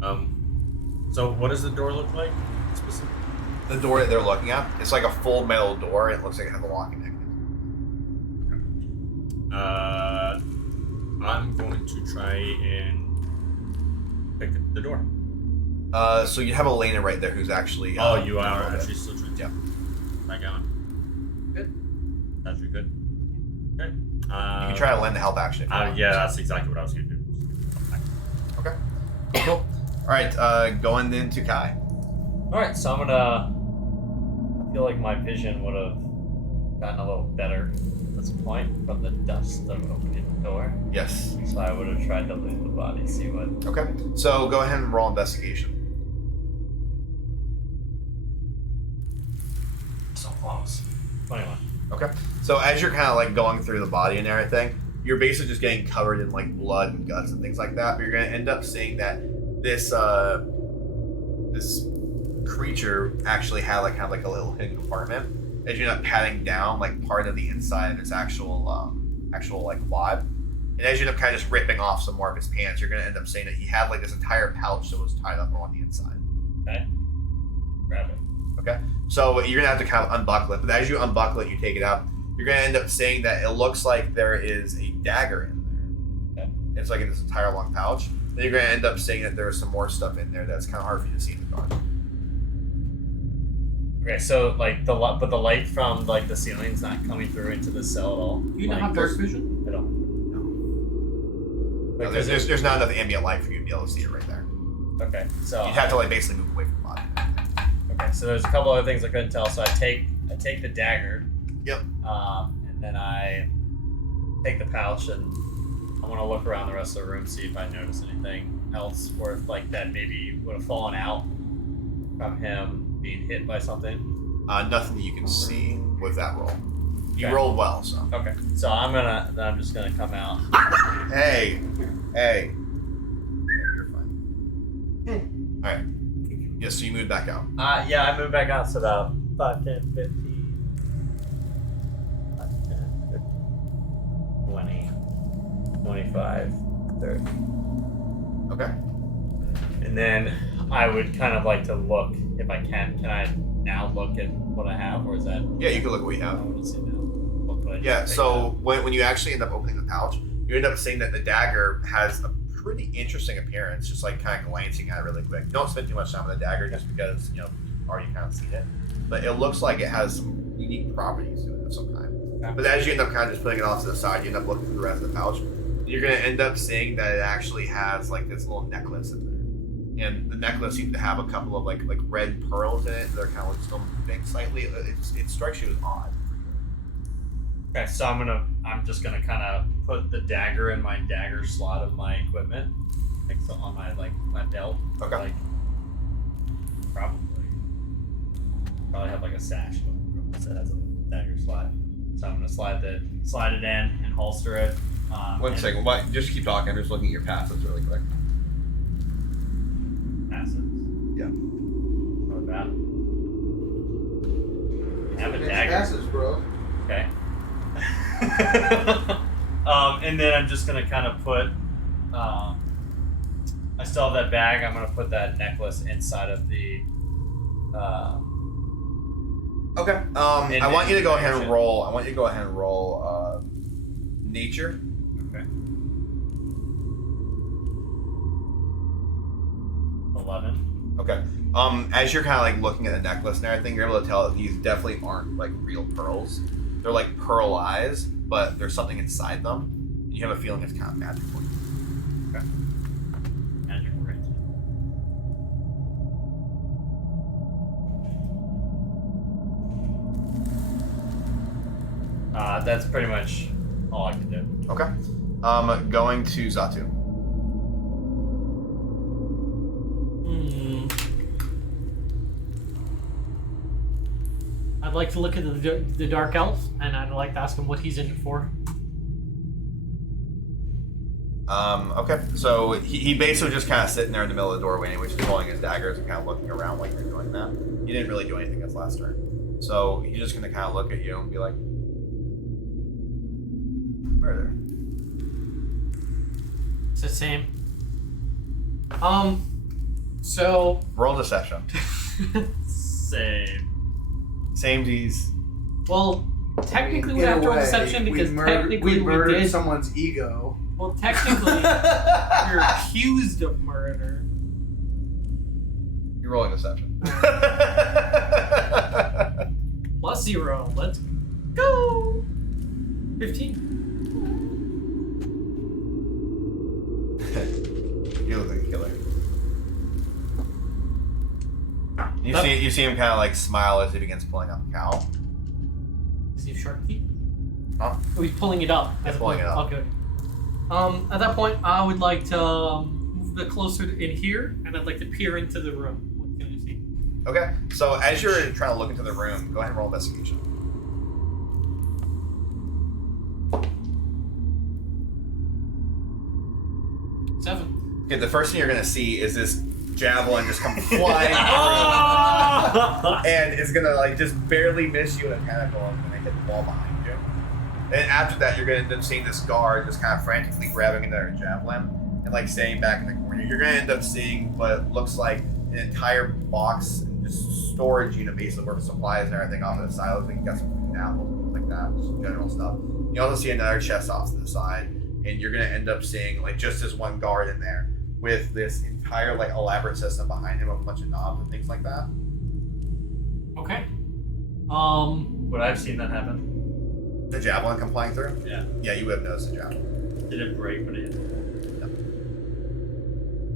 not. So what does the door look like specifically? The door that they're looking at, it's like a full metal door. And it looks like it has a locking mechanism. I'm going to try and pick the door. So you have Elena right there, who's actually. You are okay. actually still trying to. Yeah. Back on. Good. That's good. Okay. You can try to lend a help action if you want. Yeah, that's exactly what I was going to do. Okay. Cool. All right. Going into Kai. All right, so I'm gonna. I feel like my vision would have gotten a little better at this point from the dust of opening the door. Yes. So I would have tried to loot the body, see what. Okay. So go ahead and roll investigation. So close. 21. Okay. So as you're kind of like going through the body and everything, you're basically just getting covered in like blood and guts and things like that. But you're gonna end up seeing that this creature actually had like kind of like a little hidden compartment. As you end up patting down like part of the inside of its actual like quad, and as you end up kind of just ripping off some more of his pants, you're gonna end up seeing that he had like this entire pouch that was tied up on the inside. Okay. Grab it. Okay. So you're gonna have to kind of unbuckle it, but as you unbuckle it, you take it out. You're gonna end up seeing that it looks like there is a dagger in there. Okay. It's like in this entire long pouch. Then you're gonna end up seeing that there's some more stuff in there that's kind of hard for you to see in the dark. Okay, so like the light from like the ceiling's not coming through into the cell at all. You don't Like, have dark vision? I don't. No, Like, there's not enough ambient light for you to be able to see it right there. Okay, so You'd have to like basically move away from the body. okay, so there's a couple other things I couldn't tell. So I take the dagger. Yep. And then I take the pouch and I want to look around the rest of the room, see if I notice anything else worth like that maybe would have fallen out from him being hit by something. Nothing that you can see with that roll. You Okay. rolled well, so. Okay, so I'm just gonna come out. Hey. Yeah, you're fine. All right. Yeah, so you moved back out. Yeah, I moved back out to about 5, 10, 15, 5, 10, 15, 20, 25, 30. Okay. And then I would kind of like to look, if I can. Can I now look at what I have, or is that? Yeah, you can look what you I have. want to see now. What could I Yeah, take so when you actually end up opening the pouch, you end up seeing that the dagger has a pretty interesting appearance, just like kind of glancing at it really quick. Don't spend too much time on the dagger just because, you've already kind of seen it. But it looks like it has some unique properties to it of some kind. Okay. But as you end up kind of just putting it off to the side, you end up looking through the rest of the pouch, you're going to end up seeing that it actually has like this little necklace in there. And the necklace seems to have a couple of like red pearls in it that are kind of like still moving slightly. It strikes you as odd. Okay, so I'm just gonna kind of put the dagger in my dagger slot of my equipment, like so on my belt. Okay. Like probably have like a sash that has a dagger slot. So I'm gonna slide it in and holster it. One second. What? Just keep talking. I'm just looking at your passives really quick. Passive. Yeah. What about? Have a Next dagger. passes, bro. Okay. And then I'm just gonna kind of put. I still have that bag. I'm gonna put that necklace inside of the. Okay. I want you to go ahead and roll. I want you to go ahead and roll nature. Okay. 11. Okay. As you're kind of like looking at the necklace and everything, you're able to tell that these definitely aren't like real pearls. They're like pearl eyes, but there's something inside them. And you have a feeling it's kind of magical. Okay. Magical ring. That's pretty much all I can do. Okay. Going to Zatu. like to look at the dark elf, and I'd like to ask him what he's in it for. Okay. So he basically just kind of sitting there in the middle of the doorway, anyway, just pulling his daggers and kind of looking around like you're doing that. He didn't really do anything this last turn, so he's just gonna kind of look at you and be like, "Murder." It's the same. So Roll deception. Same. Same D's. well, technically we In a have to roll way, deception because technically we murdered did. someone's ego. Well, technically you're accused of murder. You're rolling deception. Plus 0. Let's go. 15. You look like a killer. You see him kind of like smile as he begins pulling up a cow. Does he have sharp teeth? Huh? Oh, he's pulling it up. He's pulling it up. Okay. At that point, I would like to move a bit closer in here, and I'd like to peer into the room. What can I see? Okay, so as you're trying to look into the room, go ahead and roll investigation. Seven. Okay, the first thing you're gonna see is this javelin just come flying through, and is gonna like just barely miss you in a tentacle and gonna hit the wall behind you. And after that, you're gonna end up seeing this guard just kind of frantically grabbing another javelin and like staying back in the corner. You're gonna end up seeing what looks like an entire box and just storage unit basically where the supplies and everything off to the side. Looks like you got some food apples and things like that, just general stuff. You also see another chest off to the side, and you're gonna end up seeing like just this one guard in there with this entire like elaborate system behind him with a bunch of knobs and things like that. Okay. Would I have seen that happen? The javelin come flying through? Yeah. Yeah, you would have noticed the javelin. Did it break when it hit?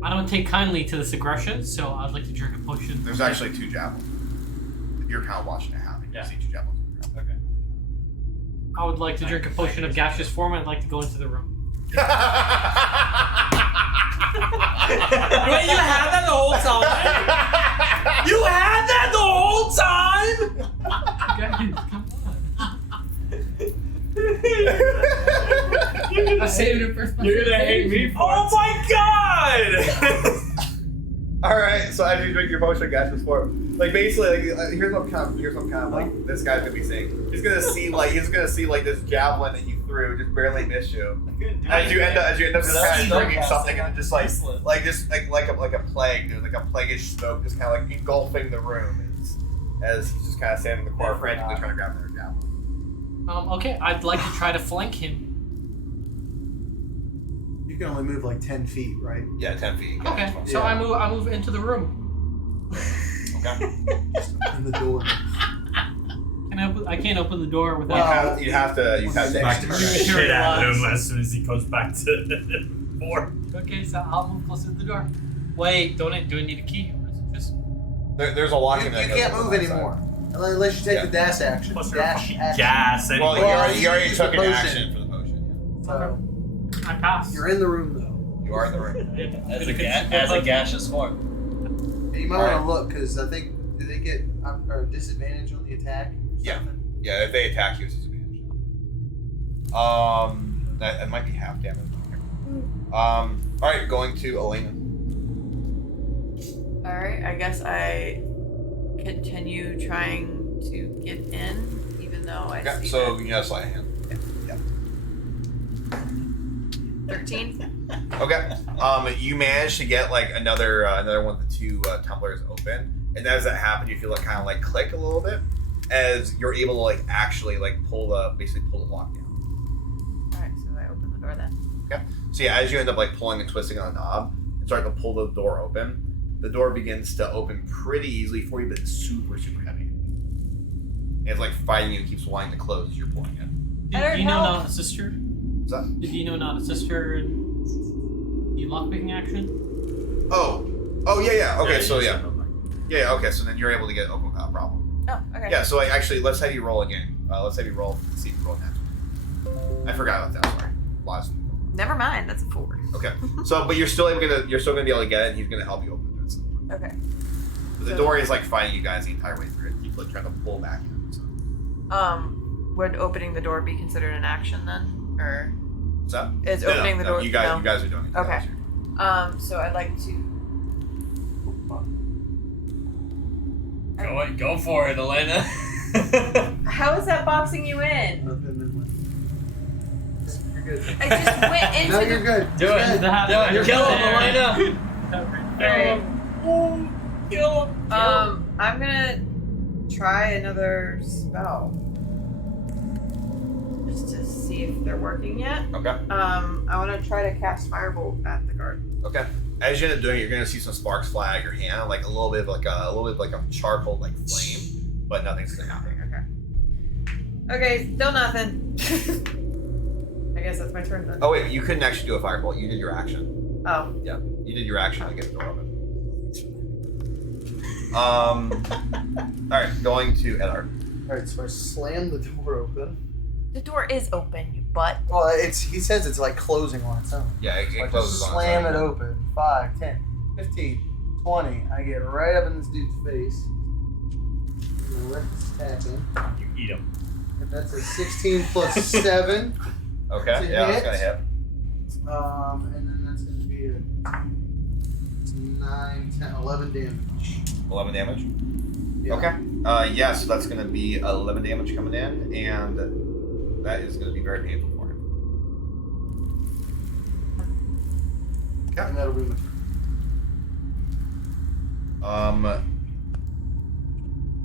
I don't take kindly to this aggression, so I'd like to drink a potion. There's actually two javelins. You're kind of watching it happen. Yeah. You see two javelins. Okay. I would like to drink a potion of gaseous form. I'd like to go into the room. Wait, you had that the whole time? You had that the whole time? Guys, come on. I saved it for. You're gonna hate me for Oh my god! All right, so as you drink your potion of gaseous form, like basically, like here's what kind of like this guy's gonna be seeing. He's gonna see like this javelin that you threw just barely missed you. As you end up just kind of drinking something and just like a plague, dude, like a plaguish smoke just kind of like engulfing the room as he's just kind of standing in the corner frantically trying to grab another javelin. Okay, I'd like to try to flank him. You can only move like 10 feet, right? Yeah, 10 feet. Okay, so Yeah. I move into the room. Okay. In the door. I can't open the door You without. have to Back to Turn. shit at him as soon as he goes back to 4. Okay, so I'll move closer to the door. Wait, do I need a key, or is it just? There's a lock You in there. can't move anymore. Unless you take Yeah. the dash action. Plus you're Dash fucking action. gas Well, anyway. you already use took the an potion. action for the potion. So, I pass. you're in the room though. You are in the room. As a gaseous form. You might Alright. want to look because I think did they get a disadvantage on the attack? Or Yeah. something? Yeah, if they attack you, it's disadvantage. That might be half damage. All right, going to Elena. All right, I guess I continue trying to get in, even though I Okay, see so that you know, sleight of hand. 13. Okay. You manage to get like another one of the two tumblers open, and as that happens, you feel it kind of like click a little bit as you're able to like actually like basically pull the lock down. All right, so I open the door then. So yeah, as you end up like pulling and twisting on the knob and start to pull the door open, the door begins to open pretty easily for you, but it's super, super heavy. And it's like fighting you and keeps wanting to close as you're pulling it. Did you know not assist her? What's that? Did you know not assist her in the lockpicking action? Oh, yeah. Okay, so yeah. Yeah, okay, so then you're able to get open without a problem. Oh, okay. Yeah, so like actually, let's have you roll again. Let's have you roll, see if you roll next. I forgot about that, sorry. Lost. Never mind, that's a 4. Okay, so, but you're still gonna be able to get it, and he's gonna help you open the door. Okay. But the door is like fighting you guys the entire way through it. Keep like trying to pull back in. So. Would opening the door be considered an action then, or What's that? is opening the door? You guys are doing it. Okay. So I'd like to. Go for it, Elena. How is that boxing you in? You're good. I just went into No, the. you're good. Do You're it. good. Do it. Kill him, Elena. Alright. Kill him. I'm gonna try another spell. Just to see if they're working yet. Okay. I want to try to cast Firebolt at the guard. Okay. As you end up doing it, you're gonna see some sparks fly out your hand, like a little bit of like a charcoal like flame, but nothing's gonna happen. Okay, still nothing. I guess that's my turn then. Oh wait, you couldn't actually do a firebolt. You did your action. Oh. Yeah, you did your action to get the door open. All right, going to Elar. Alright, so I slam the door open. The door is open, you butt. Well, he says it's like closing on its own. Yeah, it So I closes just on its slam own. it open. 5, 10, 15, 20. I get right up in this dude's face. I'm gonna let this attack in. You eat him. And that's a 16 plus 7. Okay, To yeah, that's hit. gonna hit. And then that's going to be a 9, 10, 11 damage. 11 damage. Yeah. Okay. Yeah, so that's gonna be 11 damage coming in, and that is gonna be very painful for him. And that'll be my turn.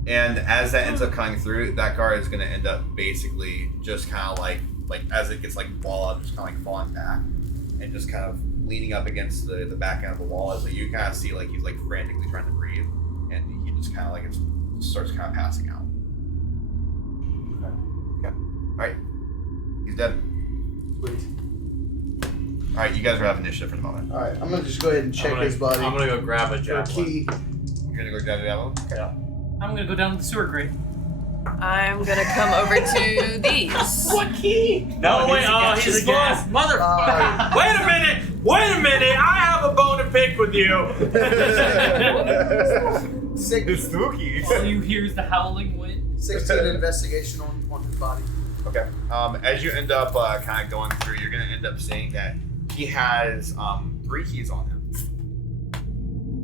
And as that ends up coming through, that guard is gonna end up basically just kind of like as it gets like wall up, just kind of like falling back, and just kind of leaning up against the back end of the wall. As like you kind of see like he's like frantically trying to breathe, and he just kind of like starts kind of passing out. Okay. All right. He's dead. Sweet. All right, you guys are having initiative for the moment. Alright, I'm going to just go ahead and check his body. I'm gonna go grab a for a javelin. key. You're gonna go grab the javelin. Yeah. I'm gonna go down to the sewer grate. I'm gonna come over to these. What key? No, wait, he's he's a gas. Motherfucker. Wait a minute! Wait a minute! I have a bone to pick with you. It's spooky. All you hear is the howling wind. 16 investigation on his body. Okay. As you end up kind of going through, you're gonna end up seeing that he has 3 keys on him.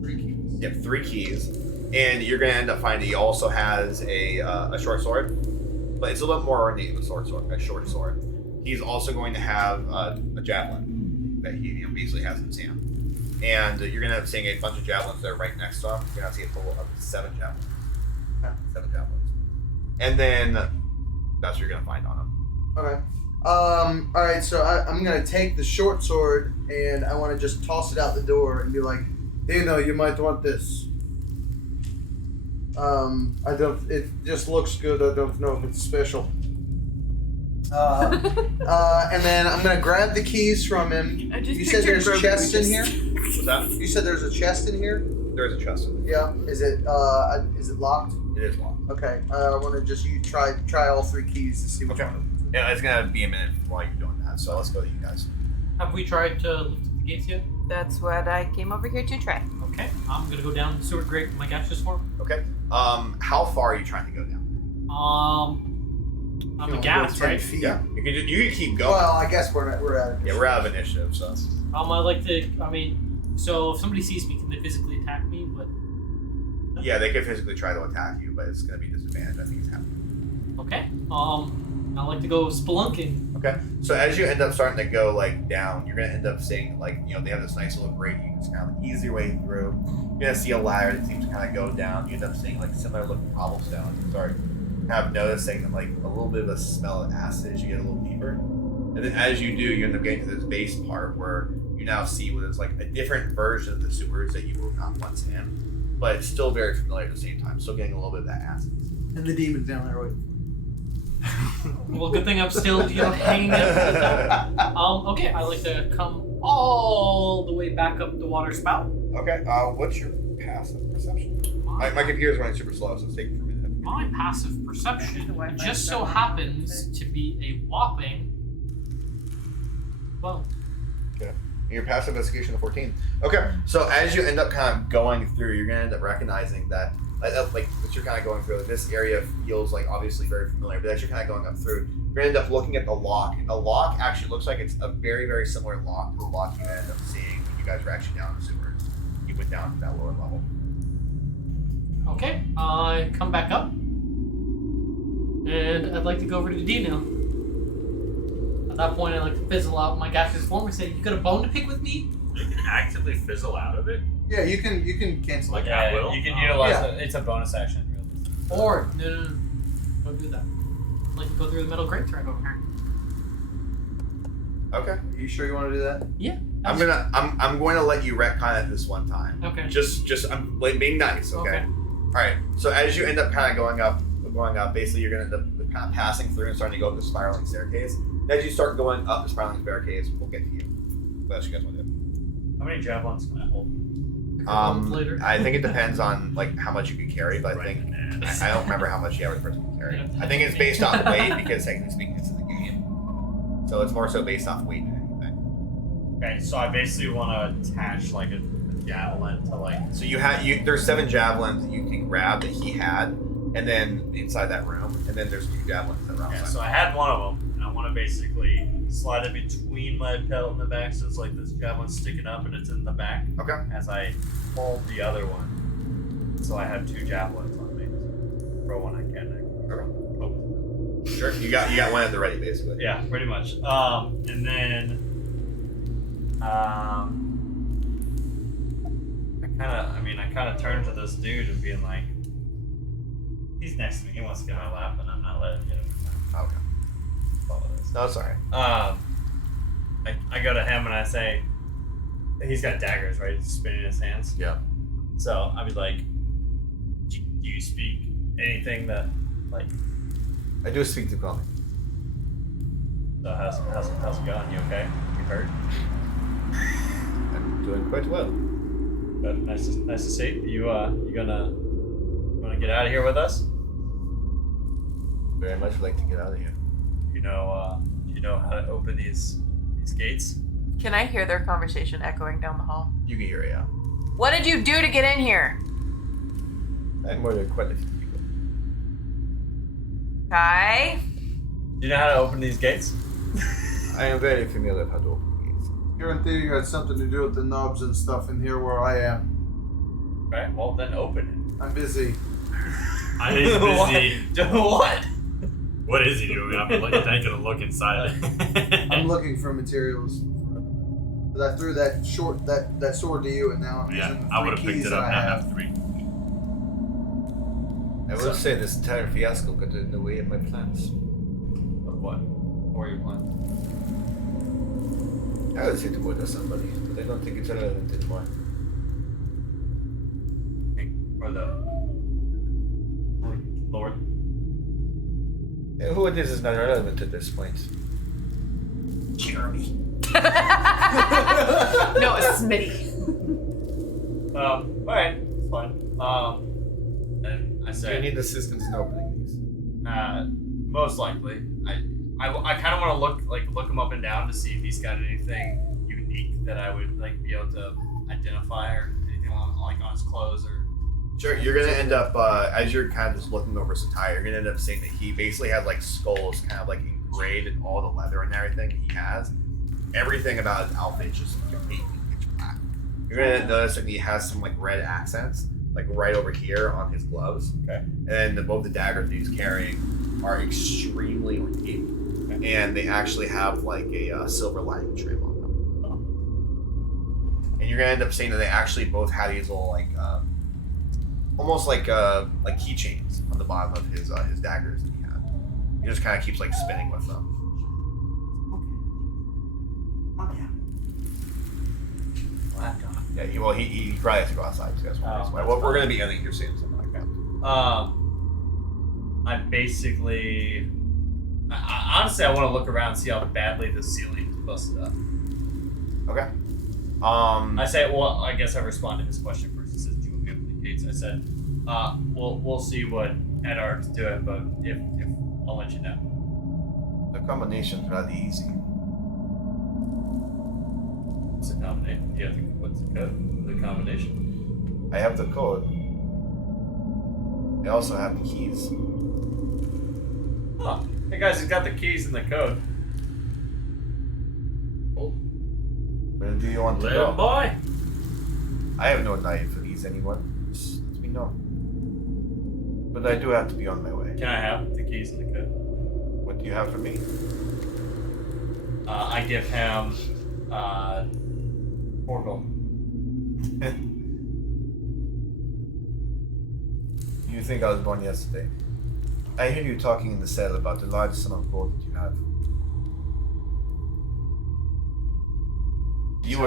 3 keys. Yep, 3 keys, and you're gonna end up finding he also has a short sword, but it's a little bit more ornate than a short sword. He's also going to have a javelin that he basically has in his hand, and you're gonna end up seeing a bunch of javelins that are right next to him. You're gonna see a total of 7 javelins. Okay. 7 javelins, and then that's what you're gonna find on him. Okay. Alright, so I'm going to take the short sword and I want to just toss it out the door and be like, you might want this. It just looks good. I don't know if it's special. And then I'm going to grab the keys from him. I just You said pictured there's Grogu chests in just- here? What's that? You said there's a chest in here? There's a chest in there. Yeah. Is it locked? It is locked. Okay. I want to just try all 3 keys to see which Okay. one. Yeah, it's gonna be a minute while you're doing that, so let's go to you guys. Have we tried to lift the gates yet? That's what I came over here to try. Okay. I'm gonna go down the sewer grate with my gaseous form. Okay. How far are you trying to go down? I'm You a know, gas, 10 right? feet. Yeah, you can keep going. Well, I guess we're at it. Yeah, we're out of initiative, so. I like to. So if somebody sees me, can they physically attack me? But Yeah, they could physically try to attack you, but it's gonna be disadvantage. I think it's happening. okay. I like to go spelunking. Okay. So as you end up starting to go like down, you're gonna end up seeing like they have this nice little grate you can just kind of ease your way through. You're gonna see a ladder that seems to kind of go down. You end up seeing like similar looking cobblestone. You start kind of noticing like a little bit of a smell of acid as you get a little deeper. And then as you do, you end up getting to this base part where you now see what is like a different version of the sewers that you were not once in, but it's still very familiar at the same time. Still getting a little bit of that acid. And the demon's down there waiting. Well, good thing I'm still, hanging out. Okay, I like to come all the way back up the water spout. Okay, what's your passive perception? My computer's running super slow, so it's taking for a minute. My passive perception Wi-Fi just so stuff. happens to be a whopping 12. And your passive investigation of 14. Okay, so as you end up kind of going through, you're gonna end up recognizing that like as you're kind of going through, this area feels like obviously very familiar, but as you're kind of going up through, you're gonna end up looking at the lock, and the lock actually looks like it's a very, very similar lock to the lock you end up seeing when you guys were actually down in the sewers. You went down to that lower level. Okay, I come back up, and I'd like to go over to D now. At that point, I like to fizzle out my gaseous form and say, "You got a bone to pick with me?" You can actively fizzle out of it. Yeah, you can cancel Like it. at will. You can utilize Yeah. it. It's a bonus action, really. Or no, don't do that. I'd like to go through the metal grate track over here. Okay. Are you sure you want to do that? Yeah. I'm going to let you retcon it this one time. Okay. Just I'm like being nice, okay? All right. So as you end up kind of going up, basically you're going to end up kind of passing through and starting to go up the spiraling staircase. As you start going up the spiraling staircase, we'll get to you. What else you guys want to do? How many javelins can I hold? Later. I think it depends on like how much you can carry, but I Right, think man. I don't remember how much the average person can carry. Yeah. I think it's based off weight because technically speaking, it's in the game. So it's more so based off weight than anything. Okay, so I basically want to attach like a javelin to like. So there's 7 javelins that you can grab that he had, and then inside that room, and then there's 2 javelins that are outside. Yeah, so I had one of them, and I want to basically slide it between my pelt and the back, so it's like this javelin's sticking up and it's in the back. Okay. As I hold the other one, so I have 2 javelins on me. Throw one I can. Sure. You got one at the ready, basically. Yeah, pretty much. And then, I kind of turned to this dude and being like, he's next to me. He wants to get on my lap, and I'm not letting him get him. Okay. Follow this. No, it's alright. I go to him and I say, he's got daggers, right? He's spinning in his hands. Yeah. So I'd be like, do you speak anything that, like, I do speak to Colin. so how's it going? You okay? You hurt? I'm doing quite well. Good. Nice to see. You gonna get out of here with us? Very much like to get out of here. You know how to open these gates? Can I hear their conversation echoing down the hall? You can hear it, yeah. What did you do to get in here? I murdered quite a few people. Kai? Do you know how to open these gates? I am very familiar with how to open gates. Your theory had something to do with the knobs and stuff in here where I am. Right. Well, then open I'm busy. I ain't busy. it. Do what? What is he doing? I'm taking a look inside. I'm looking for materials. But I threw that sword to you, and now I'm Yeah, using the I 3 would have picked keys it that up I and have. have 3. I will say this entire fiasco got in the way of my plans. Of what? Or your plans? I would say to murder somebody, but I don't think it's relevant anymore. Or the Lord? Who it is not relevant at this point. Jeremy. No, it's Smitty. Alright, it's fine. And I Do you say, need assistance in opening these? most likely. I kind of want to look him up and down to see if he's got anything unique that I would like be able to identify or anything on his clothes or. Sure, you're gonna end up as you're kind of just looking over his attire, you're gonna end up seeing that he basically has like skulls kind of like engraved in all the leather and everything that he has. Everything about his outfit is just completely pitch black. You're gonna notice that he has some like red accents, like right over here on his gloves. Okay. And both the daggers that he's carrying are extremely deep, and they actually have like a silver lining trim on them. And you're gonna end up seeing that they actually both have these little like almost like keychains on the bottom of his daggers that he had. He just kind of keeps like spinning with them. Laptop. Yeah, he probably has to go outside. So that's one reason why. Well, we're gonna be ending here soon, something like that. I basically, honestly, I want to look around and see how badly the ceiling is busted up. Okay. I say, well, I guess I respond to his question first. He says, "Do you want me to open the gates?" I said, we'll see what Edar's doing, but if I'll let you know." The combination's rather easy. What's the combination? Do you have what's the code? The combination. I have the code. I also have the keys. Oh, hey guys, he's got the keys and the code. Where do you want to Little go? boy. I have no knife for these anyone. Just let me know. But I do have to be on my way. Can I have the keys and the code? What do you have for me? I give him 4 gold. You think I was born yesterday? I heard you talking in the cell about the large sum of gold that you have. You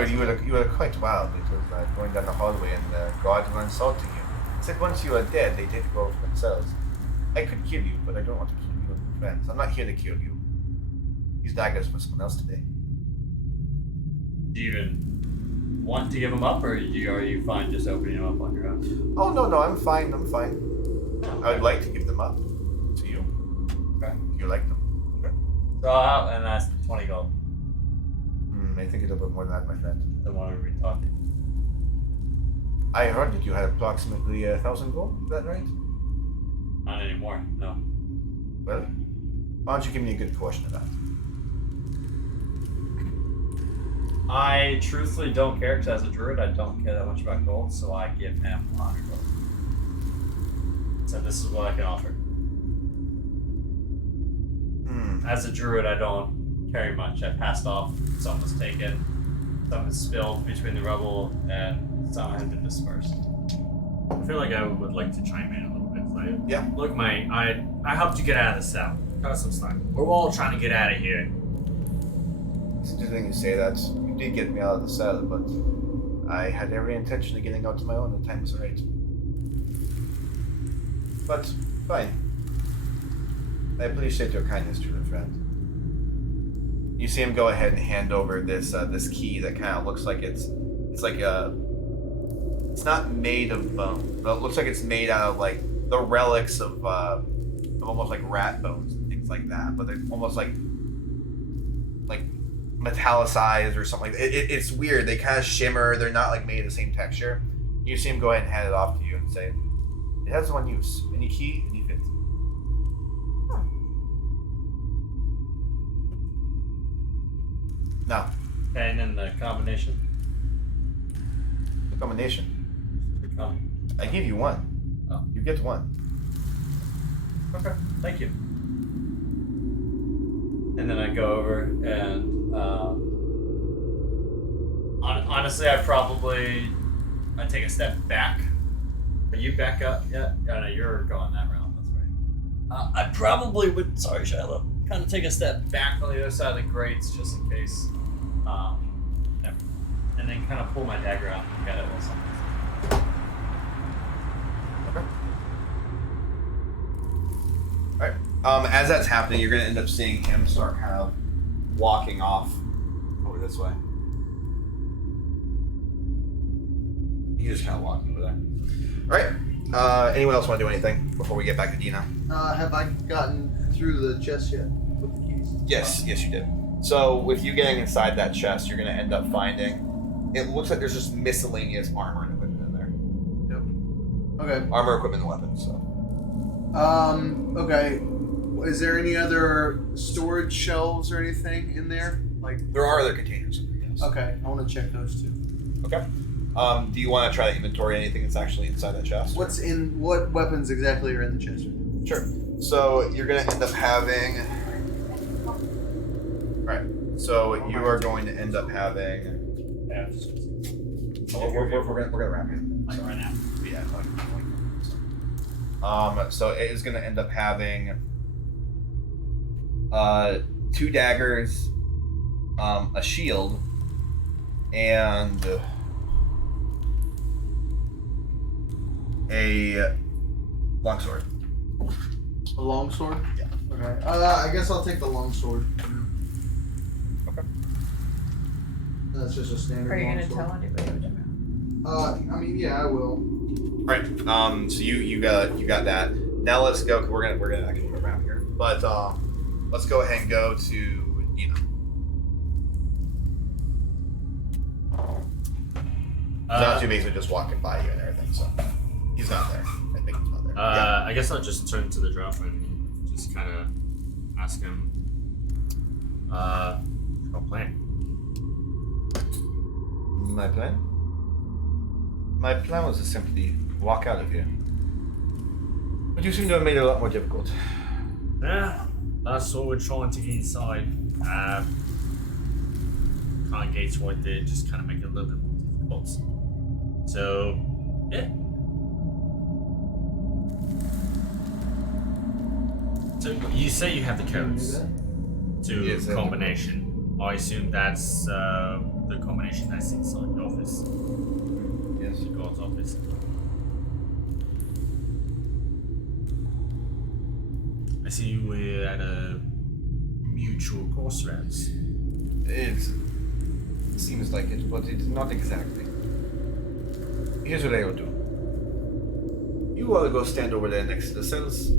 were quite wild. It was like going down the hallway and the guards were insulting you. Said once you are dead, they take the gold for themselves. I could kill you, but I don't want to kill you and your friends. I'm not here to kill you. These daggers for someone else today. Do you even want to give him up, or are you fine just opening him up on your own? Oh no, I'm fine. I would like to give them up to you. Okay. If you like them. Sure. So I'll and that's 20 gold. I think it'll be more than that, my friend. The one we talking. I heard that you had approximately 1,000 gold. Is that right? Not anymore. No. Well, why don't you give me a good portion of that? I truthfully don't care because as a druid, I don't care that much about gold, so I give him 100 gold. So this is what I can offer. As a druid, I don't carry much. I passed off. Some was taken. Some was spilled between the rubble, and some has been dispersed. I feel like I would like to chime in a little bit. Like, Yeah. Look, mate, I helped you get out of the cell. Got some stuff. We're all trying to get out of here. It's interesting you say that. You did get me out of the cell, but I had every intention of getting out to my own when the time was right. But, fine. I appreciate your kindness, true friend. You see him go ahead and hand over this this key that kind of looks like it's like it's not made of bone, but it looks like it's made out of like the relics of almost like rat bones and things like that, but they're almost like metallicized or something like that. It's weird. They kind of shimmer. They're not like made of the same texture. You see him go ahead and hand it off to you and say, "It has one use. Any key, any fit." Now, And then the combination. the combination. I give you one. Oh. You get one. Okay, thank you. And then I go over and honestly, I take a step back. Are you back up yet? Yeah, no, you're going that round. That's right. I probably would. Sorry, Shiloh. Kind of take a step back on the other side of the grates just in case. Never. And then kind of pull my dagger out and look at it while something. Alright. As that's happening, you're gonna end up seeing him start kind of walking off over this way. He's just kind of walking over there. Alright. Anyone else want to do anything before we get back to Dina? Have I gotten through the chest yet with the keys? Yes, you did. So with you getting inside that chest, you're gonna end up finding. It looks like there's just miscellaneous armor and equipment in there. Okay. Armor, equipment, and weapons. So. Okay. Is there any other storage shelves or anything in there? Like, There are other containers in there. Yes. okay, I want to check those too. Okay. Do you want to try to inventory anything that's actually inside that chest? What weapons exactly are in the chest? Sure. So you're gonna end up having. Right. So you are going to end up having. Yeah. We're gonna wrap it. Like right now. Yeah. So it is gonna end up having. 2 daggers, a shield, and a longsword. A longsword? Yeah. Okay. I guess I'll take the longsword. Okay. That's just a standard Are you gonna longsword. tell anybody what you know? I mean, yeah, I will. Right. So you got that. Now let's go. We're gonna actually go around here, but let's go ahead and go to Dina. Not too basically just walking by you and everything. So he's not there. I think he's not there. I guess I'll just turn to the dropper and just kind of ask him, what plan? My plan? My plan was to simply walk out of here. But you seem to have made it a lot more difficult. Yeah, that's what we're trying to get inside. Kind of gates right there, just kind of make it a little bit more difficult. So, yeah. So you say you have the codes to Yes, I have the combination. I assume that's the combination that's inside the office. Yes. The guard's office. I see you were at a mutual crossroads. It seems like it, but it's not exactly. Here's what I will do. You all go stand over there next to the cells.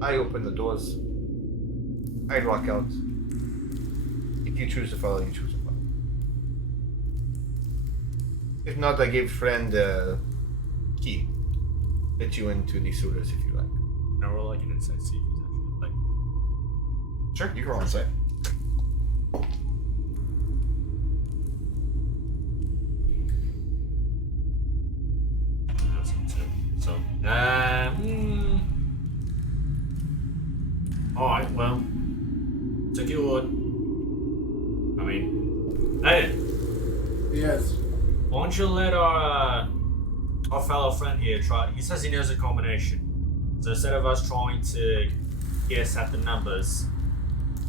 I open the doors. I walk out. If you choose to follow, you choose to follow. If not, I give friend key. Let you into the sewers if you like. Now roll like an insight, see if he's actually like. Sure, you can roll inside. So, alright, well, took your word. I mean, hey, Yes. why don't you let our fellow friend here try? He says he knows a combination. So instead of us trying to guess at the numbers,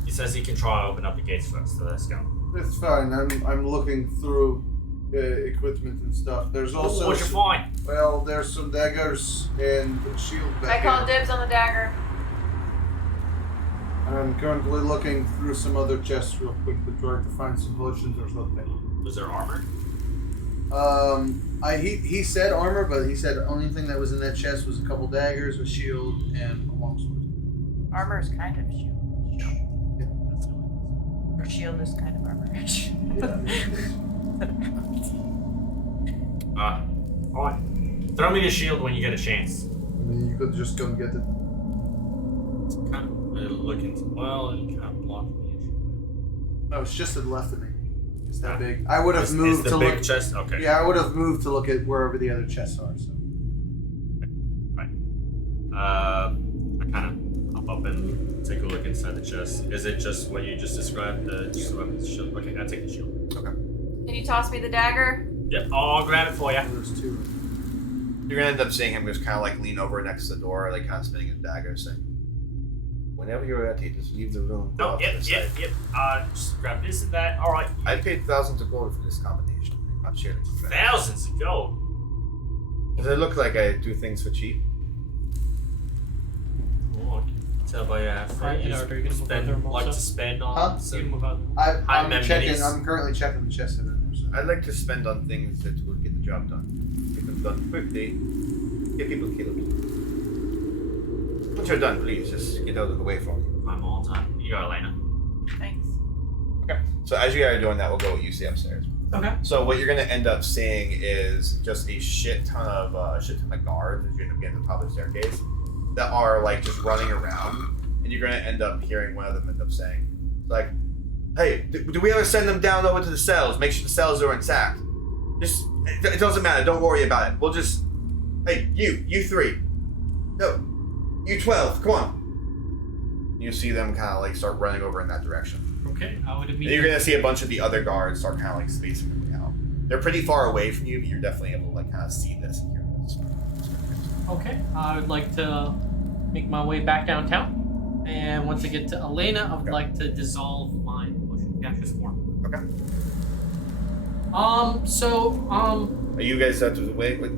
he says he can try to open up the gates first. So let's go. It's fine. I'm looking through equipment and stuff. There's also What'd you find? well, there's some daggers and a shield I back call here. dibs on the dagger. I'm currently looking through some other chests real quick to try to find some potions or something. Was there armor? He said armor, but he said the only thing that was in that chest was a couple daggers, a shield, and a longsword. Armor is kind of shield. That's the only Or shield is kind of armor-ish. Alright. Throw me the shield when you get a chance. I mean, you could just go and get it. It's kind of looking. Well, you kind of blocked the issue. No, it's just to the left of me. It's that big. I would have It's moved the to big look. chest. Okay. Yeah, I would have moved to look at wherever the other chests are. So. Right. I kind of hop up and take a look inside the chest. Is it just what you just described? Just the weapons shield. Okay, I take the shield. Can you toss me the dagger? Yep. I'll grab it for you. There's two. You're gonna end up seeing him just kind of like lean over next to the door, like kind of spinning his dagger, saying, "Whenever you're ready, just leave the room." go No. off to the Yep. side." Just grab this and that. All right. I paid thousands of gold for this combination. I'm sharing it with friends. Thousands of gold. Does it look like I do things for cheap? Oh, I can tell by your effort. Right, You and are you gonna move out there spend, like also? to spend on Huh? You some. can move out. I'm High checking. memories. I'm currently checking the chest in there. So. I'd like to spend on things that will get the job done. Get them done quickly. Get people killed. Once you're done, please just get out of the way for me. I'm all done. You go, Elena. Thanks. Okay. So as you guys are doing that, we'll go what you see upstairs. Okay. So what you're gonna end up seeing is just a shit ton of guards as you end up getting to the top of the staircase that are like just running around, and you're gonna end up hearing one of them end up saying, like, "Hey, do we ever send them down over to the cells? Make sure the cells are intact. Just it doesn't matter. Don't worry about it. We'll just, hey, you three, no, you 12, come on." You see them kind of like start running over in that direction. Okay. I would And immediately. you're gonna see a bunch of the other guards start kind of like spacing them out. They're pretty far away from you, but you're definitely able to like kind of see this and hear this. Okay. I would like to make my way back downtown, and once I get to Elena, I would Okay. like to dissolve my potion of gaseous form. Okay. Are you guys out of the way? Wait,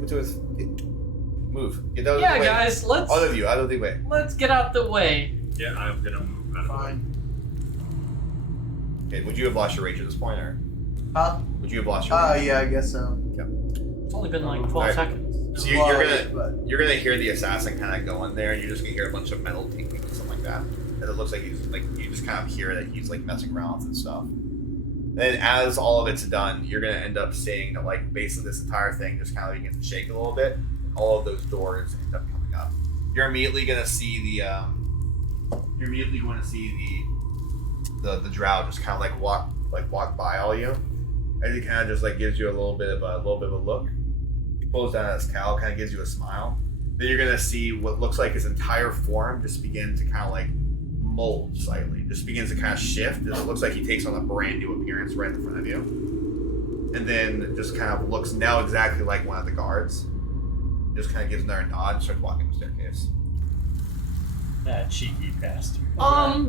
move. Get out of Yeah, the way. guys. Let's. All of you, out of the way. Let's get out the way. Yeah, I'm gonna move out of the way. Fine. Okay, would you have lost your rage at this point, or Huh? would you have lost your rage? Yeah, I guess so. It's only been like 12 Alright. seconds. So you're Well, gonna you're gonna hear the assassin kind of go in there, and you're just gonna hear a bunch of metal tinking and stuff like that. And it looks like he's like you just kind of hear that he's like messing around with and stuff. Then as all of it's done, you're gonna end up seeing that like basically this entire thing just kind of begins to shake a little bit. All of those doors end up coming you're immediately gonna see the the drow just kind of like walk by all you, and he kind of just like gives you a little bit of a look. He pulls down his cowl, kind of gives you a smile. Then you're gonna see what looks like his entire form just begin to kind of like mold slightly, just begins to kind of shift, as it looks like he takes on a brand new appearance right in front of you, and then just kind of looks now exactly like one of the guards. Just kind of gives another nod and starts walking the staircase. That cheeky bastard.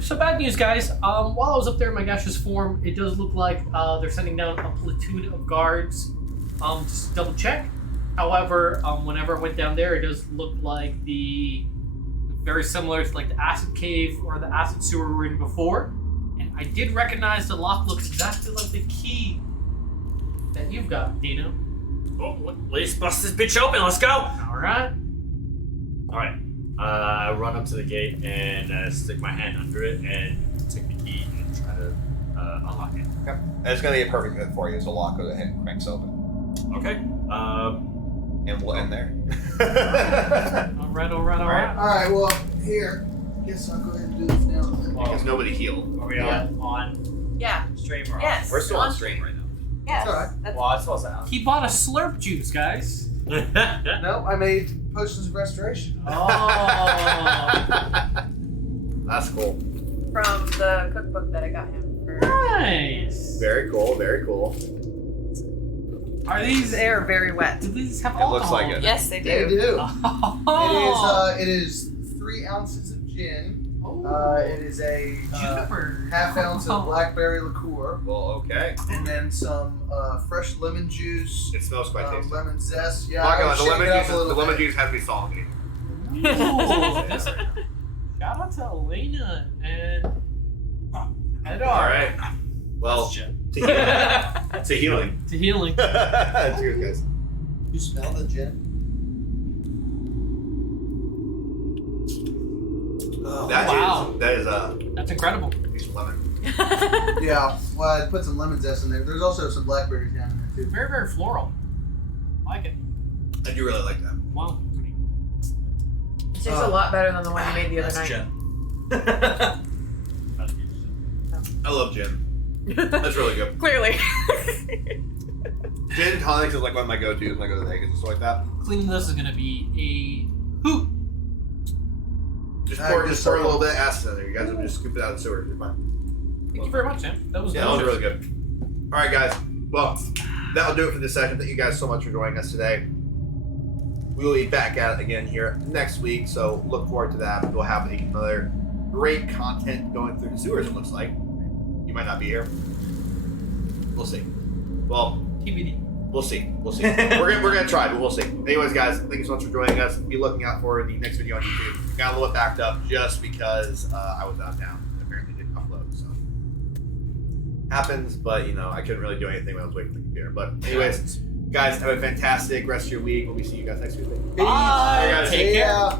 So bad news, guys. While I was up there in my gaseous form, it does look like they're sending down a platoon of guards. Just to double check. However, whenever I went down there, it does look like very similar to like the acid cave or the acid sewer we were in before. And I did recognize the lock looks exactly like the key that you've got, Dino. Oh, let's bust this bitch open. Let's go. All right. All right. I run up to the gate and stick my hand under it and take the key and try to unlock it. Okay. And it's gonna be a perfect fit for you, so lock goes ahead and cranks open. Okay. And we'll end there. All right. Alright, well, here. Guess I'll go ahead and do this now. Because nobody healed. Are we Yeah. on Yeah. stream or Yes. We're still on stream right now. Yes. It's alright. That's- Well, I suppose that. He bought a slurp juice, guys. No, I made potions of restoration. Oh. That's cool. From the cookbook that I got him for. Nice. Very cool. Very cool. Are these? They are very wet. Do these have It alcohol? looks like it. Yes, they do. They do. Oh. It is 3 ounces of gin. Oh. It is a Juniper. half ounce of blackberry liqueur, Well, okay. and then some fresh lemon juice, It smells quite tasty. lemon zest. Yeah, Not I gonna would lie, shake it up a the little lemon bit. juice has to be salty. Ooh, this- shout out to Elena and Edar. All right. Well, That's Jen. to healing. To healing. To healing. Cheers, guys. You smell the gin? That wow. is That's incredible. piece of lemon. Yeah. Well, I put some lemon zest in there. There's also some blackberries down in there too. Very, very floral. Like it. I do really like that. Wow. It tastes a lot better than the one you made the other That's night. Jen. I love gin. That's really good. Clearly. Gin tonics is like one of my go-tos when I go to Vegas and stuff like that. Cleaning this is gonna be a hoot. Just I pour, just pour a saw- little bit of acid in there. You guys will just scoop it out of the sewer. You're fine. Thank you very much, Sam. That was Yeah, that was delicious. really good. All right, guys. Well, that'll do it for this session. Thank you guys so much for joining us today. We will be back at it again here next week, so look forward to that. We'll have another great content going through the sewers, it looks like. You might not be here. We'll see. Well, TBD. we'll see. We'll see. we're gonna try, but we'll see. Anyways, guys, thank you so much for joining us. Be looking out for the next video on YouTube. Got a little backed up just because I was out of town and apparently didn't upload. So happens, but I couldn't really do anything when I was waiting for the computer. But anyways, guys, have a fantastic rest of your week. We'll be seeing you guys next week. Bye. guys. Take care. Yeah.